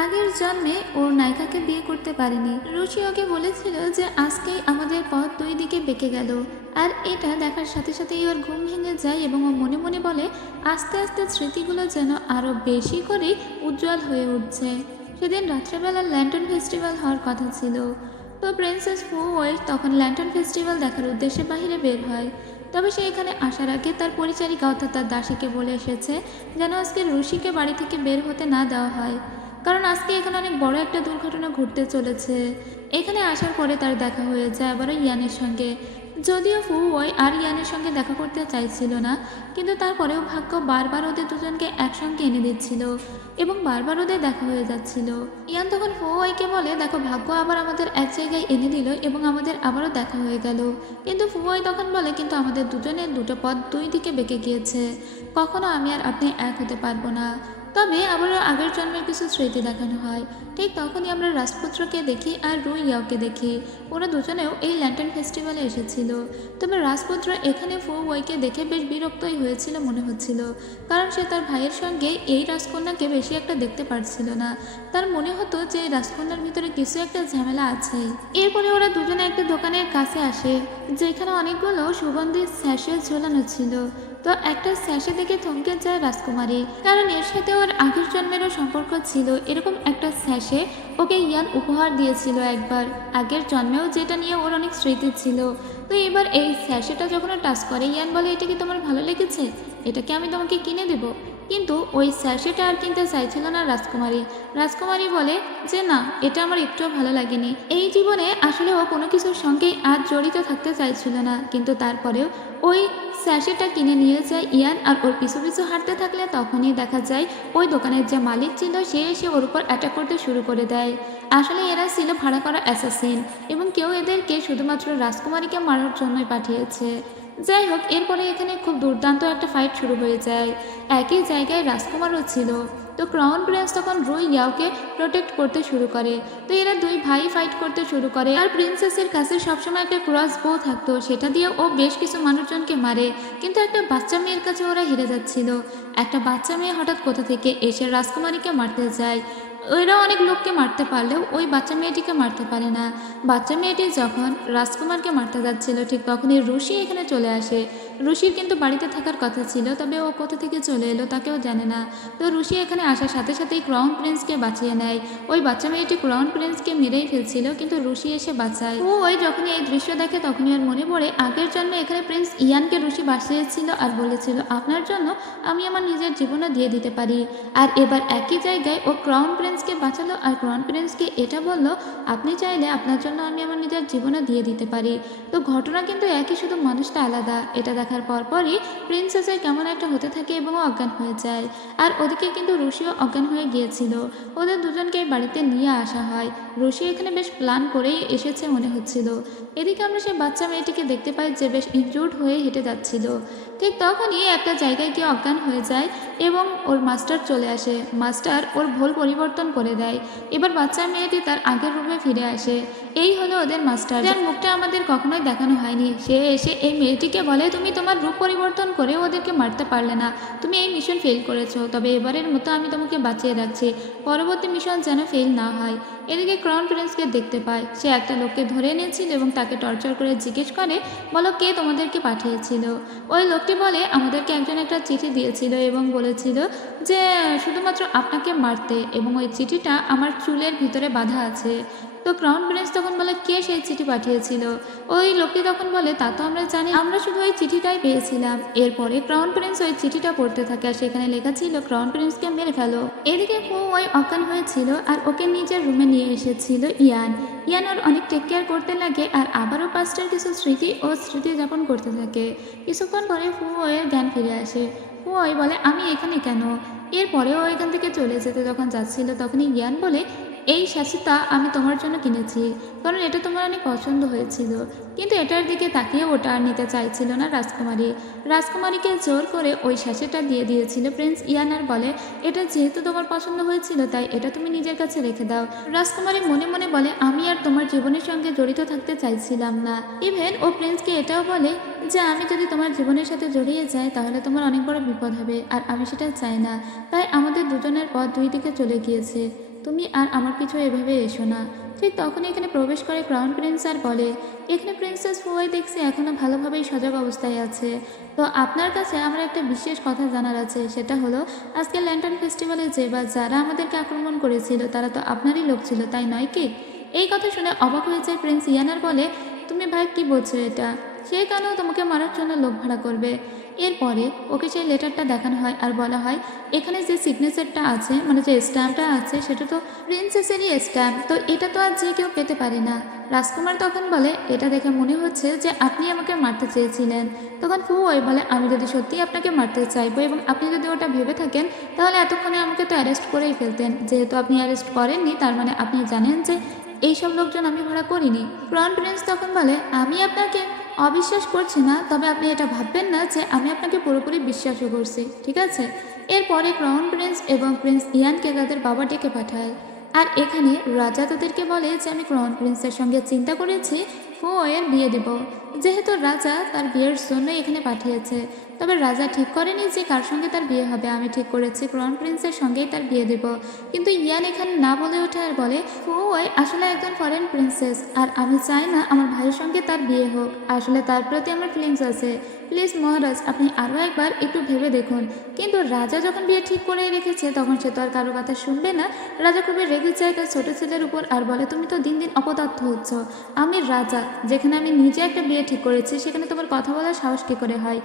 আগের জন্মে ওর নায়িকাকে বিয়ে করতে পারেনি। রুশি ওকে বলেছিল যে আজকেই আমাদের পথ দুই দিকে বেঁকে গেল, আর এটা দেখার সাথে সাথেই ওর ঘুম ভেঙে যায় এবং ও মনে মনে বলে, আস্তে আস্তে স্মৃতিগুলো যেন আরও বেশি করে উজ্জ্বল হয়ে উঠছে। সেদিন রাত্রেবেলা ল্যান্টন ফেস্টিভ্যাল হওয়ার কথা ছিল। তো প্রিন্সেস ফু ওয়েল তখন ল্যান্টন ফেস্টিভ্যাল দেখার উদ্দেশ্যে বাইরে বের হয়। তবে সে এখানে আসার আগে তার পরিচারিকা অর্থাৎ তার দাসীকে বলে এসেছে যেন আজকে রুশিকে বাড়ি থেকে বের হতে না দেওয়া হয়, কারণ আজকে এখানে অনেক বড় একটা দুর্ঘটনা ঘটতে চলেছে। এখানে আসার পরে তার দেখা হয়ে যায় আবারও ইয়ানের সঙ্গে। যদিও ফু ওই আর ইয়ানের সঙ্গে দেখা করতে চাইছিল না, কিন্তু তারপরেও ভাগ্য বারবার ওদের দুজনকে একসঙ্গে এনে দিচ্ছিল এবং বারবার ওদের দেখা হয়ে যাচ্ছিল। ইয়ান তখন ফু ওইকে বলে, দেখো, ভাগ্য আবার আমাদের এক জায়গায় এনে দিল এবং আমাদের আবারও দেখা হয়ে গেল। কিন্তু ফু ওই তখন বলে, কিন্তু আমাদের দুজনের দুটো পথ দুই দিকে বেঁকে গিয়েছে, কখনো আমি আর আপনি এক হতে পারবো না। তবে আবারও আগের জন্মের কিছু স্মৃতি দেখানো হয়। ঠিক তখনই আমরা রাজপুত্রকে দেখি আর রুই ইয়াওকে দেখি। ওরা দুজনেও এই ল্যান্টন ফেস্টিভ্যালে এসেছিল। তবে রাজপুত্র এখানে ফু ওয়াইকে দেখে বেশ বিরক্তই হয়েছিল মনে হচ্ছিল, কারণ সে তার ভাইয়ের সঙ্গে এই রাজকন্যাকে বেশি একটা দেখতে পারছিল না। তার মনে হতো যে এই রাজকন্যার ভিতরে কিছু একটা ঝামেলা আছে। এরপরে ওরা দুজনে একটা দোকানের কাছে আসে যেখানে অনেকগুলো সুগন্ধিত স্যাশে ঝোলানো ছিল। তো একটা স্যাশে দেখে থমকে যায় রাজকুমারী, কারণ এর সাথে ওর আগের জন্মেরও সম্পর্ক ছিল। এরকম একটা স্যাশে ওকে ইয়ান উপহার দিয়েছিল একবার আগের জন্মেও, যেটা নিয়ে ওর অনেক স্মৃতি ছিল। তো এবার এই স্যাশেটা যখন টাচ করে ইয়ান বলে, এটা কি তোমার ভালো লেগেছে? এটাকে আমি তোমাকে কিনে দেব। কিন্তু ওই স্যাশেটা আর কিনতে চাইছিল না রাজকুমারী। রাজকুমারী বলে যে না, এটা আমার একটুও ভালো লাগেনি। এই জীবনে আসলে ও কোনো কিছুর সঙ্গেই আর জড়িত থাকতে চাইছিল না, কিন্তু তারপরেও ওই স্যাশেটা কিনে নিয়ে যায় ইয়ান। আর ওর পিছু পিছু হাঁটতে থাকলে তখনই দেখা যায় ওই দোকানের যে মালিক ছিল সে এসে ওর উপর অ্যাটাক করতে শুরু করে দেয়। আসলে এরা ছিল ভাড়া করা অ্যাসাসিন এবং কেউ এদেরকে শুধুমাত্র রাজকুমারীকে মারার জন্যই পাঠিয়েছে। যাই হোক, এরপরে এখানে খুব দুর্দান্ত একটা ফাইট শুরু হয়ে যায়। একই জায়গায় রাজকুমারও ছিল। তো ক্রাউন প্রিন্স তখন রুই ইয়াওকে প্রোটেক্ট করতে শুরু করে। তো এরা দুই ভাই ফাইট করতে শুরু করে। আর প্রিন্সেসের কাছে সবসময় একটা ক্রস বো থাকতো, সেটা দিয়ে ও বেশ কিছু মানুষজনকে মারে। কিন্তু একটা বাচ্চা মেয়ের কাছে ওরা হেরে যাচ্ছিল। একটা বাচ্চা মেয়ে হঠাৎ কোথা থেকে এসে রাজকুমারীকে মারতে যায়। ওরা অনেক লোককে মারতে পারলেও ওই বাচ্চা মেয়েটিকে মারতে পারে না। বাচ্চা মেয়েটি যখন রাজকুমারকে মারতে যাচ্ছিল, ঠিক তখনই রুশি এখানে চলে আসে। রুশির কিন্তু বাড়িতে থাকার কথা ছিল, তবে ও কোথা থেকে চলে এলো তাকেও জানে না। তো রুশি এখানে আসার সাথে সাথেই ক্রাউন প্রিন্সকে বাঁচিয়ে নেয়। ওই বাচ্চা মেয়েটি ক্রাউন প্রিন্সকে মেরেই ফেলছিল, কিন্তু রুশি এসে বাঁচায়। ওই যখনই এই দৃশ্য দেখে তখনই ওর মনে পড়ে আগের জন্য এখানে প্রিন্স ইয়ানকে রুশি বাঁচিয়েছিল আর বলেছিল, আপনার জন্য আমি আমার নিজের জীবনও দিয়ে দিতে পারি। আর এবার একই জায়গায় ও ক্রাউন প্রিন্সকে বাঁচালো আর ক্রাউন প্রিন্সকে এটা বলল, আপনি চাইলে আপনার জন্য আমি আমার নিজের জীবনও দিয়ে দিতে পারি। তো ঘটনা কিন্তু একই, শুধু মানুষটা আলাদা। এটা দেখার পরপরই প্রিন্সেসের কেমন একটা হতে থাকে এবং অজ্ঞান হয়ে যায়। আর ওদিকে কিন্তু রুশিও অজ্ঞান হয়ে গিয়েছিল। ওদের দুজনকে বাড়িতে নিয়ে আসা হয়। রুশি এখানে বেশ প্ল্যান করেই এসেছে মনে হচ্ছিল। এদিকে আমরা সেই বাচ্চা মেয়েটিকে দেখতে পাই যে বেশ ইনজুর্ড হয়ে হেঁটে যাচ্ছিল। ঠিক তখনই একটা জায়গায় গিয়ে অজ্ঞান হয়ে যায় এবং ওর মাস্টার চলে আসে। মাস্টার ওর ভুল পরিবর্তন করে দেয়। এবার বাচ্চা মেয়েটি তার আগের রূপে ফিরে আসে। এই হলো ওদের মাস্টার, যার মুখটা আমাদের কখনোই দেখানো হয়নি। সে এসে এই মেয়েটিকে বলে, তুমি তোমার রূপ পরিবর্তন করে ওদেরকে মারতে পারলে না, তুমি এই মিশন ফেল করেছো, তবে এবারের মতো আমি তোমাকে বাঁচিয়ে রাখছি, পরবর্তী মিশন যেন ফেল না হয়। এদিকে ক্রাউন প্রিন্সকে দেখতে পায়। সে একটা লোককে ধরে এনেছিল এবং তাকে টর্চার করে জিজ্ঞেস করে, বলো কে তোমাদেরকে পাঠিয়েছিল। ওই লোকটি বলে, আমাদেরকে একজন একটা চিঠি দিয়েছিল এবং বলেছিল যে শুধুমাত্র আপনাকে মারতে, এবং ওই চিঠিটা আমার চুলের ভিতরে বাঁধা আছে। তো ক্রাউন প্রিন্স তখন বলে, কে সেই চিঠি পাঠিয়েছিল। ওই লোকটি তখন বলে, তা তো আমরা জানি, আমরা শুধু ওই চিঠিটাই পেয়েছিলাম। এরপরে ক্রাউন প্রিন্স ওই চিঠিটা পড়তে থাকে আর সেখানে লেখা ছিল, ক্রাউন প্রিন্সকে মেরে ফেলো। এদিকে ওই অজ্ঞান হয়েছিল আর ওকে নিজের রুমে নিয়ে এসেছিল ইয়ান। ইয়ান ওর অনেক টেক কেয়ার করতে লাগে আর আবারও পাস্টের কিছু স্মৃতি যাপন করতে থাকে। কিছুক্ষণ পরে ওয়ের জ্ঞান ফিরে আসে। ওই বলে, আমি এখানে কেন। এরপরে ও এখান থেকে চলে যেতে যখন যাচ্ছিল তখনই জ্ঞান বলে, এই শাসিতা আমি তোমার জন্য কিনেছি, কারণ এটা তোমার অনেক পছন্দ হয়েছিল। কিন্তু এটার দিকে তাকিয়ে ওটা আর নিতে চাইছিল না রাজকুমারী। রাজকুমারীকে জোর করে ওই শাসিটা দিয়ে দিয়েছিল প্রিন্স ইয়ান আর বলে, এটা যেহেতু তোমার পছন্দ হয়েছিল তাই এটা তুমি নিজের কাছে রেখে দাও। রাজকুমারী মনে মনে বলে, আমি আর তোমার জীবনের সঙ্গে জড়িত থাকতে চাইছিলাম না। ইভেন ও প্রিন্সকে এটাও বলে যে আমি যদি তোমার জীবনের সাথে জড়িয়ে যাই তাহলে তোমার অনেক বড় বিপদ হবে, আর আমি সেটা চাই না। তাই আমাদের দুজনের পথ দুই দিকে চলে গিয়েছে, তুমি আর আমার পিছু এভাবে এসো না। ঠিক তখন এখানে প্রবেশ করে ক্রাউন প্রিন্স আর বলে, এখানে প্রিন্সেস ফুয়াই দেখছি এখনো ভালোভাবেই সজাগ অবস্থায় আছে। তো আপনার কাছে আমার একটা বিশেষ কথা জানার আছে, সেটা হলো আজকে ল্যান্টার্ন ফেস্টিভ্যালে যারা আমাদেরকে আক্রমণ করেছিল তারা তো আপনারই লোক ছিল, তাই নয় কি? এই কথা শুনে অবাক হয়ে যায় প্রিন্স ইয়ানার বলে, তুমি ভাই কি বলছো এটা? সে কেন তোমাকে মারার জন্য লোক ভাড়া করবে? এরপরে ওকে সেই লেটারটা দেখানো হয় আর বলা হয়, এখানে যে সিগনেচারটা আছে, মানে যে স্ট্যাম্পটা আছে, সেটা তো প্রিন্সেসেরই স্ট্যাম্প, তো এটা তো আর যে কেউ পেতে পারে না। রাজকুমার তখন বলে, এটা দেখে মনে হচ্ছে যে আপনি আমাকে মারতে চেয়েছিলেন। তখন ফুয়াই বলে, আমি যদি সত্যিই আপনাকে মারতে চাইবো এবং আপনি যদি ওটা ভেবে থাকেন তাহলে এতক্ষণে আমাকে তো অ্যারেস্ট করেই ফেলতেন। যেহেতু আপনি অ্যারেস্ট করেননি তার মানে আপনি জানেন যে এইসব লোকজন আমি ভাড়া করিনি। ক্রাউন প্রিন্স তখন বলে, আমি আপনাকে অবিশ্বাস করছি না, তবে আপনি এটা ভাববেন না যে আমি আপনাকে পুরোপুরি বিশ্বাসও করছি, ঠিক আছে? এরপরে ক্রাউন প্রিন্স এবং প্রিন্স ইয়ানকে তাদের বাবা ডেকে পাঠায়। আর এখানে রাজা তাদেরকে বলে যে আমি ক্রাউন প্রিন্সের সঙ্গে চিন্তা করেছি ফুয়ের বিয়ে দেব, যেহেতু রাজা তার বিয়ের জন্য এখানে পাঠিয়েছে। তবে রাজা ঠিক করেনি যে কার সঙ্গে তার বিয়ে হবে, আমি ঠিক করেছি ক্রাউন প্রিন্সের সঙ্গেই তার বিয়ে দেব। কিন্তু ইয়ান এখানে না বলে ওঠে আর বলে, ফুয়াই আসলে একজন ফরেন প্রিন্সেস আর আমি চাই না আমার ভাইয়ের সঙ্গে তার বিয়ে হোক, আসলে তার প্রতি আমার ফিলিংস আছে। প্লিজ মহারাজ, আপনি আরও একবার একটু ভেবে দেখুন। কিন্তু রাজা যখন বিয়ে ঠিক করে রেখেছে তখন সে তো আর কারো কথা শুনবে না। রাজা খুবই রেগে যায় তার ছোটো ছেলের উপর আর বলে, তুমি তো দিন দিন অপদার্থ হচ্ছ। আমি রাজা, যেখানে আমি নিজে একটা বিয়ে ঠিক করেছি সেখানে তোমার কথা বলার সাহস কী করে হয়?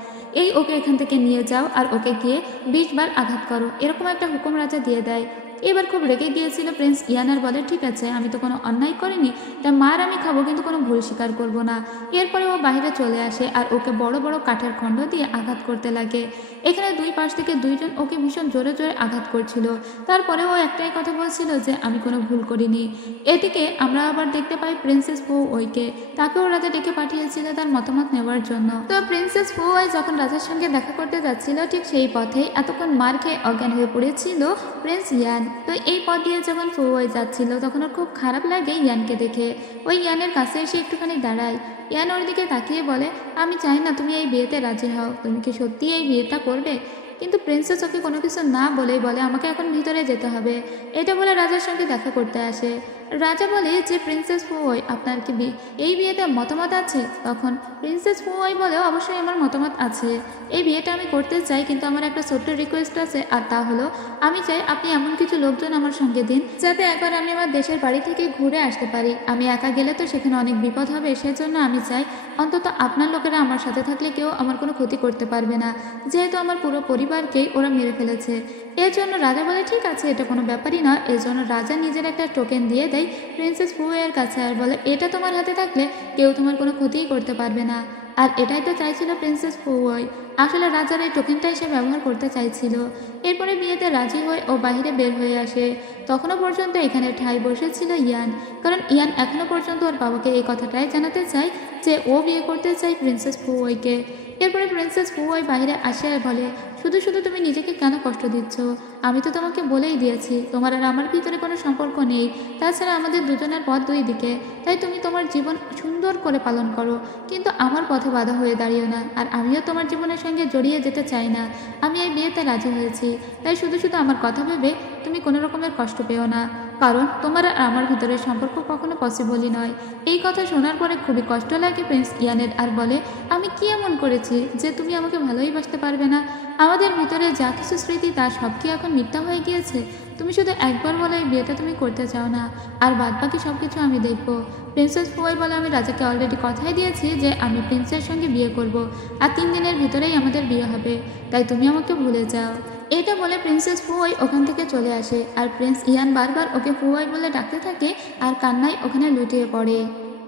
ওকে এখান থেকে নিয়ে যাও আর ওকে গিয়ে 20 বার আঘাত করো, এরকম একটা হুকুম রাজা দিয়ে দেয়। এবার খুব রেগে গিয়েছিল প্রিন্স ইয়ান আর বলে, ঠিক আছে, আমি তো কোনো অন্যায় করিনি, তাই মার আমি খাবো কিন্তু কোনো ভুল স্বীকার করব না। এরপরে ও বাইরে চলে আসে আর ওকে বড় বড় কাঠের খণ্ড দিয়ে আঘাত করতে লাগে। এখানে দুই পাশ থেকে দুইজন ওকে ভীষণ জোরে জোরে আঘাত করছিল। তারপরে ও একটাই কথা বলছিল যে আমি কোনো ভুল করিনি। এদিকে আমরা আবার দেখতে পাই প্রিন্সেস ফু ওইকে, তাকেও রাজা ডেকে পাঠিয়েছিল তার মতামত নেওয়ার জন্য। তো প্রিন্সেস ফু ওই যখন রাজার সঙ্গে দেখা করতে যাচ্ছিল ঠিক সেই পথে এতক্ষণ মার খেয়ে অজ্ঞান হয়ে পড়েছিল প্রিন্স ইয়ান। তো এই পথ দিয়ে যখন ফু ওই যাচ্ছিল তখন ওর খুব খারাপ লাগে ইয়ানকে দেখে। ওই ইয়ানের কাছে এসে একটুখানি দাঁড়ায়। ইয়ান ওর দিকে তাকিয়ে বলে, আমি চাই না তুমি এই বিয়েতে রাজি হও, তুমি কি সত্যি এই বিয়েটা করবে? কিন্তু প্রিন্সেস ওকে কোনো কিছু না বলেই বলে, আমাকে এখন ভিতরে যেতে হবে। এটা বলে রাজার সঙ্গে দেখা করতে আসে। রাজা বলে যে প্রিন্সেস ফুওই, আপনার কি এই বিয়েতে মতামত আছে? তখন প্রিন্সেস ফুওই বলে, অবশ্যই আমার মতামত আছে, এই বিয়েটা আমি করতে চাই, কিন্তু আমার একটা ছোট্ট রিকোয়েস্ট আছে, আর তা হলো আমি চাই আপনি এমন কিছু লোকজন আমার সঙ্গে দিন যাতে একবার আমি আমার দেশের বাড়ি থেকে ঘুরে আসতে পারি। আমি একা গেলে তো সেখানে অনেক বিপদ হবে, সেজন্য আমি চাই অন্তত আপনার লোকেরা আমার সাথে থাকলে কেউ আমার কোনো ক্ষতি করতে পারবে না, যেহেতু আমার পুরো পরিবারকেই ওরা মেরে ফেলেছে। এর জন্য রাজা বলে, ঠিক আছে, এটা কোনো ব্যাপারই না। এর জন্য রাজা নিজের একটা টোকেন দিয়ে দেয় প্রিন্সেস ফুয়ের কাছে আর বলে, এটা তোমার হাতে থাকলে কেউ তোমার কোনো ক্ষতিই করতে পারবে না। আর এটাই তো চাইছিল প্রিন্সেস ফুয়েই, আসলে রাজার এই টোকেনটাই সে ব্যবহার করতে চাইছিল। এরপরে বিয়েতে রাজি হয়ে ও বাহিরে বের হয়ে আসে। তখনও পর্যন্ত এখানে ঠাই বসেছিল ইয়ান, কারণ ইয়ান এখনও পর্যন্ত ওর বাবাকে এই কথাটাই জানাতে চায় যে ও বিয়ে করতে চায় প্রিন্সেস ফুয়েকে। এরপরে প্রিন্সেস ফুয়াই বাইরে আসে আর বলে, শুধু শুধু তুমি নিজেকে কেন কষ্ট দিচ্ছ? আমি তো তোমাকে বলেই দিয়েছি তোমার আর আমার ভিতরে কোনো সম্পর্ক নেই, তাছাড়া আমাদের দুজনের পথ দুই দিকে, তাই তুমি তোমার জীবন সুন্দর করে পালন করো, কিন্তু আমার পথে বাধা হয়ে দাঁড়িও না। আর আমিও তোমার জীবনের সঙ্গে জড়িয়ে যেতে চাই না। আমি এই বিয়েতে রাজি হয়েছি, তাই শুধু শুধু আমার কথা ভেবে তুমি কোনো রকমের কষ্ট পেও না, কারণ তোমার আর আমার ভিতরে সম্পর্ক কখনো পসিবলই নয়। এই কথা শোনার পরে খুবই কষ্ট লাগে প্রিন্স ইয়ানের আর বলে, আমি কি এমন করেছি যে তুমি আমাকে ভালোই বাসতে পারবে না? আমাদের ভিতরে যা কিছু স্মৃতি তা সব কি এখন মিথ্যা হয়ে গিয়েছে? তুমি শুধু একবার বলে এই বিয়েটা তুমি করতে চাও না, আর বাদ বাকি সব কিছু আমি দেখব। প্রিন্সেস ফুয়াই বলে, আমি রাজাকে অলরেডি কথাই দিয়েছি যে আমি প্রিন্সের সঙ্গে বিয়ে করব, আর 3 দিনের ভিতরেই আমাদের বিয়ে হবে, তাই তুমি আমাকে ভুলে যাও। এটা বলে প্রিন্সেস ফুয়াই ওখান থেকে চলে আসে, আর প্রিন্স ইয়ান বারবার ওকে ফুয়াই বলে ডাকতে থাকে আর কান্নায় ওখানে লুটিয়ে পড়ে।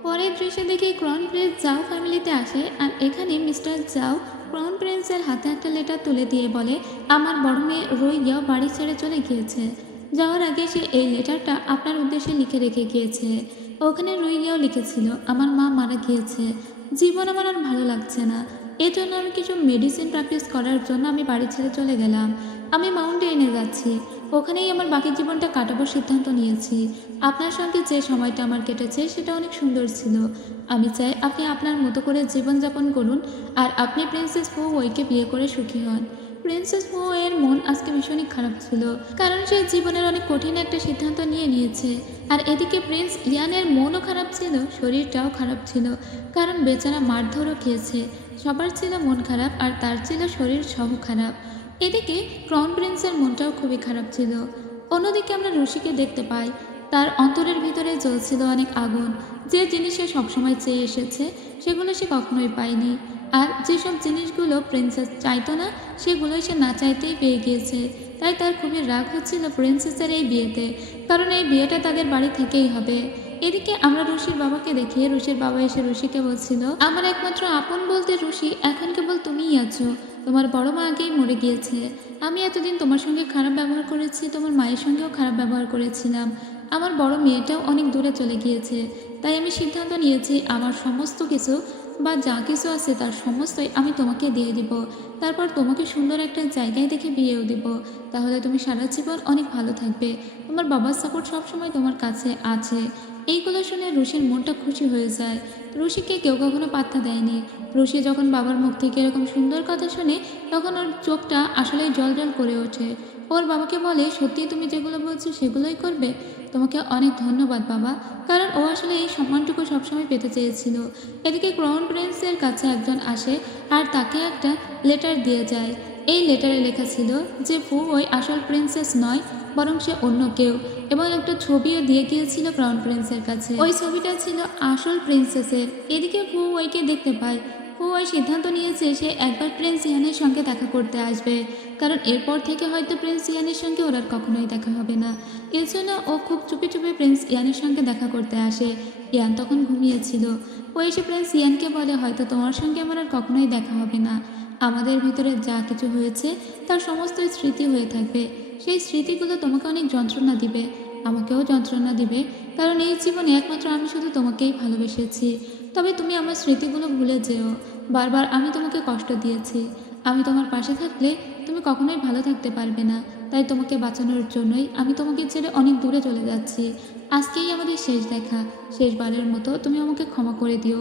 পরের দৃশ্যে দেখি ক্রাউন প্রিন্স জাও ফ্যামিলিতে আসে, আর এখানে মিস্টার জাও ক্রাউন প্রিন্সের হাতে একটা লেটার তুলে দিয়ে বলে, আমার বড় মেয়ে রোইয়াও বাড়ি ছেড়ে চলে গিয়েছে, যাওয়ার আগে সে এই লেটারটা আপনার উদ্দেশ্যে লিখে রেখে গিয়েছে। ওখানে রোইয়াও লিখেছিল, আমার মা মারা গিয়েছে, জীবন আমার আর ভালো লাগছে না, এই জন্য আমি কিছু মেডিসিন প্র্যাকটিস করার জন্য আমি বাড়ি ছেড়ে চলে গেলাম। আমি মাউন্টেনে যাচ্ছি, ওখানেই আমার বাকি জীবনটা কাটাবার সিদ্ধান্ত নিয়েছি। আপনার সঙ্গে যে সময়টা আমার কেটেছে সেটা অনেক সুন্দর ছিল। আমি চাই আপনি আপনার মতো করে জীবনযাপন করুন, আর আপনি প্রিন্সেস ফুওইকে বিয়ে করে সুখী হন। প্রিন্সেস ফুওয়ের মন আজকে ভীষণই খারাপ ছিল, কারণ সে জীবনের অনেক কঠিন একটা সিদ্ধান্ত নিয়েছে। আর এদিকে প্রিন্স ইয়ানের মনও খারাপ ছিল, শরীরটাও খারাপ ছিল, কারণ বেচারা মারধরও খেয়েছে। সবার ছিল মন খারাপ, আর তার ছিল শরীর সহ খারাপ। এদিকে ক্রাউন প্রিন্সের মনটাও খুবই খারাপ ছিল। অন্যদিকে আমরা রুশিকে দেখতে পাই, তার অন্তরের ভিতরে জ্বলছিল অনেক আগুন। যে জিনিস সে সবসময় চেয়ে এসেছে সেগুলো সে কখনোই পায়নি, আর যেসব জিনিসগুলো প্রিন্সেস চাইতো না সেগুলোই সে না চাইতেই পেয়ে গিয়েছে। তাই তার খুবই রাগ হচ্ছিল প্রিন্সেসের এই বিয়েতে, কারণ এই বিয়েটা তাদের বাড়ি থেকেই হবে। এদিকে আমরা রুশির বাবাকে দেখি, রুশির বাবা এসে রুশিকে বলছিল, আমার একমাত্র আপন বলতে রুশি এখন কেবল তুমিই আছো, তোমার বড় মা আগেই মরে গিয়েছে। আমি এতদিন তোমার সঙ্গে খারাপ ব্যবহার করেছি, তোমার মায়ের সঙ্গেও খারাপ ব্যবহার করেছিলাম, আমার বড় মেয়েটাও অনেক দূরে চলে গিয়েছে, তাই আমি সিদ্ধান্ত নিয়েছি আমার সমস্ত কিছু বা যা কিছু আছে তার সমস্তই আমি তোমাকে দিয়ে দিব, তারপর তোমাকে সুন্দর একটা জায়গায় দেখে বিয়েও দিব, তাহলে তুমি সারা জীবন অনেক ভালো থাকবে, তোমার বাবার সাপোর্ট সবসময় তোমার কাছে আছে। এইগুলো শুনে রুশির মনটা খুশি হয়ে যায়। রুশিকে কেউ কখনো পাত্তা দেয়নি। রুশি যখন বাবার মুখ থেকে এরকম সুন্দর কথা শুনে তখন ওর চোখটা আসলেই জল জল করে ওঠে। ওর বাবাকে বলে, সত্যি তুমি যেগুলো বলছো সেগুলোই করবে? তোমাকে অনেক ধন্যবাদ বাবা, কারণ ও আসলে এই সম্মানটুকু সবসময় পেতে চেয়েছিল। এদিকে ক্রাউন প্রিন্সের কাছে একজন আসে আর তাকে একটা লেটার দিয়ে যায়। এই লেটারে লেখা ছিল যে ফুওই আসল প্রিন্সেস নয়, বরং সে অন্য কেউ, এবং একটা ছবিও দিয়ে গিয়েছিল ক্রাউন প্রিন্সের কাছে। ওই ছবিটা ছিল আসল প্রিন্সেসের। এদিকে ফুওইকে দেখতে পায়। ফুওই সিদ্ধান্ত নিয়েছে সে একবার প্রিন্স ইয়ানের সঙ্গে দেখা করতে আসবে। কারণ এরপর থেকে হয়তো প্রিন্স ইয়ানের সঙ্গে ওর আর কখনোই দেখা হবে না। এজন্য ও খুব চুপি চুপি প্রিন্স ইয়ানের সঙ্গে দেখা করতে আসে। ইয়ান তখন ঘুমিয়েছিল। ও এসে প্রিন্স ইয়ানকে বলে, হয়তো তোমার সঙ্গে আমার আর কখনোই দেখা হবে না। আমাদের ভিতরে যা কিছু হয়েছে তার সমস্ত স্মৃতি হয়ে থাকবে। সেই স্মৃতিগুলো তোমাকে অনেক যন্ত্রণা দিবে, আমাকেও যন্ত্রণা দিবে, কারণ এই জীবনে একমাত্র আমি শুধু তোমাকেই ভালোবেসেছি। তবে তুমি আমার স্মৃতিগুলো ভুলে যেও। বারবার আমি তোমাকে কষ্ট দিয়েছি। আমি তোমার পাশে থাকলে তুমি কখনোই ভালো থাকতে পারবে না। তাই তোমাকে বাঁচানোর জন্যই আমি তোমাকে ছেড়ে অনেক দূরে চলে যাচ্ছি। আজকেই আমাদের শেষ দেখা, শেষবারের মতো তুমি আমাকে ক্ষমা করে দিও।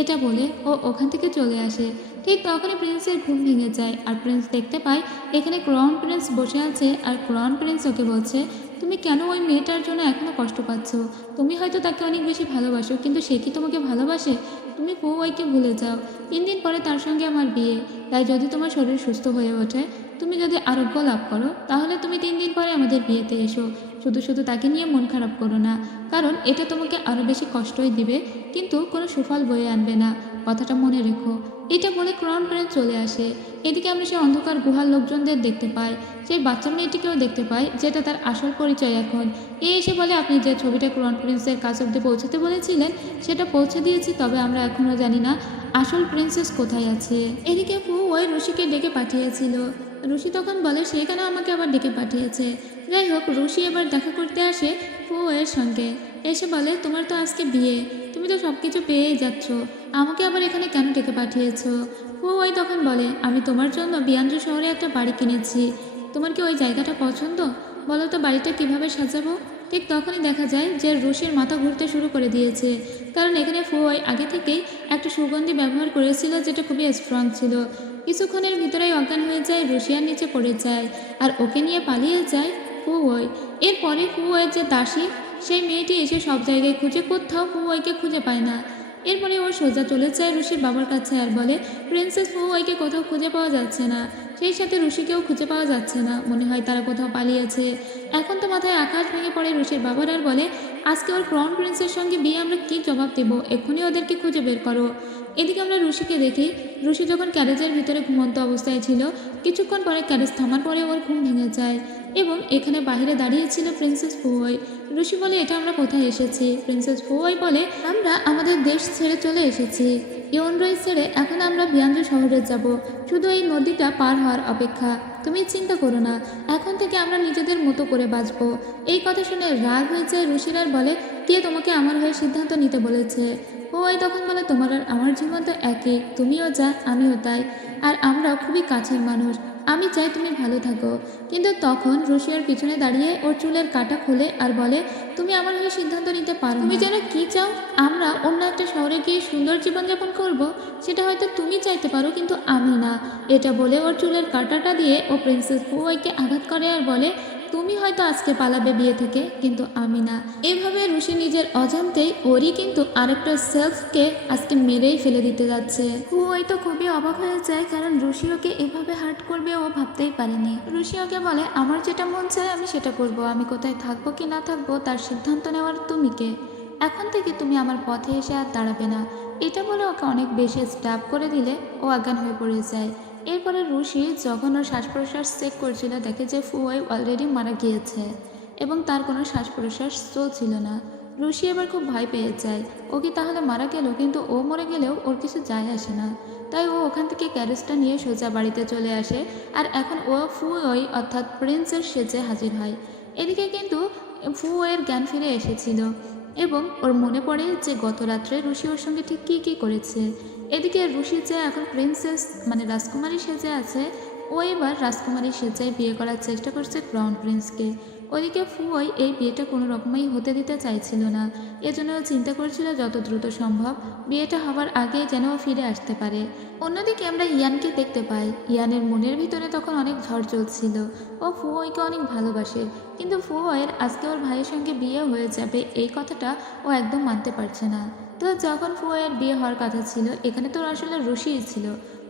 এটা বলে ও ওখান থেকে চলে আসে। ঠিক তখনই প্রিন্সের ঘুম ভেঙে যায় আর প্রিন্স দেখতে পায় এখানে ক্রাউন প্রিন্স বসে আছে। আর ক্রাউন প্রিন্স ওকে বলছে, তুমি কেন ওই মেয়েটার জন্য এখনও কষ্ট পাচ্ছ? তুমি হয়তো তাকে অনেক বেশি ভালোবাসো, কিন্তু সে কি তোমাকে ভালোবাসে? তুমি ফুওয়াইকে ভুলে যাও। 3 দিন পরে তার সঙ্গে আমার বিয়ে। তাই যদি তোমার শরীর সুস্থ হয়ে ওঠে, তুমি যদি আরোগ্য লাভ করো, তাহলে তুমি 3 দিন পরে আমাদের বিয়েতে এসো। শুধু শুধু তাকে নিয়ে মন খারাপ করো না, কারণ এটা তোমাকে আরও বেশি কষ্টই দিবে, কিন্তু কোনো সুফল বয়ে আনবে না। কথাটা মনে রেখো। এটা বলে ক্রাউন প্রিন্স চলে আসে। এদিকে আমরা সেই অন্ধকার গুহার লোকজনদের দেখতে পাই। সেই বাচ্চা মেয়েটিকেও দেখতে পাই, যেটা তার আসল পরিচয় এখন। এসে বলে, আপনি যে ছবিটা ক্রাউন প্রিন্সের কাছ অব্দি পৌঁছাতে বলেছিলেন সেটা পৌঁছে দিয়েছি, তবে আমরা এখনও জানি না আসল প্রিন্সেস কোথায় আছে। এদিকে ওই রুশিকে ডেকে পাঠিয়েছিল। রুশি তখন বলে, সে কেন আমাকে আবার ডেকে পাঠিয়েছে। যাই হোক, রুশি এবার দেখা করতে আসে এর সঙ্গে। এসে বলে, তোমার তো আজকে বিয়ে, তুমি তো সব কিছু পেয়েই যাচ্ছ, আমাকে আবার এখানে কেন ডেকে পাঠিয়েছো? ওই তখন বলে, আমি তোমার জন্য বিয়ান্দ্র শহরে একটা বাড়ি কিনেছি। তোমার কি ওই জায়গাটা পছন্দ? বলো তো বাড়িটা কিভাবে সাজাবো? ঠিক তখনই দেখা যায় যে রুশির মাথা ঘুরতে শুরু করে দিয়েছে, কারণ এখানে ফুয়াই আগে থেকেই একটা সুগন্ধি ব্যবহার করেছিল, যেটা খুবই স্ট্রং ছিল। কিছুক্ষণের ভিতরেই অজ্ঞান হয়ে যায়, রুশিয়ার নিচে পড়ে যায় আর ওকে নিয়ে পালিয়ে যায় ফুয়াই। এরপরে ফুয়াইয়ের যে দাসী, সেই মেয়েটি এসে সব জায়গায় খুঁজে, কোথাও ফুয়াইকে খুঁজে পায় না। এরপরে ও সোজা চলে যায় রুশির বাবার কাছে আর বলে, প্রিন্সেস ফুয়াইকে কোথাও খুঁজে পাওয়া যাচ্ছে না। সেই সাথে রুশিকেও খুঁজে পাওয়া যাচ্ছে না, মনে হয় তারা কোথাও পালিয়েছে। এখন তো মাথায় আকাশ ভেঙে পড়ে রুশির বাবার আর বলে, আজকে ওর ক্রাউন প্রিন্সের সঙ্গে বিয়ে, আমরা কী জবাব দেব? এক্ষুনি ওদেরকে খুঁজে বের করো। এদিকে আমরা রুশিকে দেখি। রুশি যখন ক্যারেজের ভিতরে ঘুমন্ত অবস্থায় ছিল, কিছুক্ষণ পরে ক্যারেজ থামার পরে ওর ঘুম ভেঙে যায় এবং এখানে বাইরে দাঁড়িয়েছিল প্রিন্সেস ফুয়াই। রুশি বলে, এটা আমরা কোথায় এসেছি? প্রিন্সেস ফুয়াই বলে, আমরা আমাদের দেশ ছেড়ে চলে এসেছি। ইয়নরই ছেড়ে এখন আমরা বিয়ান্দ্র শহরে যাব। শুধু এই নদীটা পার হওয়ার অপেক্ষা। তুমি চিন্তা করো না, এখন থেকে আমরা নিজেদের মতো করে বাঁচব। এই কথা শুনে রাগ হয়ে যায় রুশির আর বলে, কে তোমাকে আমার হয়ে সিদ্ধান্ত নিতে বলেছে? ওই তখন বলে, তোমার আর আমার জীবন তো একই, তুমিও যা আমিও তাই, আর আমরা খুবই কাছের মানুষ। আমি চাই তুমি ভালো থাকো। কিন্তু তখন রুশিয়ার পিছনে দাঁড়িয়ে ওর চুলের কাটা খোলে আর বলে, তুমি আমার হয়ে সিদ্ধান্ত নিতে পারো। তুমি যেন কি চাও? আমরা অন্য একটা শহরে গিয়ে সুন্দর জীবনযাপন করব, সেটা হয়তো তুমি চাইতে পারো, কিন্তু আমি না। এটা বলে ওর চুলের কাটাটা দিয়ে ও প্রিন্সেস ফুয়াইকে আঘাত করে আর বলে, তুমি হয়তো আজকে পালাবে বিয়ে থেকে, কিন্তু আমি না। এভাবে রুশি নিজের অজান্তেই ওরই কিন্তু আরেকটা সেলফকে আজকে মেরেই ফেলে দিতে যাচ্ছে। ওই তো খুবই অবাক হয়ে যায়, কারণ রুশি ওকে এভাবে হার্ট করবে ও ভাবতেই পারেনি। রুশি ওকে বলে, আমার যেটা মন চায় আমি সেটা করব। আমি কোথায় থাকবো কি না থাকবো তার সিদ্ধান্ত নেওয়ার তুমি কে? এখন থেকে তুমি আমার পথে এসে আর দাঁড়াবে না। এটা বলে ওকে অনেক বেশি স্ট্যাপ করে দিলে ও অজ্ঞান হয়ে পড়ে যায়। এরপরে রুশি যখন ওর শ্বাস প্রশ্বাস চেক করছিল, দেখে যে ফুয়াই অলরেডি মারা গিয়েছে এবং তার কোনো শ্বাস প্রশ্বাস চলছিল না। রুশি এবার খুব ভয় পেয়ে যায়। ও কি তাহলে মারা গেল? কিন্তু ও মরে গেলেও ওর কিছু যায় আসে না। তাই ও ওখান থেকে ক্যারেজটা নিয়ে সোজা বাড়িতে চলে আসে আর এখন ও ফুয়াই অর্থাৎ প্রিন্সের সেজে হাজির হয়। এদিকে কিন্তু ফুয়াইয়ের জ্ঞান ফিরে এসেছিল এবং ওর মনে পড়ে যে গত রাত্রে রুশি ওর সঙ্গে ঠিক কী কী করেছে। এদিকে রুশি যে এখন প্রিন্সেস মানে রাজকুমারী সেজে আছে, ও এবার রাজকুমারী সেজায় বিয়ে করার চেষ্টা করছে ক্রাউন প্রিন্সকে। ওদিকে ফুয়াই এই বিয়েটা কোনো রকমই হতে দিতে চাইছিল না। এজন্য ও চিন্তা করছিল যত দ্রুত সম্ভব বিয়েটা হবার আগে যেন ও ফিরে আসতে পারে। অন্যদিকে আমরা ইয়ানকে দেখতে পাই। ইয়ানের মনের ভিতরে তখন অনেক ঝড় চলছিল। ও ফুয়াইকে অনেক ভালোবাসে, কিন্তু ফুয়াইয়ের আজকে ওর ভাইয়ের সঙ্গে বিয়ে হয়ে যাবে এই কথাটা ও একদম মানতে পারছে না। তো যখন ফুয়াইয়ের বিয়ে হওয়ার কথা ছিল, এখানে তো আসলে রুশিই ছিল।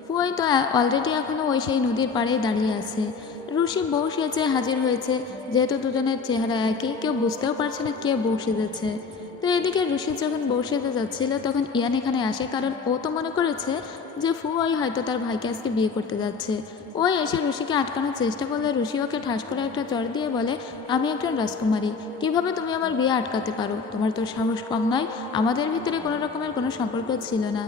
ফুয়াই তো অলরেডি এখনও ওই সেই নদীর পাড়েই দাঁড়িয়ে আছে। রুশি বউ সেজে হাজির হয়েছে। যেহেতু দুজনের চেহারা একই, কেউ বুঝতেও পারছে না কে বউ সেজেছে। তো এদিকে ঋষি যখন বউ সেজে যাচ্ছিল তখন ইয়ান এখানে আসে, কারণ ও তো মনে করেছে যে ফুয়াই হয়তো তার ভাইকে আজকে বিয়ে করতে যাচ্ছে। ও এসে ঋষিকে আটকানোর চেষ্টা করলে ঋষি ওকে ঠাস করে একটা চড় দিয়ে বলে, আমি একজন রাজকুমারী, কিভাবে তুমি আমার বিয়ে আটকাতে পারো? তোমার তো সাহস কম নয়। আমাদের ভিতরে কোনো রকমের কোনো সম্পর্ক ছিল না।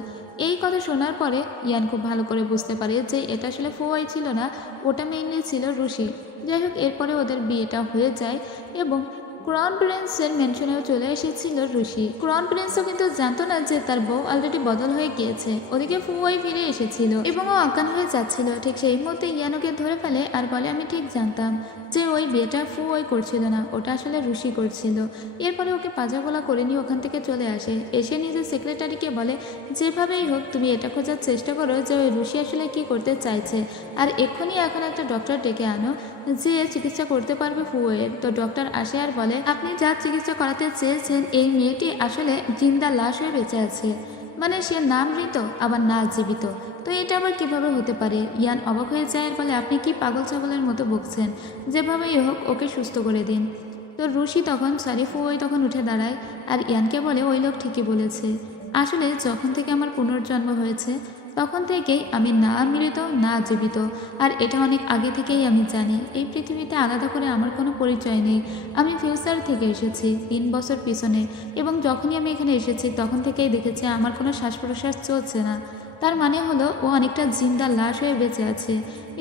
এই কথা শোনার পরে ইয়ান খুব ভালো করে বুঝতে পারে যে এটা আসলে ফুয়াই ছিল না, ওটা মেইনলি ছিল ঋষি। যাই হোক, এরপরে ওদের বিয়েটা হয়ে যায় এবং ক্রাউন প্রিন্সের মেনশনেও চলে এসেছিল ঋষি। ক্রাউন প্রিন্সও কিন্তু জানতো না যে তার বউ অলরেডি বদল হয়ে গিয়েছে। ওদিকে ফুয়াই ফিরে এসেছিল এবং ও অজ্ঞান হয়ে যাচ্ছিল। ঠিক সেই মুহূর্তে ইয়ানুকে ধরে ফেলে আর বলে, আমি ঠিক জানতাম যে ওই বিয়েটা ফুয়াই করছিল না, ওটা আসলে ঋষি করছিল। এরপরে ওকে পাজাগোলা করে নিয়ে ওখান থেকে চলে আসে। এসে নিজের সেক্রেটারিকে বলে, যেভাবেই হোক তুমি এটা খোঁজার চেষ্টা করো যে ওই ঋষি আসলে কি করতে চাইছে, আর এক্ষুনি এখন একটা ডক্টর ডেকে আনো যে চিকিৎসা করতে পারবে ফুয়ের। তো ডক্টর আসে আর বলে, আপনি যার চিকিৎসা করাতে চেয়েছেন এই মেয়েটি আসলে জিন্দা লাশ হয়ে বেঁচে আছে, মানে সে না মৃত আবার না জীবিত। তো এটা আবার কিভাবে হতে পারে? ইয়ান অবাক হয়ে যায় আর বলে, আপনি কি পাগল ছাগলের মতো বকছেন? যেভাবেই হোক ওকে সুস্থ করে দিন। তো ঋষি তখন ফুয়াই তখন উঠে দাঁড়ায় আর ইয়ানকে বলে, ওই লোক ঠিকই বলেছে। আসলে যখন থেকে আমার পুনর্জন্ম হয়েছে তখন থেকেই আমি না মৃত না জীবিত, আর এটা অনেক আগে থেকেই আমি জানি। এই পৃথিবীতে আলাদা করে আমার কোনো পরিচয় নেই। আমি ফিউচার থেকে এসেছি 3 বছর পিছনে, এবং যখনই আমি এখানে এসেছি তখন থেকেই দেখেছি আমার কোনো শ্বাস প্রশ্বাস চলছে না। তার মানে হলো ও অনেকটা জিন্দা লাশ হয়ে বেঁচে আছে।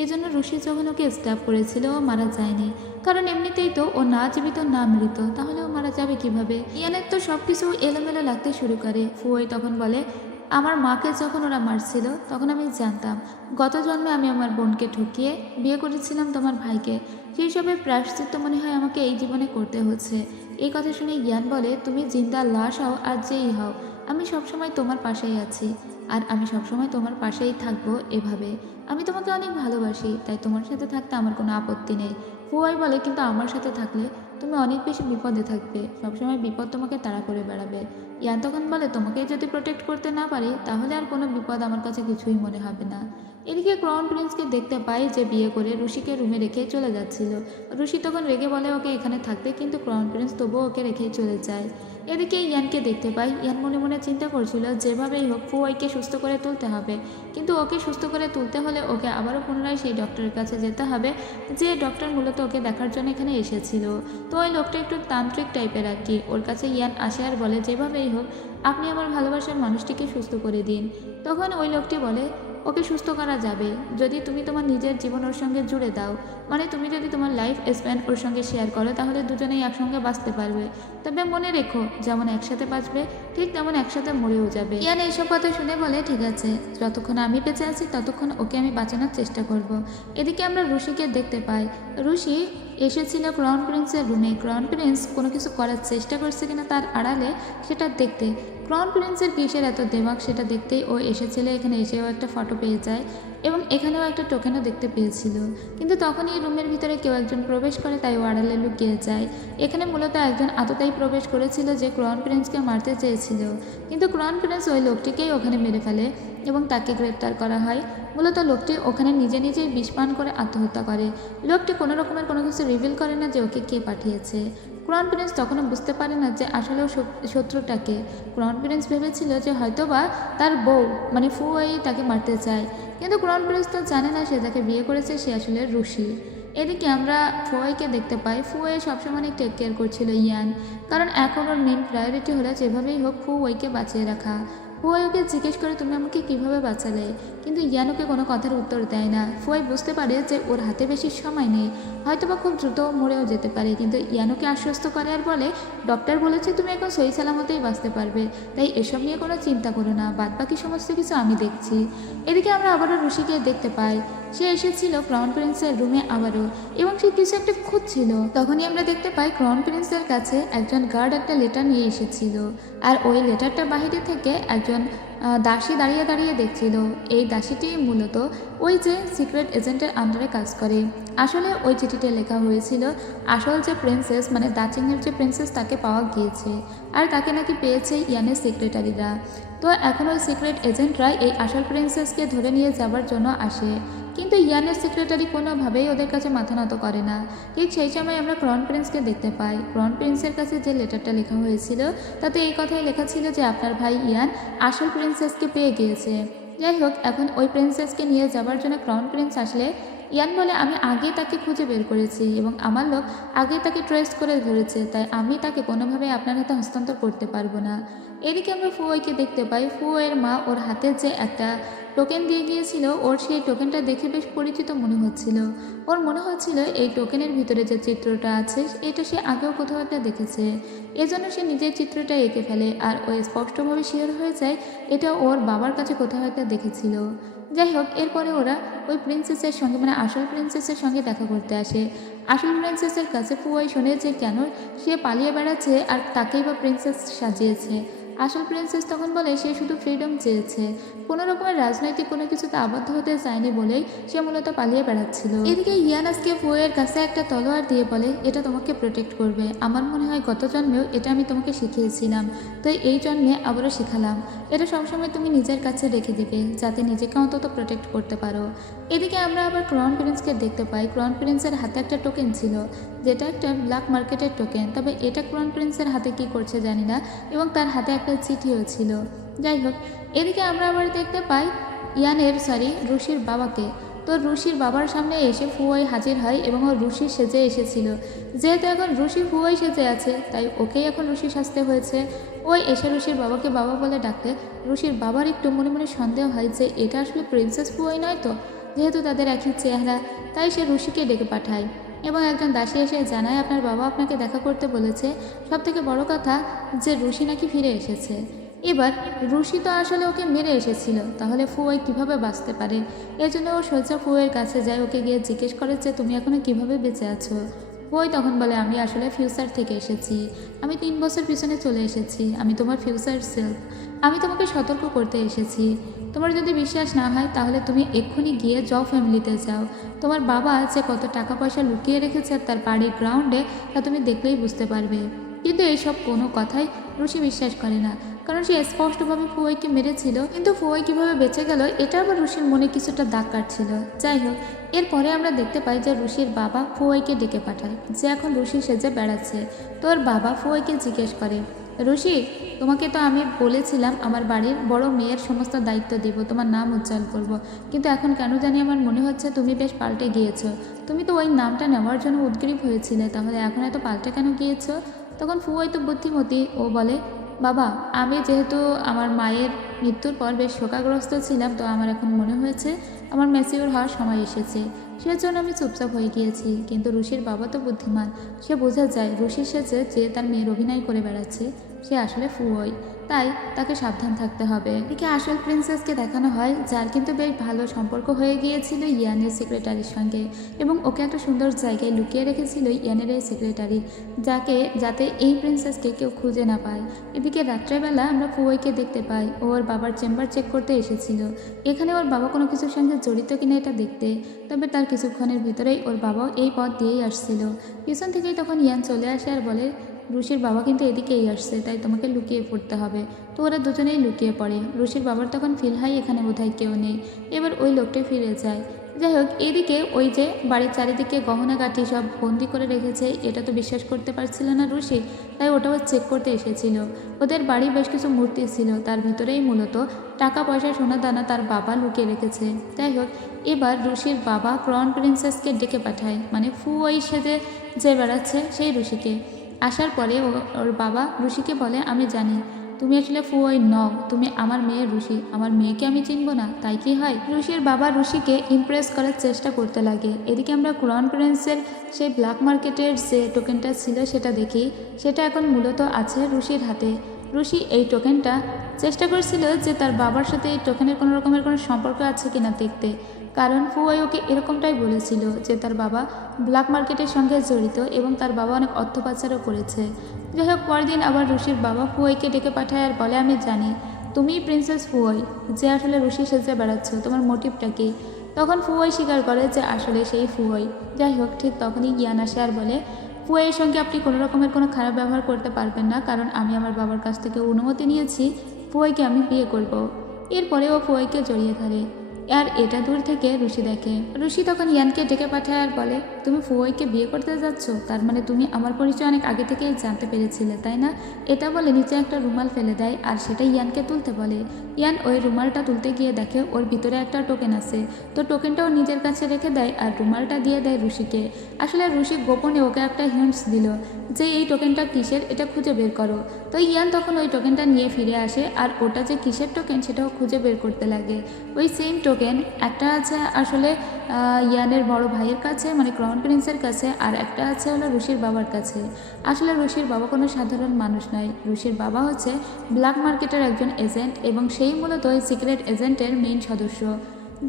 এজন্য ঋষি যখন ওকে স্ট্যাব করেছিল ও মারা যায়নি, কারণ এমনিতেই তো ও না জীবিত না মৃত, তাহলে ও মারা যাবে কিভাবে? ইয়ানের তো সব কিছু এলোমেলো লাগতে শুরু করে। ফুয়াই তখন বলে, আমার মাকে যখন ওরা মারছিল তখন আমি জানতাম গত জন্মে আমি আমার বোনকে ঠকিয়ে বিয়ে করেছিলাম তোমার ভাইকে। সেই সবের প্রায়শ্চিত্ত মনে হয় আমাকে এই জীবনে করতে হচ্ছে। এই কথা শুনে ইয়ান বলে, তুমি জিন্দা লাশ হও আর যেই হও, আমি সবসময় তোমার পাশেই আছি, আর আমি সবসময় তোমার পাশেই থাকবো। এভাবে আমি তোমাকে অনেক ভালোবাসি, তাই তোমার সাথে থাকতে আমার কোনো আপত্তি নেই। ফুয়াই বলে, কিন্তু আমার সাথে থাকলে তুমি অনেক বেশি বিপদে থাকবে, সবসময় বিপদ তোমাকে তাড়া করে বেড়াবে। ইয়ান তখন বলে, তোমাকে যদি প্রোটেক্ট করতে না পারি তাহলে আর কোনো বিপদ আমার কাছে কিছুই মনে হবে না। এদিকে ক্রাউন প্রিন্সকে দেখতে পাই যে বিয়ে করে ঋষিকে রুমে রেখে চলে যাচ্ছিল। ঋষি তখন রেগে বলে ওকে এখানে থাকতে, কিন্তু ক্রাউন প্রিন্স তবুও ওকে রেখেই চলে যায়। এদিকে ইয়ানকে দেখতে পাই। ইয়ান মনে মনে চিন্তা করছিল যেভাবেই হোক ফুয়াইকে সুস্থ করে তুলতে হবে, কিন্তু ওকে সুস্থ করে তুলতে হলে ওকে আবারও পুনরায় সেই ডক্টরের কাছে যেতে হবে যে ডক্টর মূলত ওকে দেখার জন্য এখানে এসেছিল। তো ওই লোকটা একটু তান্ত্রিক টাইপের আর কি। ওর কাছে ইয়ান আসে আর বলে, যেভাবেই হোক আপনি আমার ভালোবাসার মানুষটিকে সুস্থ করে দিন। তখন ওই লোকটি বলে, ওকে সুস্থ করা যাবে যদি তুমি তোমার নিজের জীবন ওর সঙ্গে জুড়ে দাও, মানে তুমি যদি তোমার লাইফ স্প্যান ওর সঙ্গে শেয়ার করো তাহলে দুজনেই একসঙ্গে বাঁচতে পারবে। তবে মনে রেখো, যেমন একসাথে বাঁচবে ঠিক তেমন একসাথে মরেও যাবে। ইয়ান এইসব কথা শুনে বলে, ঠিক আছে, যতক্ষণ আমি বেঁচে আছি ততক্ষণ ওকে আমি বাঁচানোর চেষ্টা করব। এদিকে আমরা ঋষিকে দেখতে পাই। ঋষি এসেছিল ক্রাউন প্রিন্সের রুমে। ক্রাউন প্রিন্স কোনো কিছু করার চেষ্টা করছে কিনা তার আড়ালে সেটা দেখতে। ক্রাউন প্রিন্সের কিসের এত দেমাগ সেটা দেখতেই ও এসেছিল। এখানে এসেও একটা ফটো পেয়ে যায় এবং এখানেও একটা টোকেনও দেখতে পেয়েছিল। কিন্তু তখনই এই রুমের ভিতরে কেউ একজন প্রবেশ করে, তাই ও আড়ালে লুকিয়ে যায়। এখানে মূলত একজন আততায়ী প্রবেশ করেছিল যে ক্রাউন প্রিন্সকে মারতে চেয়েছিল, কিন্তু ক্রাউন প্রিন্স ওই লোকটিকেই ওখানে মেরে ফেলে এবং তাকে গ্রেপ্তার করা হয়। মূলত লোকটি ওখানে নিজে নিজেই বিষ পান করে আত্মহত্যা করে। লোকটি কোনো রকমের কোনো কিছু রিভিল করে না যে ওকে কে পাঠিয়েছে। ক্রাউন প্রিন্স তখনও বুঝতে পারে না যে আসলে শত্রুটাকে। ক্রাউন প্রিন্স ভেবেছিল যে হয়তোবা তার বউ মানে ফুয়াই তাকে মারতে চায়, কিন্তু ক্রাউন প্রিন্স তো জানে না সে যাকে বিয়ে করেছে সে আসলে ঋষি। এদিকে আমরা ফুয়াইকে দেখতে পাই। ফুয়াই সবসময় অনেক টেক কেয়ার করছিল ইয়ান, কারণ এখন ওর মেন প্রায়োরিটি হলো যেভাবেই হোক ফুয়াইকে বাঁচিয়ে রাখা। ফুয়াই ওকে জিজ্ঞেস করে, তুমি আমাকে কিভাবে বাঁচালে? কিন্তু ইয়ান ওকে কোনো কথার উত্তর দেয় না। ফুয়াই বুঝতে পারে যে ওর হাতে বেশি সময় নেই, হয়তোবা খুব দ্রুত মরেও যেতে পারে, কিন্তু ইয়ানুকে আশ্বস্ত করে আর বলে, ডক্টর বলেছে তুমি এখন সহি সালামতেই বাঁচতে পারবে, তাই এসব নিয়ে কোনো চিন্তা করো না, বাদবাকি সমস্ত কিছু আমি দেখছি। এদিকে আমরা আবারও ঋষিকে দেখতে পাই। সে এসেছিল ক্রাউন প্রিন্সের রুমে আবারও, এবং সে কিছু একটা খুঁজছিল। তখনই আমরা দেখতে পাই ক্রাউন প্রিন্সের কাছে একজন গার্ড একটা লেটার নিয়ে এসেছিল, আর ওই লেটারটা বাহিরে থেকে একজন দাসী দাঁড়িয়ে দাঁড়িয়ে দেখছিল। এই দাসীটি মূলত ওই যে সিক্রেট এজেন্টের আন্ডারে কাজ করে। আসলে ওই চিঠিতে লেখা হয়েছিল আসল যে প্রিন্সেস মানে দাচিংয়ের যে প্রিন্সেস তাকে পাওয়া গিয়েছে, আর তাকে নাকি পেয়েছে ইয়ানের সেক্রেটারিরা। তো এখন ওই সিক্রেট এজেন্টরা এই আসল প্রিন্সেসকে ধরে নিয়ে যাবার জন্য আসে। কিন্তু ইয়ানের সেক্রেটারি কোনোভাবেই ওদের কাছে মাথা নত করে না। ঠিক সেই সময় আমরা ক্রাউন প্রিন্সকে দেখতে পাই। ক্রাউন প্রিন্সের কাছে যে লেটারটা লেখা হয়েছিল তাতে এই কথাই লেখা ছিল যে আপনার ভাই ইয়ান আসল প্রিন্সেসকে পেয়ে গিয়েছে। যাই হোক, এখন ওই প্রিন্সেসকে নিয়ে যাবার জন্য ক্রাউন প্রিন্স আসলে ইয়ান বলে আমি আগেই তাকে খুঁজে বের করেছি এবং আমার লোক আগেই তাকে ট্রেস করে ধরেছে, তাই আমি তাকে কোনোভাবেই আপনার হাতে হস্তান্তর করতে পারবো না। এদিকে আমরা ফুয়োকে দেখতে পাই। ফুয়োয়ের মা ওর হাতে যে একটা টোকেন দিয়ে গিয়েছিল, ওর সেই টোকেনটা দেখে বেশ পরিচিত মনে হচ্ছিল। ওর মনে হচ্ছিল এই টোকেনের ভিতরে যে চিত্রটা আছে এটা সে আগেও কোথাও একটা দেখেছে। এজন্য সে নিজের চিত্রটা এঁকে ফেলে আর ও স্পষ্টভাবে শিওর হয়ে যায় এটা ওর বাবার কাছে কোথাও একটা দেখেছিল। যাই হোক, এরপরে ওরা ওই প্রিন্সেসের সঙ্গে মানে আসল প্রিন্সেসের সঙ্গে দেখা করতে আসে। আসল প্রিন্সেসের কাছে ফুয়াই শোনে যে কেন সে পালিয়ে বেড়াচ্ছে আর তাকেই বা প্রিন্সেস সাজিয়েছে। আসল প্রিন্সেস তখন বলে সে শুধু ফ্রিডম চেয়েছে, কোনো রকমের রাজনৈতিক কোনো কিছুতে আবদ্ধ হতে চায়নি বলেই সে মূলত পালিয়ে বেড়াচ্ছিল। এদিকে ইয়ানাসকে ফুয়ের কাছে একটা তলোয়ার দিয়ে বলে এটা তোমাকে প্রোটেক্ট করবে। আমার মনে হয় গত জন্মেও এটা আমি তোমাকে শিখিয়েছিলাম, তো এই জন্মে আবারও শেখালাম। এটা সবসময় তুমি নিজের কাছে রেখে দিবে যাতে নিজেকে অন্তত প্রোটেক্ট করতে পারো। এদিকে আমরা আবার ক্রাউন প্রিন্সকে দেখতে পাই। ক্রাউন প্রিন্সের হাতে একটা টোকেন ছিল যেটা একটা ব্ল্যাক মার্কেটের টোকেন, তবে এটা ক্রাউন প্রিন্সের হাতে কি করছে জানি না, এবং তার হাতে একটা চিঠিও ছিল। যাই হোক, এদিকে আমরা আবার দেখতে পাই রুশির বাবাকে। তো রুশির বাবার সামনে এসে ফুয়াই হাজির হয় এবং ও রুশি সেজে এসেছিল। যেহেতু এখন রুশি ফুয়াই সেজে আছে তাই ওকেই এখন রুশি সাজতে হয়েছে। ওই এসে রুশির বাবাকে বাবা বলে ডাকতে রুশির বাবার একটু মনে মনে সন্দেহ হয় যে এটা আসলে প্রিন্সেস ফুয়াই নয় তো, যেহেতু তাদের একই চেহারা। তাই সে রুশিকে ডেকে পাঠায় এবং একজন দাসী এসে জানায় আপনার বাবা আপনাকে দেখা করতে বলেছে। সবথেকে বড় কথা যে রুশি নাকি ফিরে এসেছে। এবার রুশি তো আসলে ওকে মেরে এসেছিল, তাহলে ফুয়াই কিভাবে বাঁচতে পারে? এজন্য ও সোজা ফুয়ের কাছে যায়, ওকে গিয়ে জিজ্ঞেস করে যে তুমি এখনো কিভাবে বেঁচে আছো। ফুয়াই তখন বলে আমি আসলে ফিউচার থেকে এসেছি, আমি 3 বছর পিছনে চলে এসেছি, আমি তোমার ফিউচার সেলফ, আমি তোমাকে সতর্ক করতে এসেছি। তোমার যদি বিশ্বাস না হয় তাহলে তুমি এক্ষুনি গিয়ে জ ফ্যামিলিতে যাও। তোমার বাবা যে কত টাকা পয়সা লুকিয়ে রেখেছে তার বাড়ির গ্রাউন্ডে তা তুমি দেখলেই বুঝতে পারবে। কিন্তু এইসব কোনো কথাই রুশি বিশ্বাস করে না, কারণ সে স্পষ্টভাবে ফুয়াইকে মেরেছিল। কিন্তু ফুয়াই কীভাবে বেঁচে গেল এটা আবার রুশির মনে কিছুটা দাগ কাটছিল। যাই হোক, এরপরে আমরা দেখতে পাই যে রুশির বাবা ফুয়াইকে ডেকে পাঠায় যে এখন রুশি সেজে বেড়াচ্ছে। তোর বাবা ফুয়াইকে জিজ্ঞেস করে রুশি, তোমাকে তো আমি বলেছিলাম আমার বাড়ির বড় মেয়ের সমস্ত দায়িত্ব দিব, তোমার নাম উজ্জ্বল করব, কিন্তু এখন কেন জানি আমার মনে হচ্ছে তুমি বেশ পাল্টে গিয়েছো। তুমি তো ওই নামটা নেওয়ার জন্য উদ্গ্রীব হয়েছিলে, তাহলে এখন এত পাল্টে কেন গিয়েছো? তখন ফুয়াই তো বুদ্ধিমতী, ও বলে বাবা আমি যেহেতু আমার মায়ের মৃত্যুর পর বেশ শোকাগ্রস্ত ছিলাম, তো আমার এখন মনে হয়েছে আমার ম্যাচিওর হওয়ার সময় এসেছে, সেজন্য আমি চুপচাপ হয়ে গিয়েছি। কিন্তু রুশির বাবা তো বুদ্ধিমান, সে বোঝা যায় রুশির সাথে যে তার মেয়ের অভিনয় করে বেড়াচ্ছে সে আসলে ফুয়োই, তাই তাকে সাবধান থাকতে হবে। এদিকে আসল প্রিন্সেসকে দেখানো হয় যার কিন্তু বেশ ভালো সম্পর্ক হয়ে গিয়েছিল ইয়ানের সেক্রেটারির সঙ্গে, এবং ওকে একটা সুন্দর জায়গায় লুকিয়ে রেখেছিল ইয়ানের এই সেক্রেটারি, যাতে এই প্রিন্সেসকে কেউ খুঁজে না পায়। এদিকে রাত্রেবেলা আমরা ফুয়োইকে দেখতে পাই, ওর বাবার চেম্বার চেক করতে এসেছিল। এখানে ওর বাবা কোনো কিছুর সঙ্গে জড়িত কিনা এটা দেখতে, তবে তার কিছুক্ষণের ভিতরেই ওর বাবাও এই পথ দিয়েই আসছিল। পিছন থেকেই তখন ইয়ান চলে আসে আর বলে রুশির বাবা কিন্তু এদিকেই আসছে, তাই তোমাকে লুকিয়ে পড়তে হবে। তো ওরা দুজনেই লুকিয়ে পড়ে। রুশির বাবার তখন ফিল হয় এখানে বোধহয় কেউ নেই, এবার ওই লোকটাই ফিরে যায়। যাই হোক, এদিকে ওই যে বাড়ির চারিদিকে গহনাগাটি সব বন্দি করে রেখেছে এটা তো বিশ্বাস করতে পারছিল না রুশি, তাই ওটাও চেক করতে এসেছিল। ওদের বাড়ি বেশ কিছু মূর্তি ছিল, তার ভিতরেই মূলত টাকা পয়সা সোনা দানা তার বাবা লুকিয়ে রেখেছে। যাই হোক, এবার রুশির বাবা ক্রাউন প্রিন্সেসকে ডেকে পাঠায়, মানে ফুয়াই সেজে যে বেড়াচ্ছে সেই রুশিকে। আসার পরে ওর বাবা রুশিকে বলে আমি জানি তুমি আসলে ফুয়াই নও, তুমি আমার মেয়ে রুশি, আমার মেয়েকে আমি চিনব না তাই কি হয়? রুশির বাবা রুশিকে ইমপ্রেস করার চেষ্টা করতে লাগে। এদিকে আমরা ক্রাউন প্রিন্সের সেই ব্ল্যাক মার্কেটের যে টোকেনটা ছিল সেটা দেখি, সেটা এখন মূলত আছে রুশির হাতে। রুশি এই টোকেনটা চেষ্টা করছিল যে তার বাবার সাথে এই টোকেনের কোনো রকমের কোনো সম্পর্ক আছে কিনা দেখতে, কারণ ফুয়াই ওকে এরকমটাই বলেছিল যে তার বাবা ব্ল্যাক মার্কেটের সঙ্গে জড়িত এবং তার বাবা অনেক অর্থ পাচারও করেছে। যাই হোক, পরদিন আবার রুশির বাবা ফুয়াইকে ডেকে পাঠায় আর বলে আমি জানি তুমিই প্রিন্সেস ফুয়াই যে আসলে রুশি সেজে বেড়াচ্ছ, তোমার মোটিভটা কি? তখন ফুয়াই স্বীকার করে যে আসলে সেই ফুয়াই। যাই হোক, ঠিক তখনই জ্ঞান আসে আর বলে ফুয়াইয়ের সঙ্গে আপনি কোনো রকমের কোনো খারাপ ব্যবহার করতে পারবেন না, কারণ আমি আমার বাবার কাছ থেকে অনুমতি নিয়েছি ফুয়াইকে আমি বিয়ে করব। এরপরে ও ফুয়াইকে জড়িয়ে ধরে। আর এটা দূর থেকে রুশি দেখে। রুশি তখন ইয়ানকে ডেকে পাঠায় আর বলে, তুমি ফুয়াইকে বিয়ে করতে যাচ্ছ, তার মানে তুমি আমার পরিচয় অনেক আগে থেকেই জানতে পেরেছিলে তাই না? এটা বলে নিচে একটা রুমাল ফেলে দেয় আর সেটা ইয়ানকে তুলতে বলে। ইয়ান ওই রুমালটা তুলতে গিয়ে দেখে ওর ভিতরে একটা টোকেন আছে। তো টোকেনটাও নিজের কাছে রেখে দেয় আর রুমালটা দিয়ে দেয় রুশিকে। আসলে রুশি গোপনে ওকে একটা হিন্টস দিল যে এই টোকেনটা কিসের, এটা খুঁজে বের করো। তো ইয়ান তখন ওই টোকেনটা নিয়ে ফিরে আসে আর ওটা যে কিসের টোকেন সেটাও খুঁজে বের করতে লাগে। ওই সেম টোকেন একটা আছে আসলে ইয়ানের বড় ভাইয়ের কাছে, মানে ক্রাউন প্রিন্সের কাছে, আর একটা আছে হলো রুশির বাবার কাছে। আসলে রুশির বাবা কোনো সাধারণ মানুষ নয়, রুশির বাবা হচ্ছে ব্ল্যাক মার্কেটের একজন এজেন্ট এবং সেই মূলত ওই সিক্রেট এজেন্টের মেইন সদস্য।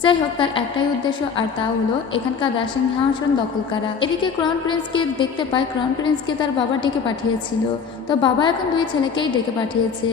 যাই হোক, তার একটাই উদ্দেশ্য আর তা হলো এখানকার রাজসিংহাসন দখল করা। এদিকে ক্রাউন প্রিন্সকে দেখতে পায় ক্রাউন প্রিন্সকে তার বাবা ডেকে পাঠিয়েছিল। তো বাবা এখন দুই ছেলেকেই ডেকে পাঠিয়েছে।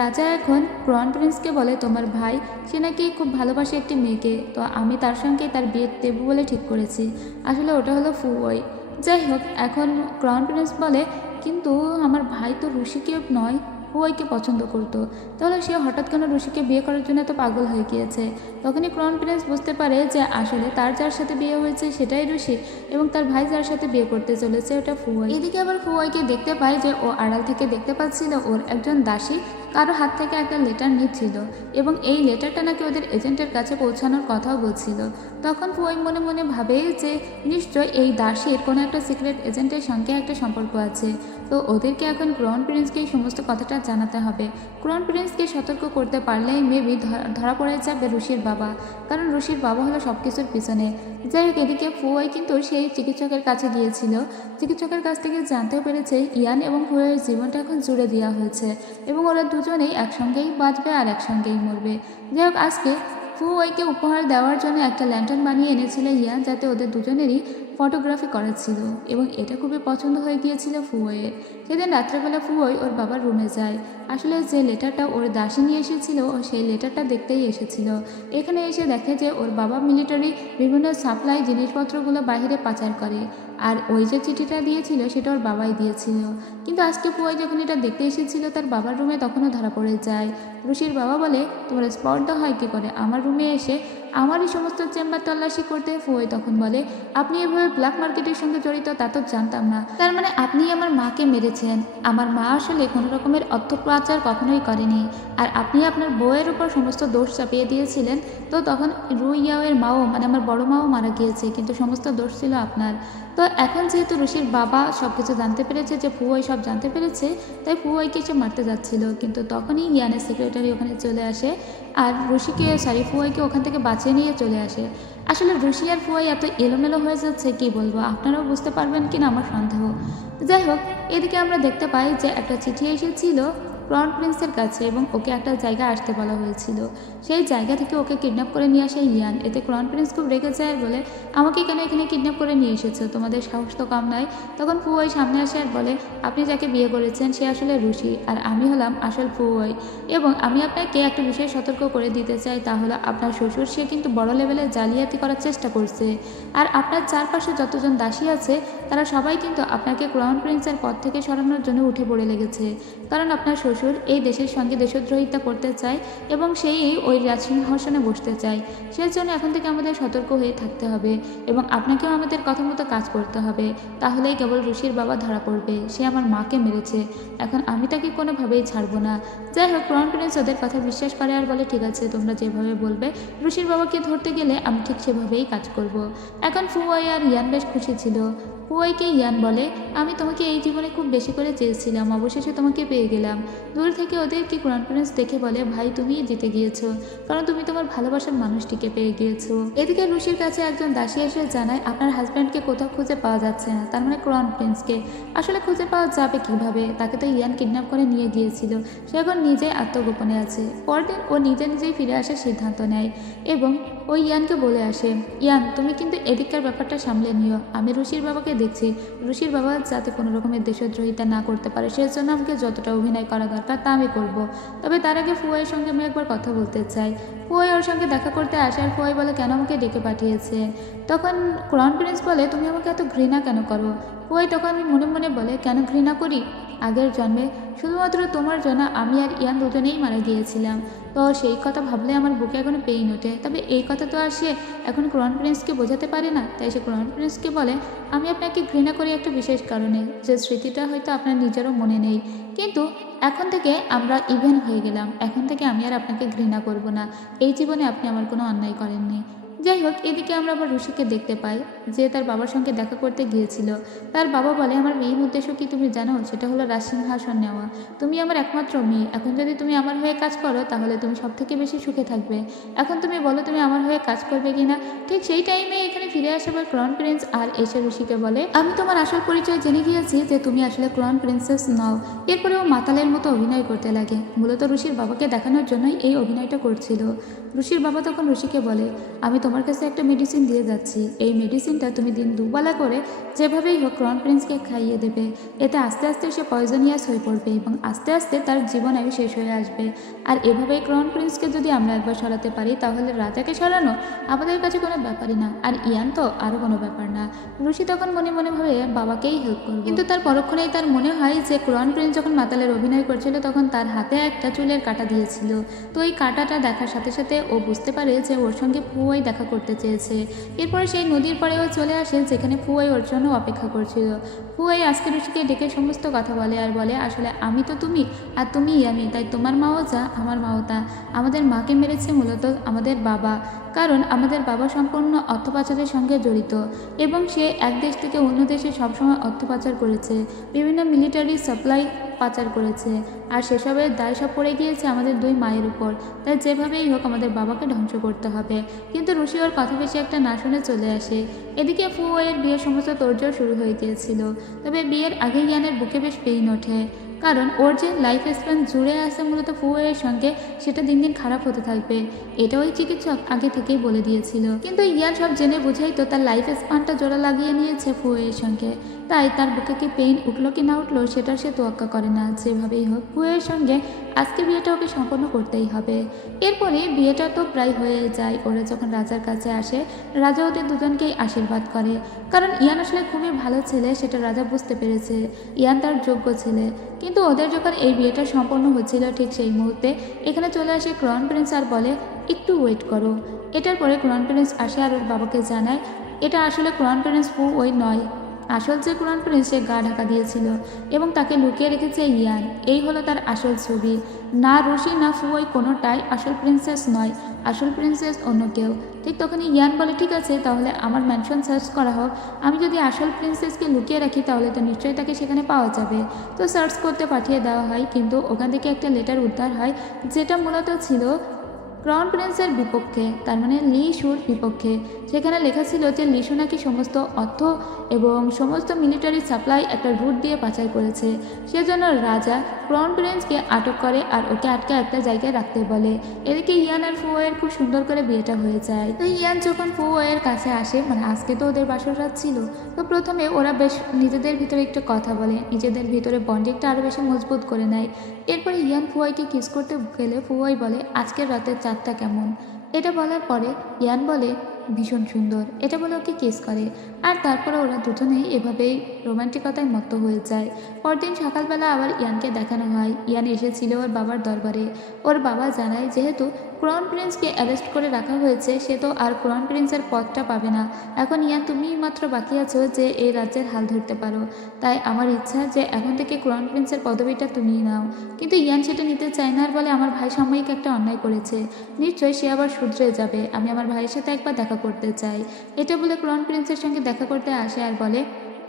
রাজা এখন ক্রাউন প্রিন্সকে বলে, তোমার ভাই সে নাকি খুব ভালোবাসে একটি মেয়েকে, তো আমি তার সঙ্গে তার বিয়ে দেব বলে ঠিক করেছি। আসলে ওটা হলো ফুওই। যাই হোক, এখন ক্রাউন প্রিন্স বলে, কিন্তু আমার ভাই তো রুশিকে নয়, ফুয়াইকে পছন্দ করতো, তাহলে সে হঠাৎ কেন রুশিকে বিয়ে করার জন্য এত পাগল হয়ে গিয়েছে। তখনই ক্রাউন প্রিন্স বুঝতে পারে যে আসলে তার যার সাথে বিয়ে হয়েছে সেটাই রুশি এবং তার ভাই যার সাথে বিয়ে করতে চলেছে ওটা ফুয়াই। এদিকে আবার ফুয়াইকে দেখতে পায় যে ও আড়াল থেকে দেখতে পাচ্ছিল ওর একজন দাসী কারো হাত থেকে একটা লেটার নিচ্ছিল এবং এই লেটারটা নাকি ওদের এজেন্টের কাছে পৌঁছানোর কথাও বলছিল। তখন ফুয়াই মনে মনে ভাবে যে নিশ্চয় এই দাসীর কোনো একটা সিক্রেট এজেন্টের সঙ্গে একটা সম্পর্ক আছে। তো ওদেরকে এখন ক্রাউন প্রিন্সকে এই সমস্ত কথাটা জানাতে হবে। ক্রাউন প্রিন্সকে সতর্ক করতে পারলেই মেবি ধরা পড়ে যাবে রুশির বাবা, কারণ রুশির বাবা হলো সব কিছুর পিছনে। যাই হোক, এদিকে ফুয়াই কিন্তু সেই চিকিৎসকের কাছে গিয়েছিল। চিকিৎসকের কাছ থেকে জানতে পেরেছে ইয়ান এবং ফুয়াইয়ের জীবনটা এখন জুড়ে দেওয়া হয়েছে এবং ওরা দুজনেই একসঙ্গেই বাঁচবে আর একসঙ্গেই মরবে। যাই হোক, আজকে ফুয়াইকে উপহার দেওয়ার জন্য একটা ল্যান্টার্ন বানিয়ে এনেছিল ইয়ান, যাতে ওদের দুজনেরই ফটোগ্রাফি করা ছিল এবং এটা খুবই পছন্দ হয়ে গিয়েছিল ফুয়াইয়ের। সেদিন রাত্রেবেলা ফুয়াই ওর বাবার রুমে যায়। আসলে যে লেটারটা ওর দাসী নিয়ে এসেছিল ও সেই লেটারটা দেখতেই এসেছিল। এখানে এসে দেখে যে ওর বাবা মিলিটারি বিভিন্ন সাপ্লাই জিনিসপত্রগুলো বাইরে পাচার করে, আর ওই যে চিঠিটা দিয়েছিল সেটা ওর বাবাই দিয়েছিল। কিন্তু আজকে ফুয়াই যখন এটা দেখতে এসেছিল তার বাবার রুমে, তখনও ধরা পড়ে যায়। রুশির বাবা বলে, তোমার স্পর্ধা হয় কী করে আমার রুমে এসে আমারই সমস্ত চেম্বার তল্লাশি করতে? ফুয়াই তখন বলে, আপনি এভাবে ব্ল্যাক মার্কেটের সঙ্গে জড়িত তা তো জানতাম না। তার মানে আপনি আমার মাকে মেরেছেন। আমার মা আসলে কোনো রকমের অর্থ পাচার কখনোই করেনি, আর আপনি আপনার বউয়ের উপর সমস্ত দোষ চাপিয়ে দিয়েছিলেন। তো তখন রুইয়াওয়ের মাও, মানে আমার বড় মাও মারা গিয়েছে, কিন্তু সমস্ত দোষ ছিল আপনার। তো এখন যেহেতু রুশির বাবা সব কিছু জানতে পেরেছে, যে ফুয়াই সব জানতে পেরেছে, তাই ফুয়াইকে সে মারতে যাচ্ছিল। কিন্তু তখনই ইয়ানের সেক্রেটারি ওখানে চলে আসে আর ফুয়াইকে ওখান থেকে বাঁচিয়ে নিয়ে চলে আসে। আসলে রুশি আর ফুয়াই এত এলোমেলো হয়ে যাচ্ছে কি বলবো, আপনারাও বুঝতে পারবেন কিনা আমার সন্দেহ। যাই হোক, এদিকে আমরা দেখতে পাই যে একটা চিঠি এসেছিল ক্রাউন প্রিন্সের কাছে এবং ওকে একটা জায়গায় আসতে বলা হয়েছিল। সেই জায়গা থেকে ওকে কিডন্যাপ করে নিয়ে আসে ইয়ান। এতে ক্রাউন প্রিন্স খুব রেগে যায় আর বলে, আমাকে কেন এখানে কিডন্যাপ করে নিয়ে এসেছো, তোমাদের সাহস তো কম নয়। তখন ফুয়াই সামনে আসে আর বলে, আপনি যাকে বিয়ে করেছেন সে আসলে রুশি আর আমি হলাম আসল ফুয়াই, এবং আমি আপনাকে একটা বিষয়ে সতর্ক করে দিতে চাই, তা হলো আপনার শ্বশুর সে কিন্তু বড় লেভেলে জালিয়াতি করার চেষ্টা করছে, আর আপনার চারপাশে যতজন দাসী আছে তারা সবাই কিন্তু আপনাকে ক্রাউন প্রিন্সের পদ থেকে সরানোর জন্য উঠে পড়ে লেগেছে, কারণ আপনার শ্বশুর এই দেশের সঙ্গে দেশদ্রোহিতা করতে চায় এবং সেই ওই রাজসিংহাসনে বসতে চায়। সেজন্য এখন থেকে আমাদের সতর্ক হয়ে থাকতে হবে এবং আপনাকেও আমাদের কথা মতো কাজ করতে হবে, তাহলেই কেবল রুশির বাবা ধরা পড়বে। সে আমার মাকে মেরেছে, এখন আমি তাকে কোনোভাবেই ছাড়বো না। যাই হোক, ক্রাউন প্রিন্স ওদের কথা বিশ্বাস করে আর বলে, ঠিক আছে তোমরা যেভাবে বলবে, রুশির বাবাকে ধরতে গেলে আমি ঠিক সেভাবেই কাজ করব। এখন ফুয়াই আর ইয়ান বেশ খুশি ছিল। ফুয়াইকে ইয়ান বলে, আমি তোমাকে এই জীবনে খুব বেশি করে চেয়েছিলাম, অবশেষে তোমাকে পেয়ে গেলাম। দূর থেকে ওদেরকে ক্রাউন প্রিন্স দেখে বলে, ভাই তুমিই জিতে গিয়েছো, কারণ তুমি তোমার ভালোবাসার মানুষটিকে পেয়ে গিয়েছো। এদিকে রুশির কাছে একজন দাসী এসে জানায়, আপনার হাজব্যান্ডকে কোথাও খুঁজে পাওয়া যাচ্ছে না। তার মানে ক্রাউন প্রিন্সকে আসলে খুঁজে পাওয়া যাবে কিভাবে, তাকে তো ইয়ান কিডন্যাপ করে নিয়ে গিয়েছিল, সে এখন নিজেই আত্মগোপনে আছে। পরদিন ও নিজেই ফিরে আসার সিদ্ধান্ত নেয় এবং ওই ইয়ানকে বলে আসে, ইয়ান তুমি কিন্তু এদিককার ব্যাপারটা সামলে নিও, আমি রুশির বাবাকে দেখছি, রুশির বাবা যাতে কোনো রকমের দেশদ্রোহিতা না করতে পারে সেজন্য আমাকে যতটা অভিনয় করা দরকার তা আমি করব। তবে তার আগে ফুয়াইয়ের সঙ্গে আমি একবার কথা বলতে চাই। ফুয়াই ওর সঙ্গে দেখা করতে আসে আর ফুয়াই বলে, কেন আমাকে ডেকে পাঠিয়েছে? তখন ক্রাউন প্রিন্স বলে, তুমি আমাকে এত ঘৃণা কেন করো? ফুয়াই তখন মনে মনে বলে, কেন ঘৃণা করি? আগের জন্মে শুধুমাত্র তোমার জন্য আমি আর ইয়ান দুজনেই মারা গিয়েছিলাম। তো সেই কথা ভাবলে আমার বুকে এখনো পেইন ওঠে। তবে এই কথা তো আর সে এখন ক্রাউন প্রিন্সকে বোঝাতে পারে না। তাই সে ক্রাউন প্রিন্সকে বলে, আমি আপনাকে ঘৃণা করি একটা বিশেষ কারণে, যে স্মৃতিটা হয়তো আপনার নিজেরও মনে নেই, কিন্তু এখন থেকে আমরা ইভেন হয়ে গেলাম। এখন থেকে আমি আর আপনাকে ঘৃণা করব না। এই জীবনে আপনি আমার কোনো অন্যায় করেননি। যাই হোক, এদিকে আমরা আবার ঋষিকে দেখতে পাই, যে তার বাবার সঙ্গে দেখা করতে গিয়েছিল। তার বাবা বলে, আমার মেয়ের উদ্দেশ্য কি তুমি জানো? সেটা হলো রাজসিংহাসন নেওয়া। তুমি আমার একমাত্র মেয়ে। এখন যদি তুমি আমার হয়ে কাজ করো তাহলে তুমি সব থেকে বেশি সুখে থাকবে। এখন তুমি বলো তুমি আমার হয়ে কাজ করবে কিনা? ঠিক সেই টাইমে এখানে ফিরে আসে আবার ক্রাউন প্রিন্স, আর এসে ঋষিকে বলে, আমি তোমার আসল পরিচয় জেনে গিয়েছি যে তুমি আসলে ক্রাউন প্রিন্সেস নও। এরপরে ও মাতালের মতো অভিনয় করতে লাগে। মূলত ঋষির বাবাকে দেখানোর জন্যই এই অভিনয়টা করছিল। ঋষির বাবা তখন ঋষিকে বলে, আমি তোমার কাছে একটা মেডিসিন দিয়ে যাচ্ছি। এই মেডিসিনটা তুমি দিন দুবেলা করে যেভাবেই হোক ক্রাউন প্রিন্সকে খাইয়ে দেবে। এতে আস্তে আস্তে সে পয়জনিয়াস হয়ে পড়বে এবং আস্তে আস্তে তার জীবন শেষ হয়ে আসবে। আর এভাবেই ক্রাউন প্রিন্সকে যদি আমরা একবার সরাতে পারি তাহলে রাজাকে সরানো আমাদের কাছে কোনো ব্যাপারই না, আর ইয়ান তো আরও কোনো ব্যাপার না। ঋষি তখন মনে মনে ভাবে বাবাকেই হেল্প করবে, কিন্তু তার পরক্ষণেই তার মনে হয় যে ক্রাউন প্রিন্স যখন মাতালের অভিনয় করছিল তখন তার হাতে একটা চুলের কাঁটা দিয়েছিল। তো এই কাঁটাটা দেখার সাথে সাথে ও বুঝতে পারে যে ওর সঙ্গে ফুয়াই দেখা করতে চেয়েছে। এরপরে সেই নদীর পাড়েও চলে আসে, যেখানে ফুয়াই ওর জন্য অপেক্ষা করছিল। ফুয়াই আজকে ঋষিকে ডেকে সমস্ত কথা বলে আর বলে, আসলে আমি তো তুমি আর তুমিই আমি, তাই তোমার মাও যা আমার মাও তা। আমাদের মাকে মেরেছে মূলত আমাদের বাবা, কারণ আমাদের বাবা সম্পূর্ণ অর্থ পাচারের সঙ্গে জড়িত এবং সে এক দেশ থেকে অন্য দেশে সবসময় অর্থ পাচার করেছে, বিভিন্ন মিলিটারি সাপ্লাই পাচার করেছে, আর সেসবের দায় সব পড়ে গিয়েছে আমাদের দুই মায়ের উপর। তাই যেভাবেই হোক আমাদের বাবাকে ধ্বংস করতে হবে। কিন্তু ঋষি ওর কথা বেশি একটা না শুনে চলে আসে। এদিকে ফুয়ের বিয়ের সমস্ত তোড়জোড় শুরু হয়ে গিয়েছিল। তবে বিয়ের আগে ইয়ানের বুকে বেশ পেইন ওঠে, কারণ ওর যে লাইফ স্প্যান জুড়ে আছে মূলত ফুয়ের সঙ্গে, সেটা দিন দিন খারাপ হতে থাকবে। এটা ওই চিকিৎসক আগে থেকেই বলে দিয়েছিল। কিন্তু ইয়ান সব জেনে বুঝেই তো তার লাইফ স্প্যানটা জোড়া লাগিয়ে নিয়েছে ফুয়ের সঙ্গে। তাই তার বুকে কি পেইন উঠলো কি না উঠলো সেটার সে তোয়াক্কা করে না। যেভাবেই হোক ফুয়ের সঙ্গে আজকে বিয়েটা ওকে সম্পন্ন করতেই হবে। এরপরে বিয়েটা তো প্রায় হয়ে যায়। ওরা যখন রাজার কাছে আসে, রাজা ওদের দুজনকেই আশীর্বাদ করে, কারণ ইয়ান আসলে খুবই ভালো ছেলে, সেটা রাজা বুঝতে পেরেছে। ইয়ান তার যোগ্য ছেলে। কিন্তু ওদের যখন এই বিয়েটা সম্পন্ন হচ্ছিল ঠিক সেই মুহূর্তে এখানে চলে আসে ক্রাউন প্রিন্স আর বলে, একটু ওয়েট করো। এটার পরে ক্রাউন প্রিন্স আসে আর ওর বাবাকে জানায় এটা আসলে ক্রাউন প্রিন্স ওই নয়, আসল যে ক্রাউন প্রিন্স সে গা ঢাকা দিয়েছিল এবং তাকে লুকিয়ে রেখেছে ইয়ান। এই হলো তার আসল ছবি। না ঋষি না ফুয়াই কোনোটাই আসল প্রিন্সেস নয়, আসল প্রিন্সেস অন্য কেউ। ঠিক তখনই ইয়ান বলে, ঠিক আছে তাহলে আমার ম্যানশন সার্চ করা হোক। আমি যদি আসল প্রিন্সেসকে লুকিয়ে রাখি তাহলে তো নিশ্চয়ই তাকে সেখানে পাওয়া যাবে। তো সার্চ করতে পাঠিয়ে দেওয়া হয়, কিন্তু ওখান থেকে একটা লেটার উদ্ধার হয় যেটা মূলত ছিল ক্রাউন প্রিন্সের বিপক্ষে, তার মানে লি শুর বিপক্ষে। সেখানে লেখা ছিল যে লিশু নাকি সমস্ত অর্থ এবং সমস্ত মিলিটারি সাপ্লাই একটা রুট দিয়ে পাচার করেছে। সেজন্য রাজা ক্রাউন প্রিন্সকে আটক করে আর ওকে আটকে একটা জায়গায় রাখতে বলে। এদিকে ইয়ান আর ফুয়ের খুব সুন্দর করে বিয়েটা হয়ে যায়। তো ইয়ান যখন ফুয়ের কাছে আসে, মানে আজকে তো ওদের বাসর রাত ছিল, তো প্রথমে ওরা বেশ নিজেদের ভিতরে একটু কথা বলে, নিজেদের ভিতরে বন্ডিংটা আরও বেশি মজবুত করে নেয়। এরপরে ইয়ান ফুয়াইকে কিস করতে গেলে ফুয়াই বলে, আজকের রাতের চাঁদটা কেমন? এটা বলার পরে ইয়ান বলে, ভীষণ সুন্দর। এটা বলে ওকে কিস করে, আর তারপরে ওরা দুজনেই এভাবেই রোমান্টিকতায় মত্ত হয়ে যায়। পরদিন সকালবেলা আবার ইয়ানকে দেখানো হয়। ইয়ান এসেছিল ওর বাবার দরবারে। ওর বাবা জানায় যেহেতু ক্রাউন প্রিন্সকে অ্যারেস্ট করে রাখা হয়েছে, সে তো আর ক্রাউন প্রিন্সের পদটা পাবে না। এখন ইয়ান তুমিই মাত্র বাকি আছো যে এই রাজ্যের হাল ধরতে পারো। তাই আমার ইচ্ছা যে এখন থেকে ক্রাউন প্রিন্সের পদবিটা তুমিই নাও। কিন্তু ইয়ান সেটা নিতে চায় না আর বলে, আমার ভাই সাময়িক একটা অন্যায় করেছে, নিশ্চয়ই সে আবার শুধরে যাবে। আমি আমার ভাইয়ের সাথে একবার দেখা করতে চাই। এটা বলে ক্রাউন প্রিন্সের সঙ্গে দেখা করতে আসে আর বলে,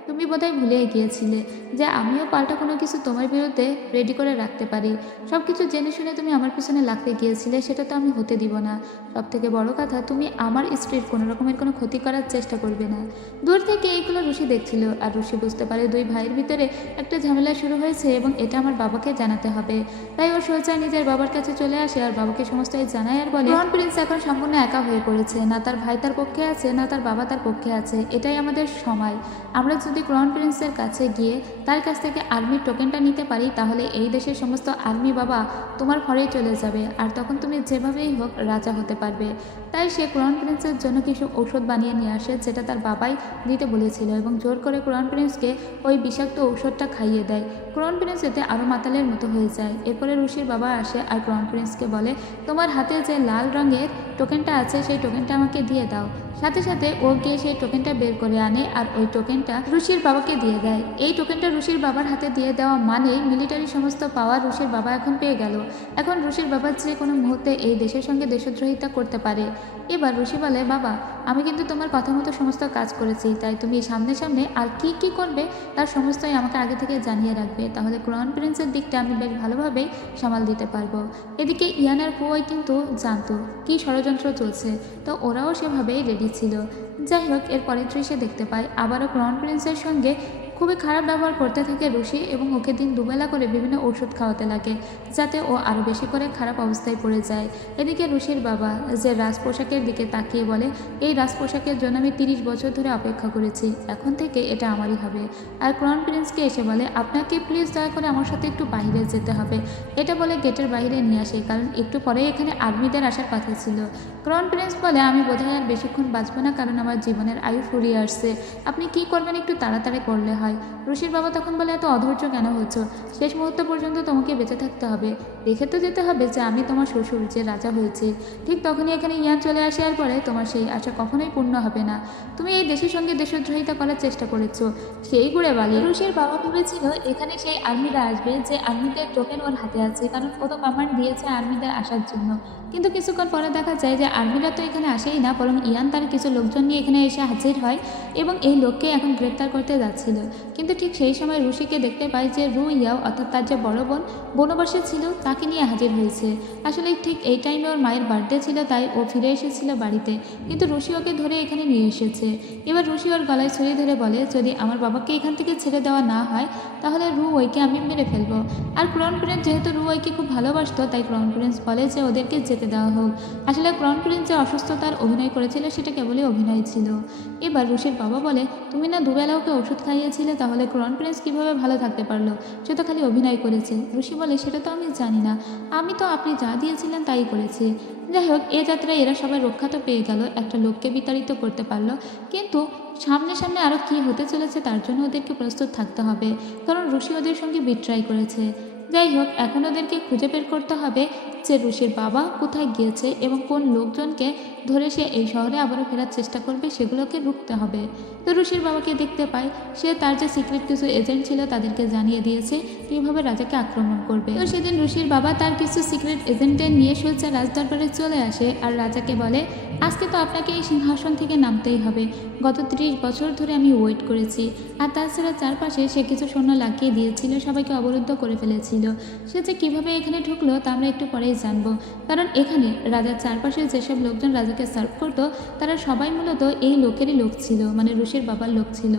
তুমি বোধহয় ভুলেই গিয়েছিলে যে আমিও পাল্টা কোনো কিছু তোমার বিরুদ্ধে রেডি করে রাখতে পারি। সব কিছু জেনে শুনে তুমি আমার পিছনে লাগতে গিয়েছিলে, সেটা তো আমি হতে দিব না। সব থেকে বড় কথা, তুমি আমার স্ত্রীর কোনো রকমের কোনো ক্ষতি করার চেষ্টা করবে না। দূর থেকে এইগুলো ঋষি দেখছিল, আর ঋষি বুঝতে পারে দুই ভাইয়ের ভিতরে একটা ঝামেলা শুরু হয়েছে এবং এটা আমার বাবাকে জানাতে হবে। তাই ও সোজা নিজের বাবার কাছে চলে আসে আর বাবাকে সমস্তই জানায় আর বলে, ক্রাউন প্রিন্স এখন সম্পূর্ণ একা হয়ে পড়েছে। না তার ভাই তার পক্ষে আছে, না তার বাবা তার পক্ষে আছে। এটাই আমাদের সময়। আমরা যদি ক্রাউন প্রিন্সের কাছে গিয়ে তার কাছ থেকে আর্মির টোকেনটা নিতে পারি তাহলে এই দেশের সমস্ত আর্মি বাবা তোমার ঘরে চলে যাবে আর তখন তুমি যেভাবেই হোক রাজা হতে পারবে। তাই সে ক্রাউন প্রিন্সের জন্য কিছু ঔষধ বানিয়ে নিয়ে আসে যেটা তার বাবাই দিতে বলেছিল এবং জোর করে ক্রাউন প্রিন্সকে ওই বিষাক্ত ঔষধটা খাইয়ে দেয়। ক্রাউন প্রিন্স এতে আরও মাতালের মতো হয়ে যায়। এরপরে ঋষির বাবা আসে আর ক্রাউন প্রিন্সকে বলে, তোমার হাতে যে লাল রঙের টোকেনটা আছে সেই টোকেনটা আমাকে দিয়ে দাও। সাথে সাথে ও গিয়ে সেই টোকেনটা বের করে আনে আর ওই টোকেনটা ঋষির বাবাকে দিয়ে দেয়। এই টোকেনটা ঋষির বাবার হাতে দিয়ে দেওয়া মানে মিলিটারি সমস্ত পাওয়ার ঋষির বাবা এখন পেয়ে গেল। এখন ঋষির বাবা যে কোনো মুহূর্তে এই দেশের সঙ্গে দেশদ্রোহিতা করতে পারে। এবার ঋষি বলে, বাবা আমি কিন্তু তোমার কথা মতো সমস্ত কাজ করেছি, তাই তুমি সামনে সামনে আর কি কি করবে তার সমস্তই আমাকে আগে থেকে জানিয়ে রাখবে, তাহলে ক্রাউন প্রিন্সের দিকটা আমি বেশ ভালোভাবেই সামাল দিতে পারবো। এদিকে ইয়ান আর ফুয়াই কিন্তু জানতো কি ষড়যন্ত্র চলছে, তো ওরাও সেভাবেই রেডি ছিল। যাই হোক, এরপরে দৃশ্যে দেখতে পাই আবারও ক্রাউন প্রিন্সের সঙ্গে খুবই খারাপ ব্যবহার করতে থাকে ঋষি এবং ওকে দিন দুবেলা করে বিভিন্ন ওষুধ খাওয়াতে লাগে যাতে ও আরও বেশি করে খারাপ অবস্থায় পড়ে যায়। এদিকে ঋষির বাবা যে রাজ পোশাকের দিকে তাকিয়ে বলে, এই রাজ পোশাকের জন্য আমি 30 বছর ধরে অপেক্ষা করেছি, এখন থেকে এটা আমারই হবে। আর ক্রাউন প্রিন্সকে এসে বলে, আপনাকে প্লিজ দয়া করে আমার সাথে একটু বাইরে যেতে হবে। এটা বলে গেটের বাইরে নিয়ে আসে, কারণ একটু পরেই এখানে আর্মিদের আসার কথা ছিল। ক্রাউন প্রিন্স বলে, আমি বোধহয় আর বেশিক্ষণ বাঁচবো না, কারণ আমার জীবনের আয়ু ফুরিয়ে আসছে, আপনি কি করবেন একটু তাড়াতাড়ি করলে হয়। ঋষির বাবা তখন বলে, এত অধৈর্য কেন হচ্ছ, শেষ মুহূর্ত পর্যন্ত তোমাকে বেঁচে থাকতে হবে, দেখে তো যেতে হবে যে আমি তোমার শ্বশুর যে রাজা হয়েছে। ঠিক তখনই এখানে ইয়ান চলে আসে আর পরে, তোমার সেই আশা কখনোই পূর্ণ হবে না, তুমি এই দেশের সঙ্গে দেশদ্রোহিতা করার চেষ্টা করেছো, সেই গুড়ে বালি। ঋষির বাবা ভেবেছিল এখানে সেই আর্মিরা আসবে যে আর্মিদের টোকেন ওর হাতে আছে, কারণ ও তো কমান্ড দিয়েছে আর্মিদের আসার জন্য। কিন্তু কিছুক্ষণ পরে দেখা যায় যে আর্মিরা তো এখানে আসেই না, বরং ইয়ান তার কিছু লোকজন নিয়ে এখানে এসে হাজির হয় এবং এই লোককে এখন গ্রেপ্তার করতে যাচ্ছিল। কিন্তু ঠিক সেই সময় ঋষিকে দেখতে পাই যে রু ইয়াও অর্থাৎ তার যে বড় বোন বনবাসে ছিল তাকে নিয়ে হাজির হয়েছে। আসলে ঠিক এই টাইমে ওর মায়ের বার্থডে ছিল, তাই ও ফিরে এসেছিল বাড়িতে, কিন্তু ঋষি ওকে ধরে এখানে নিয়ে এসেছে। এবার ঋষি ওর গলায় ছুরি ধরে বলে, যদি আমার বাবাকে এখান থেকে ছেড়ে দেওয়া না হয় তাহলে রু ওইকে আমি মেরে ফেলবো। আর ক্রাউন প্রিন্স যেহেতু রু ওইকে খুব ভালোবাসতো, তাই ক্রাউন প্রিন্স বলে যে ওদেরকে যেতে দেওয়া হোক। আসলে ক্রাউন প্রিন্স যে অসুস্থতার অভিনয় করেছিল সেটা কেবলই অভিনয় ছিল। এবার ঋষির বাবা বলে, তুমি না দুবেলা ওকে ওষুধ খাইয়েছিলে, তাহলে ক্রাউন প্রিন্স কীভাবে ভালো থাকতে পারলো, সে তো খালি অভিনয় করেছে। ঋষি বলে, সেটা তো আমি জানি না, আমি তো আপনি যা দিয়েছিলেন তাই করেছি। যাই হোক, এ যাত্রায় এরা সবাই রক্ষা তো পেয়ে গেল, একটা লোককে বিতাড়িত করতে পারলো, কিন্তু সামনে সামনে আরও কী হতে চলেছে তার জন্য ওদেরকে প্রস্তুত থাকতে হবে, কারণ ঋষি ওদের সঙ্গে বিট্রাই করেছে। যাই হোক, এখন ওদেরকে খুঁজে বের করতে হবে যে ঋষির বাবা কোথায় গিয়েছে এবং কোন লোকজনকে ধরে সে এই শহরে আবারও ফেরার চেষ্টা করবে সেগুলোকে রুখতে হবে। তো ঋষির বাবাকে দেখতে পাই সে তার যে সিক্রেট কিছু এজেন্ট ছিল তাদেরকে জানিয়ে দিয়েছে কীভাবে রাজাকে আক্রমণ করবে। তো সেদিন ঋষির বাবা তার কিছু সিক্রেট এজেন্টের নিয়ে সোজা রাজদরবারে চলে আসে আর রাজাকে বলে, আজকে তো আপনাকে এই সিংহাসন থেকে নামতেই হবে, গত 30 বছর ধরে আমি ওয়েট করেছি। আর তাছাড়া চারপাশে সে কিছু সৈন্য লাগিয়ে দিয়েছিল, সবাইকে অবরুদ্ধ করে ফেলেছিল। সে যে কীভাবে এখানে ঢুকলো তা আমরা একটু পরেই জানবো, কারণ এখানে রাজার চারপাশে যেসব লোকজন রাজাকে সার্ভ করতো তারা সবাই মূলত এই লোকেরই লোক ছিল, মানে ঋষির বাবার লোক ছিল।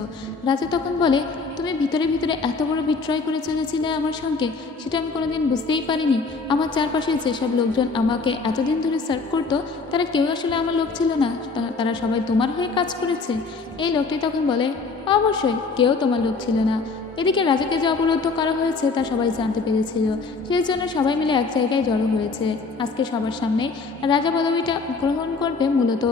রাজা তখন বলে, তুমি ভিতরে ভিতরে এত বড় বিট্রয় করে চলেছিলে আমার সঙ্গে, সেটা আমি কোনোদিন বুঝতেই পারিনি। আমার চারপাশে যেসব লোকজন আমাকে এতদিন ধরে সার্ভ করতো তারা কেউ আসলে আমার লোক ছিল না, তারা সবাই তোমার হয়ে কাজ করেছে। এই লোকটি তখন বলে, অবশ্যই কেউ তোমার লোক ছিল না। এদিকে রাজাকে যে অবরুদ্ধ করা হয়েছে তা সবাই জানতে পেরেছিল, সেই জন্য সবাই মিলে এক জায়গায় জড়ো হয়েছে। আজকে সবার সামনে রাজা পদবিটা গ্রহণ করবে মূলত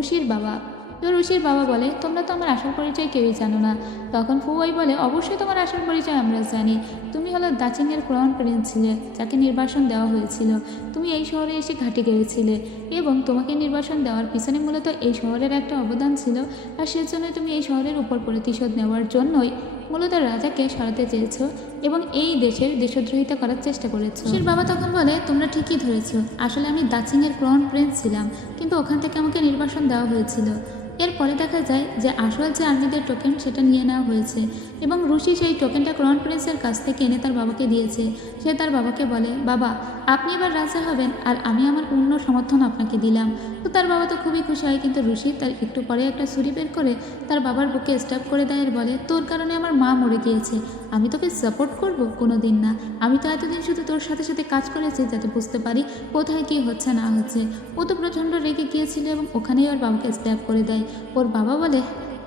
ঋষির বাবা। তো ঋষির বাবা বলে, তোমরা তো আমার আসল পরিচয় কেউই জানো না। তখন ফুয়াই বলে, অবশ্যই তোমার আসল পরিচয় আমরা জানি, তুমি হলো দাচিংয়ের ক্রাউন প্রিন্স ছিলে যাকে নির্বাসন দেওয়া হয়েছিল। তুমি এই শহরে এসে ঘাঁটি গেড়েছিলে এবং তোমাকে নির্বাসন দেওয়ার পিছনে মূলত এই শহরের একটা অবদান ছিল, আর সেজন্যই তুমি এই শহরের উপর প্রতিশোধ নেওয়ার জন্যই মূলত রাজাকে সরাতে চেয়েছো এবং এই দেশের দেশদ্রোহিতা করার চেষ্টা করেছো। ঋষির বাবা তখন বলে, তোমরা ঠিকই ধরেছ, আসলে আমি দাচিংয়ের ক্রাউন প্রিন্স ছিলাম, কিন্তু ওখান থেকে আমাকে নির্বাসন দেওয়া হয়েছিল। এরপরে দেখা যায় যে আসল যে আর্মিদের টোকেন সেটা নিয়ে নেওয়া হয়েছে এবং ঋষি সেই টোকেনটা ক্রাউন প্রিন্সের কাছ থেকে এনে তার বাবাকে দিয়েছে। সে তার বাবাকে বলে, বাবা আপনি এবার রাজা হবেন আর আমি আমার পূর্ণ সমর্থন আপনাকে দিলাম। তো তার বাবা তো খুবই খুশি হয়, কিন্তু ঋষি তার একটু পরে একটা ছুরি বের করে তার বাবার বুকে স্ট্যাব করে দেয় আর বলে, তোর কারণে আমার মা মরে গিয়েছে, আমি তোকে সাপোর্ট করব কোনো দিন না। আমি তো এতদিন শুধু তোর সাথে সাথে কাজ করেছি যাতে বুঝতে পারি কোথায় কী হচ্ছে না হচ্ছে। ও তো প্রচণ্ড রেগে গিয়েছিল এবং ওখানেই ওর বাবাকে স্ট্যাব করে দেয়। ওর বাবা বলে,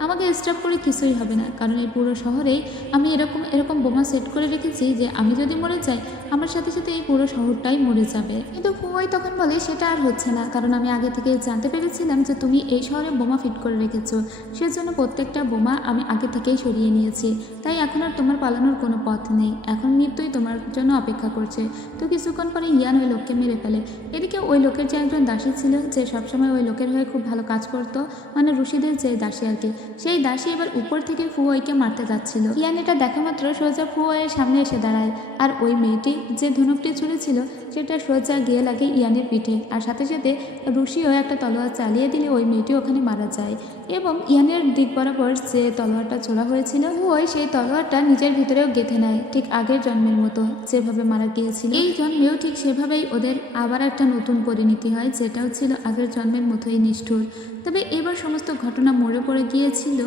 আমাকে স্টপ করে কিছুই হবে না, কারণ এই পুরো শহরেই আমি এরকম এরকম বোমা সেট করে রেখেছি যে আমি যদি মরে যাই আমার সাথে সাথে এই পুরো শহরটাই মরে যাবে। কিন্তু ফুয়াই তখন বলে সেটা আর হচ্ছে না, কারণ আমি আগে থেকে জানতে পেরেছিলাম যে তুমি এই শহরে বোমা ফিট করে রেখেছো, সেজন্য প্রত্যেকটা বোমা আমি আগে থেকেই সরিয়ে নিয়েছি। তাই এখন আর তোমার পালানোর কোনো পথ নেই, এখন মৃত্যুই তোমার জন্য অপেক্ষা করছে। তো কিছুক্ষণ পরে ইয়ান ওই লোককে মেরে ফেলে। এদিকে ওই লোকের যে একজন দাসী ছিল, যে সবসময় ওই লোকের হয়ে খুব ভালো কাজ করতো, মানে রশিদের যে দাসী আর কি, সেই দাসী এবার উপর থেকে ফুয়াইকে মারতে যাচ্ছিল। ইয়ান এটা দেখা মাত্র সোজা ফুয়াইয়ের সামনে এসে দাঁড়ায়, আর ওই মেয়েটি যে ধনুকটি ছুঁড়েছিল সেটা সোজা গিয়ে লাগে ইয়ানের পিঠে, আর সাথে সাথে রুশিও একটা তলোয়ার চালিয়ে দিলে ওই মেয়েটি ওখানে মারা যায়। এবং ইয়ানের দিক বরাবর যে তলোয়ারটা ছোড়া হয়েছিল ওই সেই তলোয়ারটা নিজের ভিতরেও গেঁথে নেয়, ঠিক আগের জন্মের মতো যেভাবে মারা গিয়েছিল। এই জন্মেও ঠিক সেভাবেই ওদের আবার একটা নতুন পরিণতি হয়, যেটাও ছিল আগের জন্মের মতোই নিষ্ঠুর। তবে এবার সমস্ত ঘটনা মরে পড়ে গিয়েছিল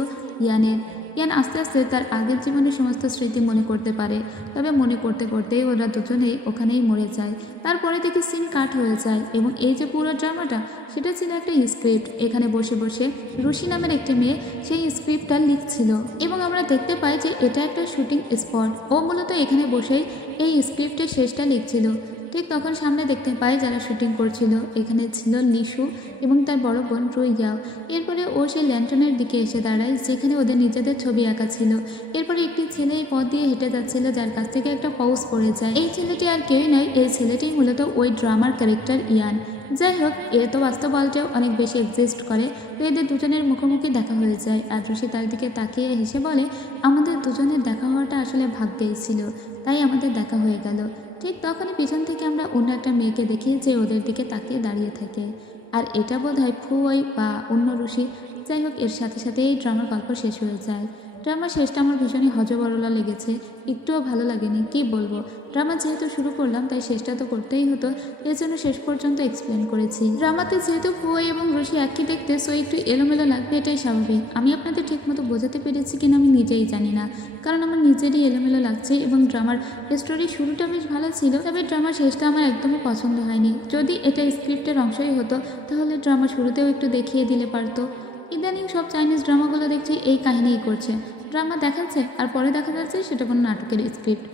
ইয়ানের। ইয়ান আস্তে আস্তে তার আগের জীবনের সমস্ত স্মৃতি মনে করতে পারে, তবে মনে করতে করতে ওরা দুজনেই ওখানেই মরে যায়। তারপরে দেখি সিন কাট হয়ে যায়, এবং এই যে পুরো ড্রামাটা সেটা ছিল একটা স্ক্রিপ্ট। এখানে বসে বসে রুশি নামের একটি মেয়ে সেই স্ক্রিপ্টটা লিখছিল, এবং আমরা দেখতে পাই যে এটা একটা শুটিং স্পট। ও মূলত এখানে বসেই এই স্ক্রিপ্টের শেষটা লিখছিল। ঠিক তখন সামনে দেখতে পাই যারা শুটিং করছিল, এখানে ছিল লিশু এবং তার বড় বোন রুইয়াও। এরপরে ও সেই ল্যান্টনের দিকে এসে দাঁড়ায় যেখানে ওদের নিজেদের ছবি আঁকা ছিল। এরপরে একটি ছেলে এই পথ দিয়ে হেঁটে যাচ্ছিল, যার কাছ থেকে একটা পাউচ পড়ে যায়। এই ছেলেটি আর কেউই নয়, এই ছেলেটি মূলত ওই ড্রামার ক্যারেক্টার ইয়ান। যাই হোক, এ তো বাস্তব ওয়ার্ল্ডেও অনেক বেশি এক্সিস্ট করে। তো এদের দুজনের মুখোমুখি দেখা হয়ে যায়, আর রুশি তার দিকে তাকিয়ে হেসে বলে, আমাদের দুজনের দেখা হওয়াটা আসলে ভাগ্যেই ছিল, তাই আমাদের দেখা হয়ে গেল। ঠিক তখনই পিছন থেকে আমরা অন্য একটা মেয়েকে দেখি যে ওদের দিকে তাকিয়ে দাঁড়িয়ে থাকে, আর এটা বোধহয় ফুয়াই বা অন্য রুশি। যাই হোক, এর সাথে সাথে এই ড্রামার গল্প শেষ হয়ে যায়। ড্রামার শেষটা আমার ভীষণই হজবরলা লেগেছে, একটুও ভালো লাগেনি, কি বলবো। ড্রামা যেহেতু শুরু করলাম তাই শেষটা তো করতেই হতো, এর জন্য শেষ পর্যন্ত এক্সপ্লেন করেছি। ড্রামাতে যেহেতু ফুয়াই এবং রুশি একই দেখতে, সো একটু এলোমেলো লাগবে, এটাই স্বাভাবিক। আমি আপনাদের ঠিকমতো বোঝাতে পেরেছি কিনা আমি নিজেই জানি না, কারণ আমার নিজেরই এলোমেলো লাগছে। এবং ড্রামার স্টোরির শুরুটা বেশ ভালো ছিল, তবে ড্রামার শেষটা আমার একদমই পছন্দ হয়নি। যদি এটা স্ক্রিপ্টের অংশই হতো তাহলে ড্রামা শুরুতেও একটু দেখিয়ে দিলে পারতো। ইদানিং সব চাইনিজ ড্রামাগুলো দেখছি এই কাহিনীই করছে, ড্রামা দেখাচ্ছে আর পরে দেখা যাচ্ছে সেটা কোনো নাটকের স্ক্রিপ্ট।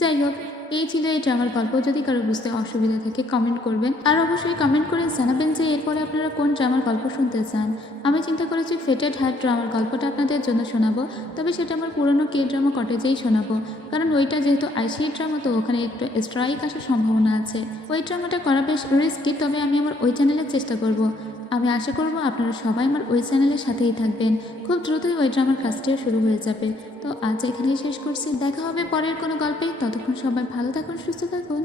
যাই হোক, এই ছিল এই ড্রামার গল্প। যদি কারো বুঝতে অসুবিধা থাকে কমেন্ট করবেন, আর অবশ্যই কমেন্ট করে জানাবেন যে এরপরে আপনারা কোন ড্রামার গল্প শুনতে চান। আমি চিন্তা করেছি ফেটেড হার্ট ড্রামার গল্পটা আপনাদের জন্য শোনাবো, তবে সেটা আমার পুরনো কে ড্রামা কটেজেই শোনাবো, কারণ ওইটা যেহেতু আইসিআই ড্রামা তো ওখানে একটু স্ট্রাইক আসার সম্ভাবনা আছে। ওই ড্রামাটা করা বেশ রিস্কি, তবে আমি আমার ওই চ্যানেলের চেষ্টা করব। আমি আশা করব আপনারা সবাই আমার ওই চ্যানেলের সাথেই থাকবেন। খুব দ্রুতই ওই ড্রামার কাজটিও শুরু হয়ে যাবে। তো আজ এখানেই শেষ করছি, দেখা হবে পরের কোনো গল্পে। ততক্ষণ সবাই ভালো থাকুন, সুস্থ থাকুন।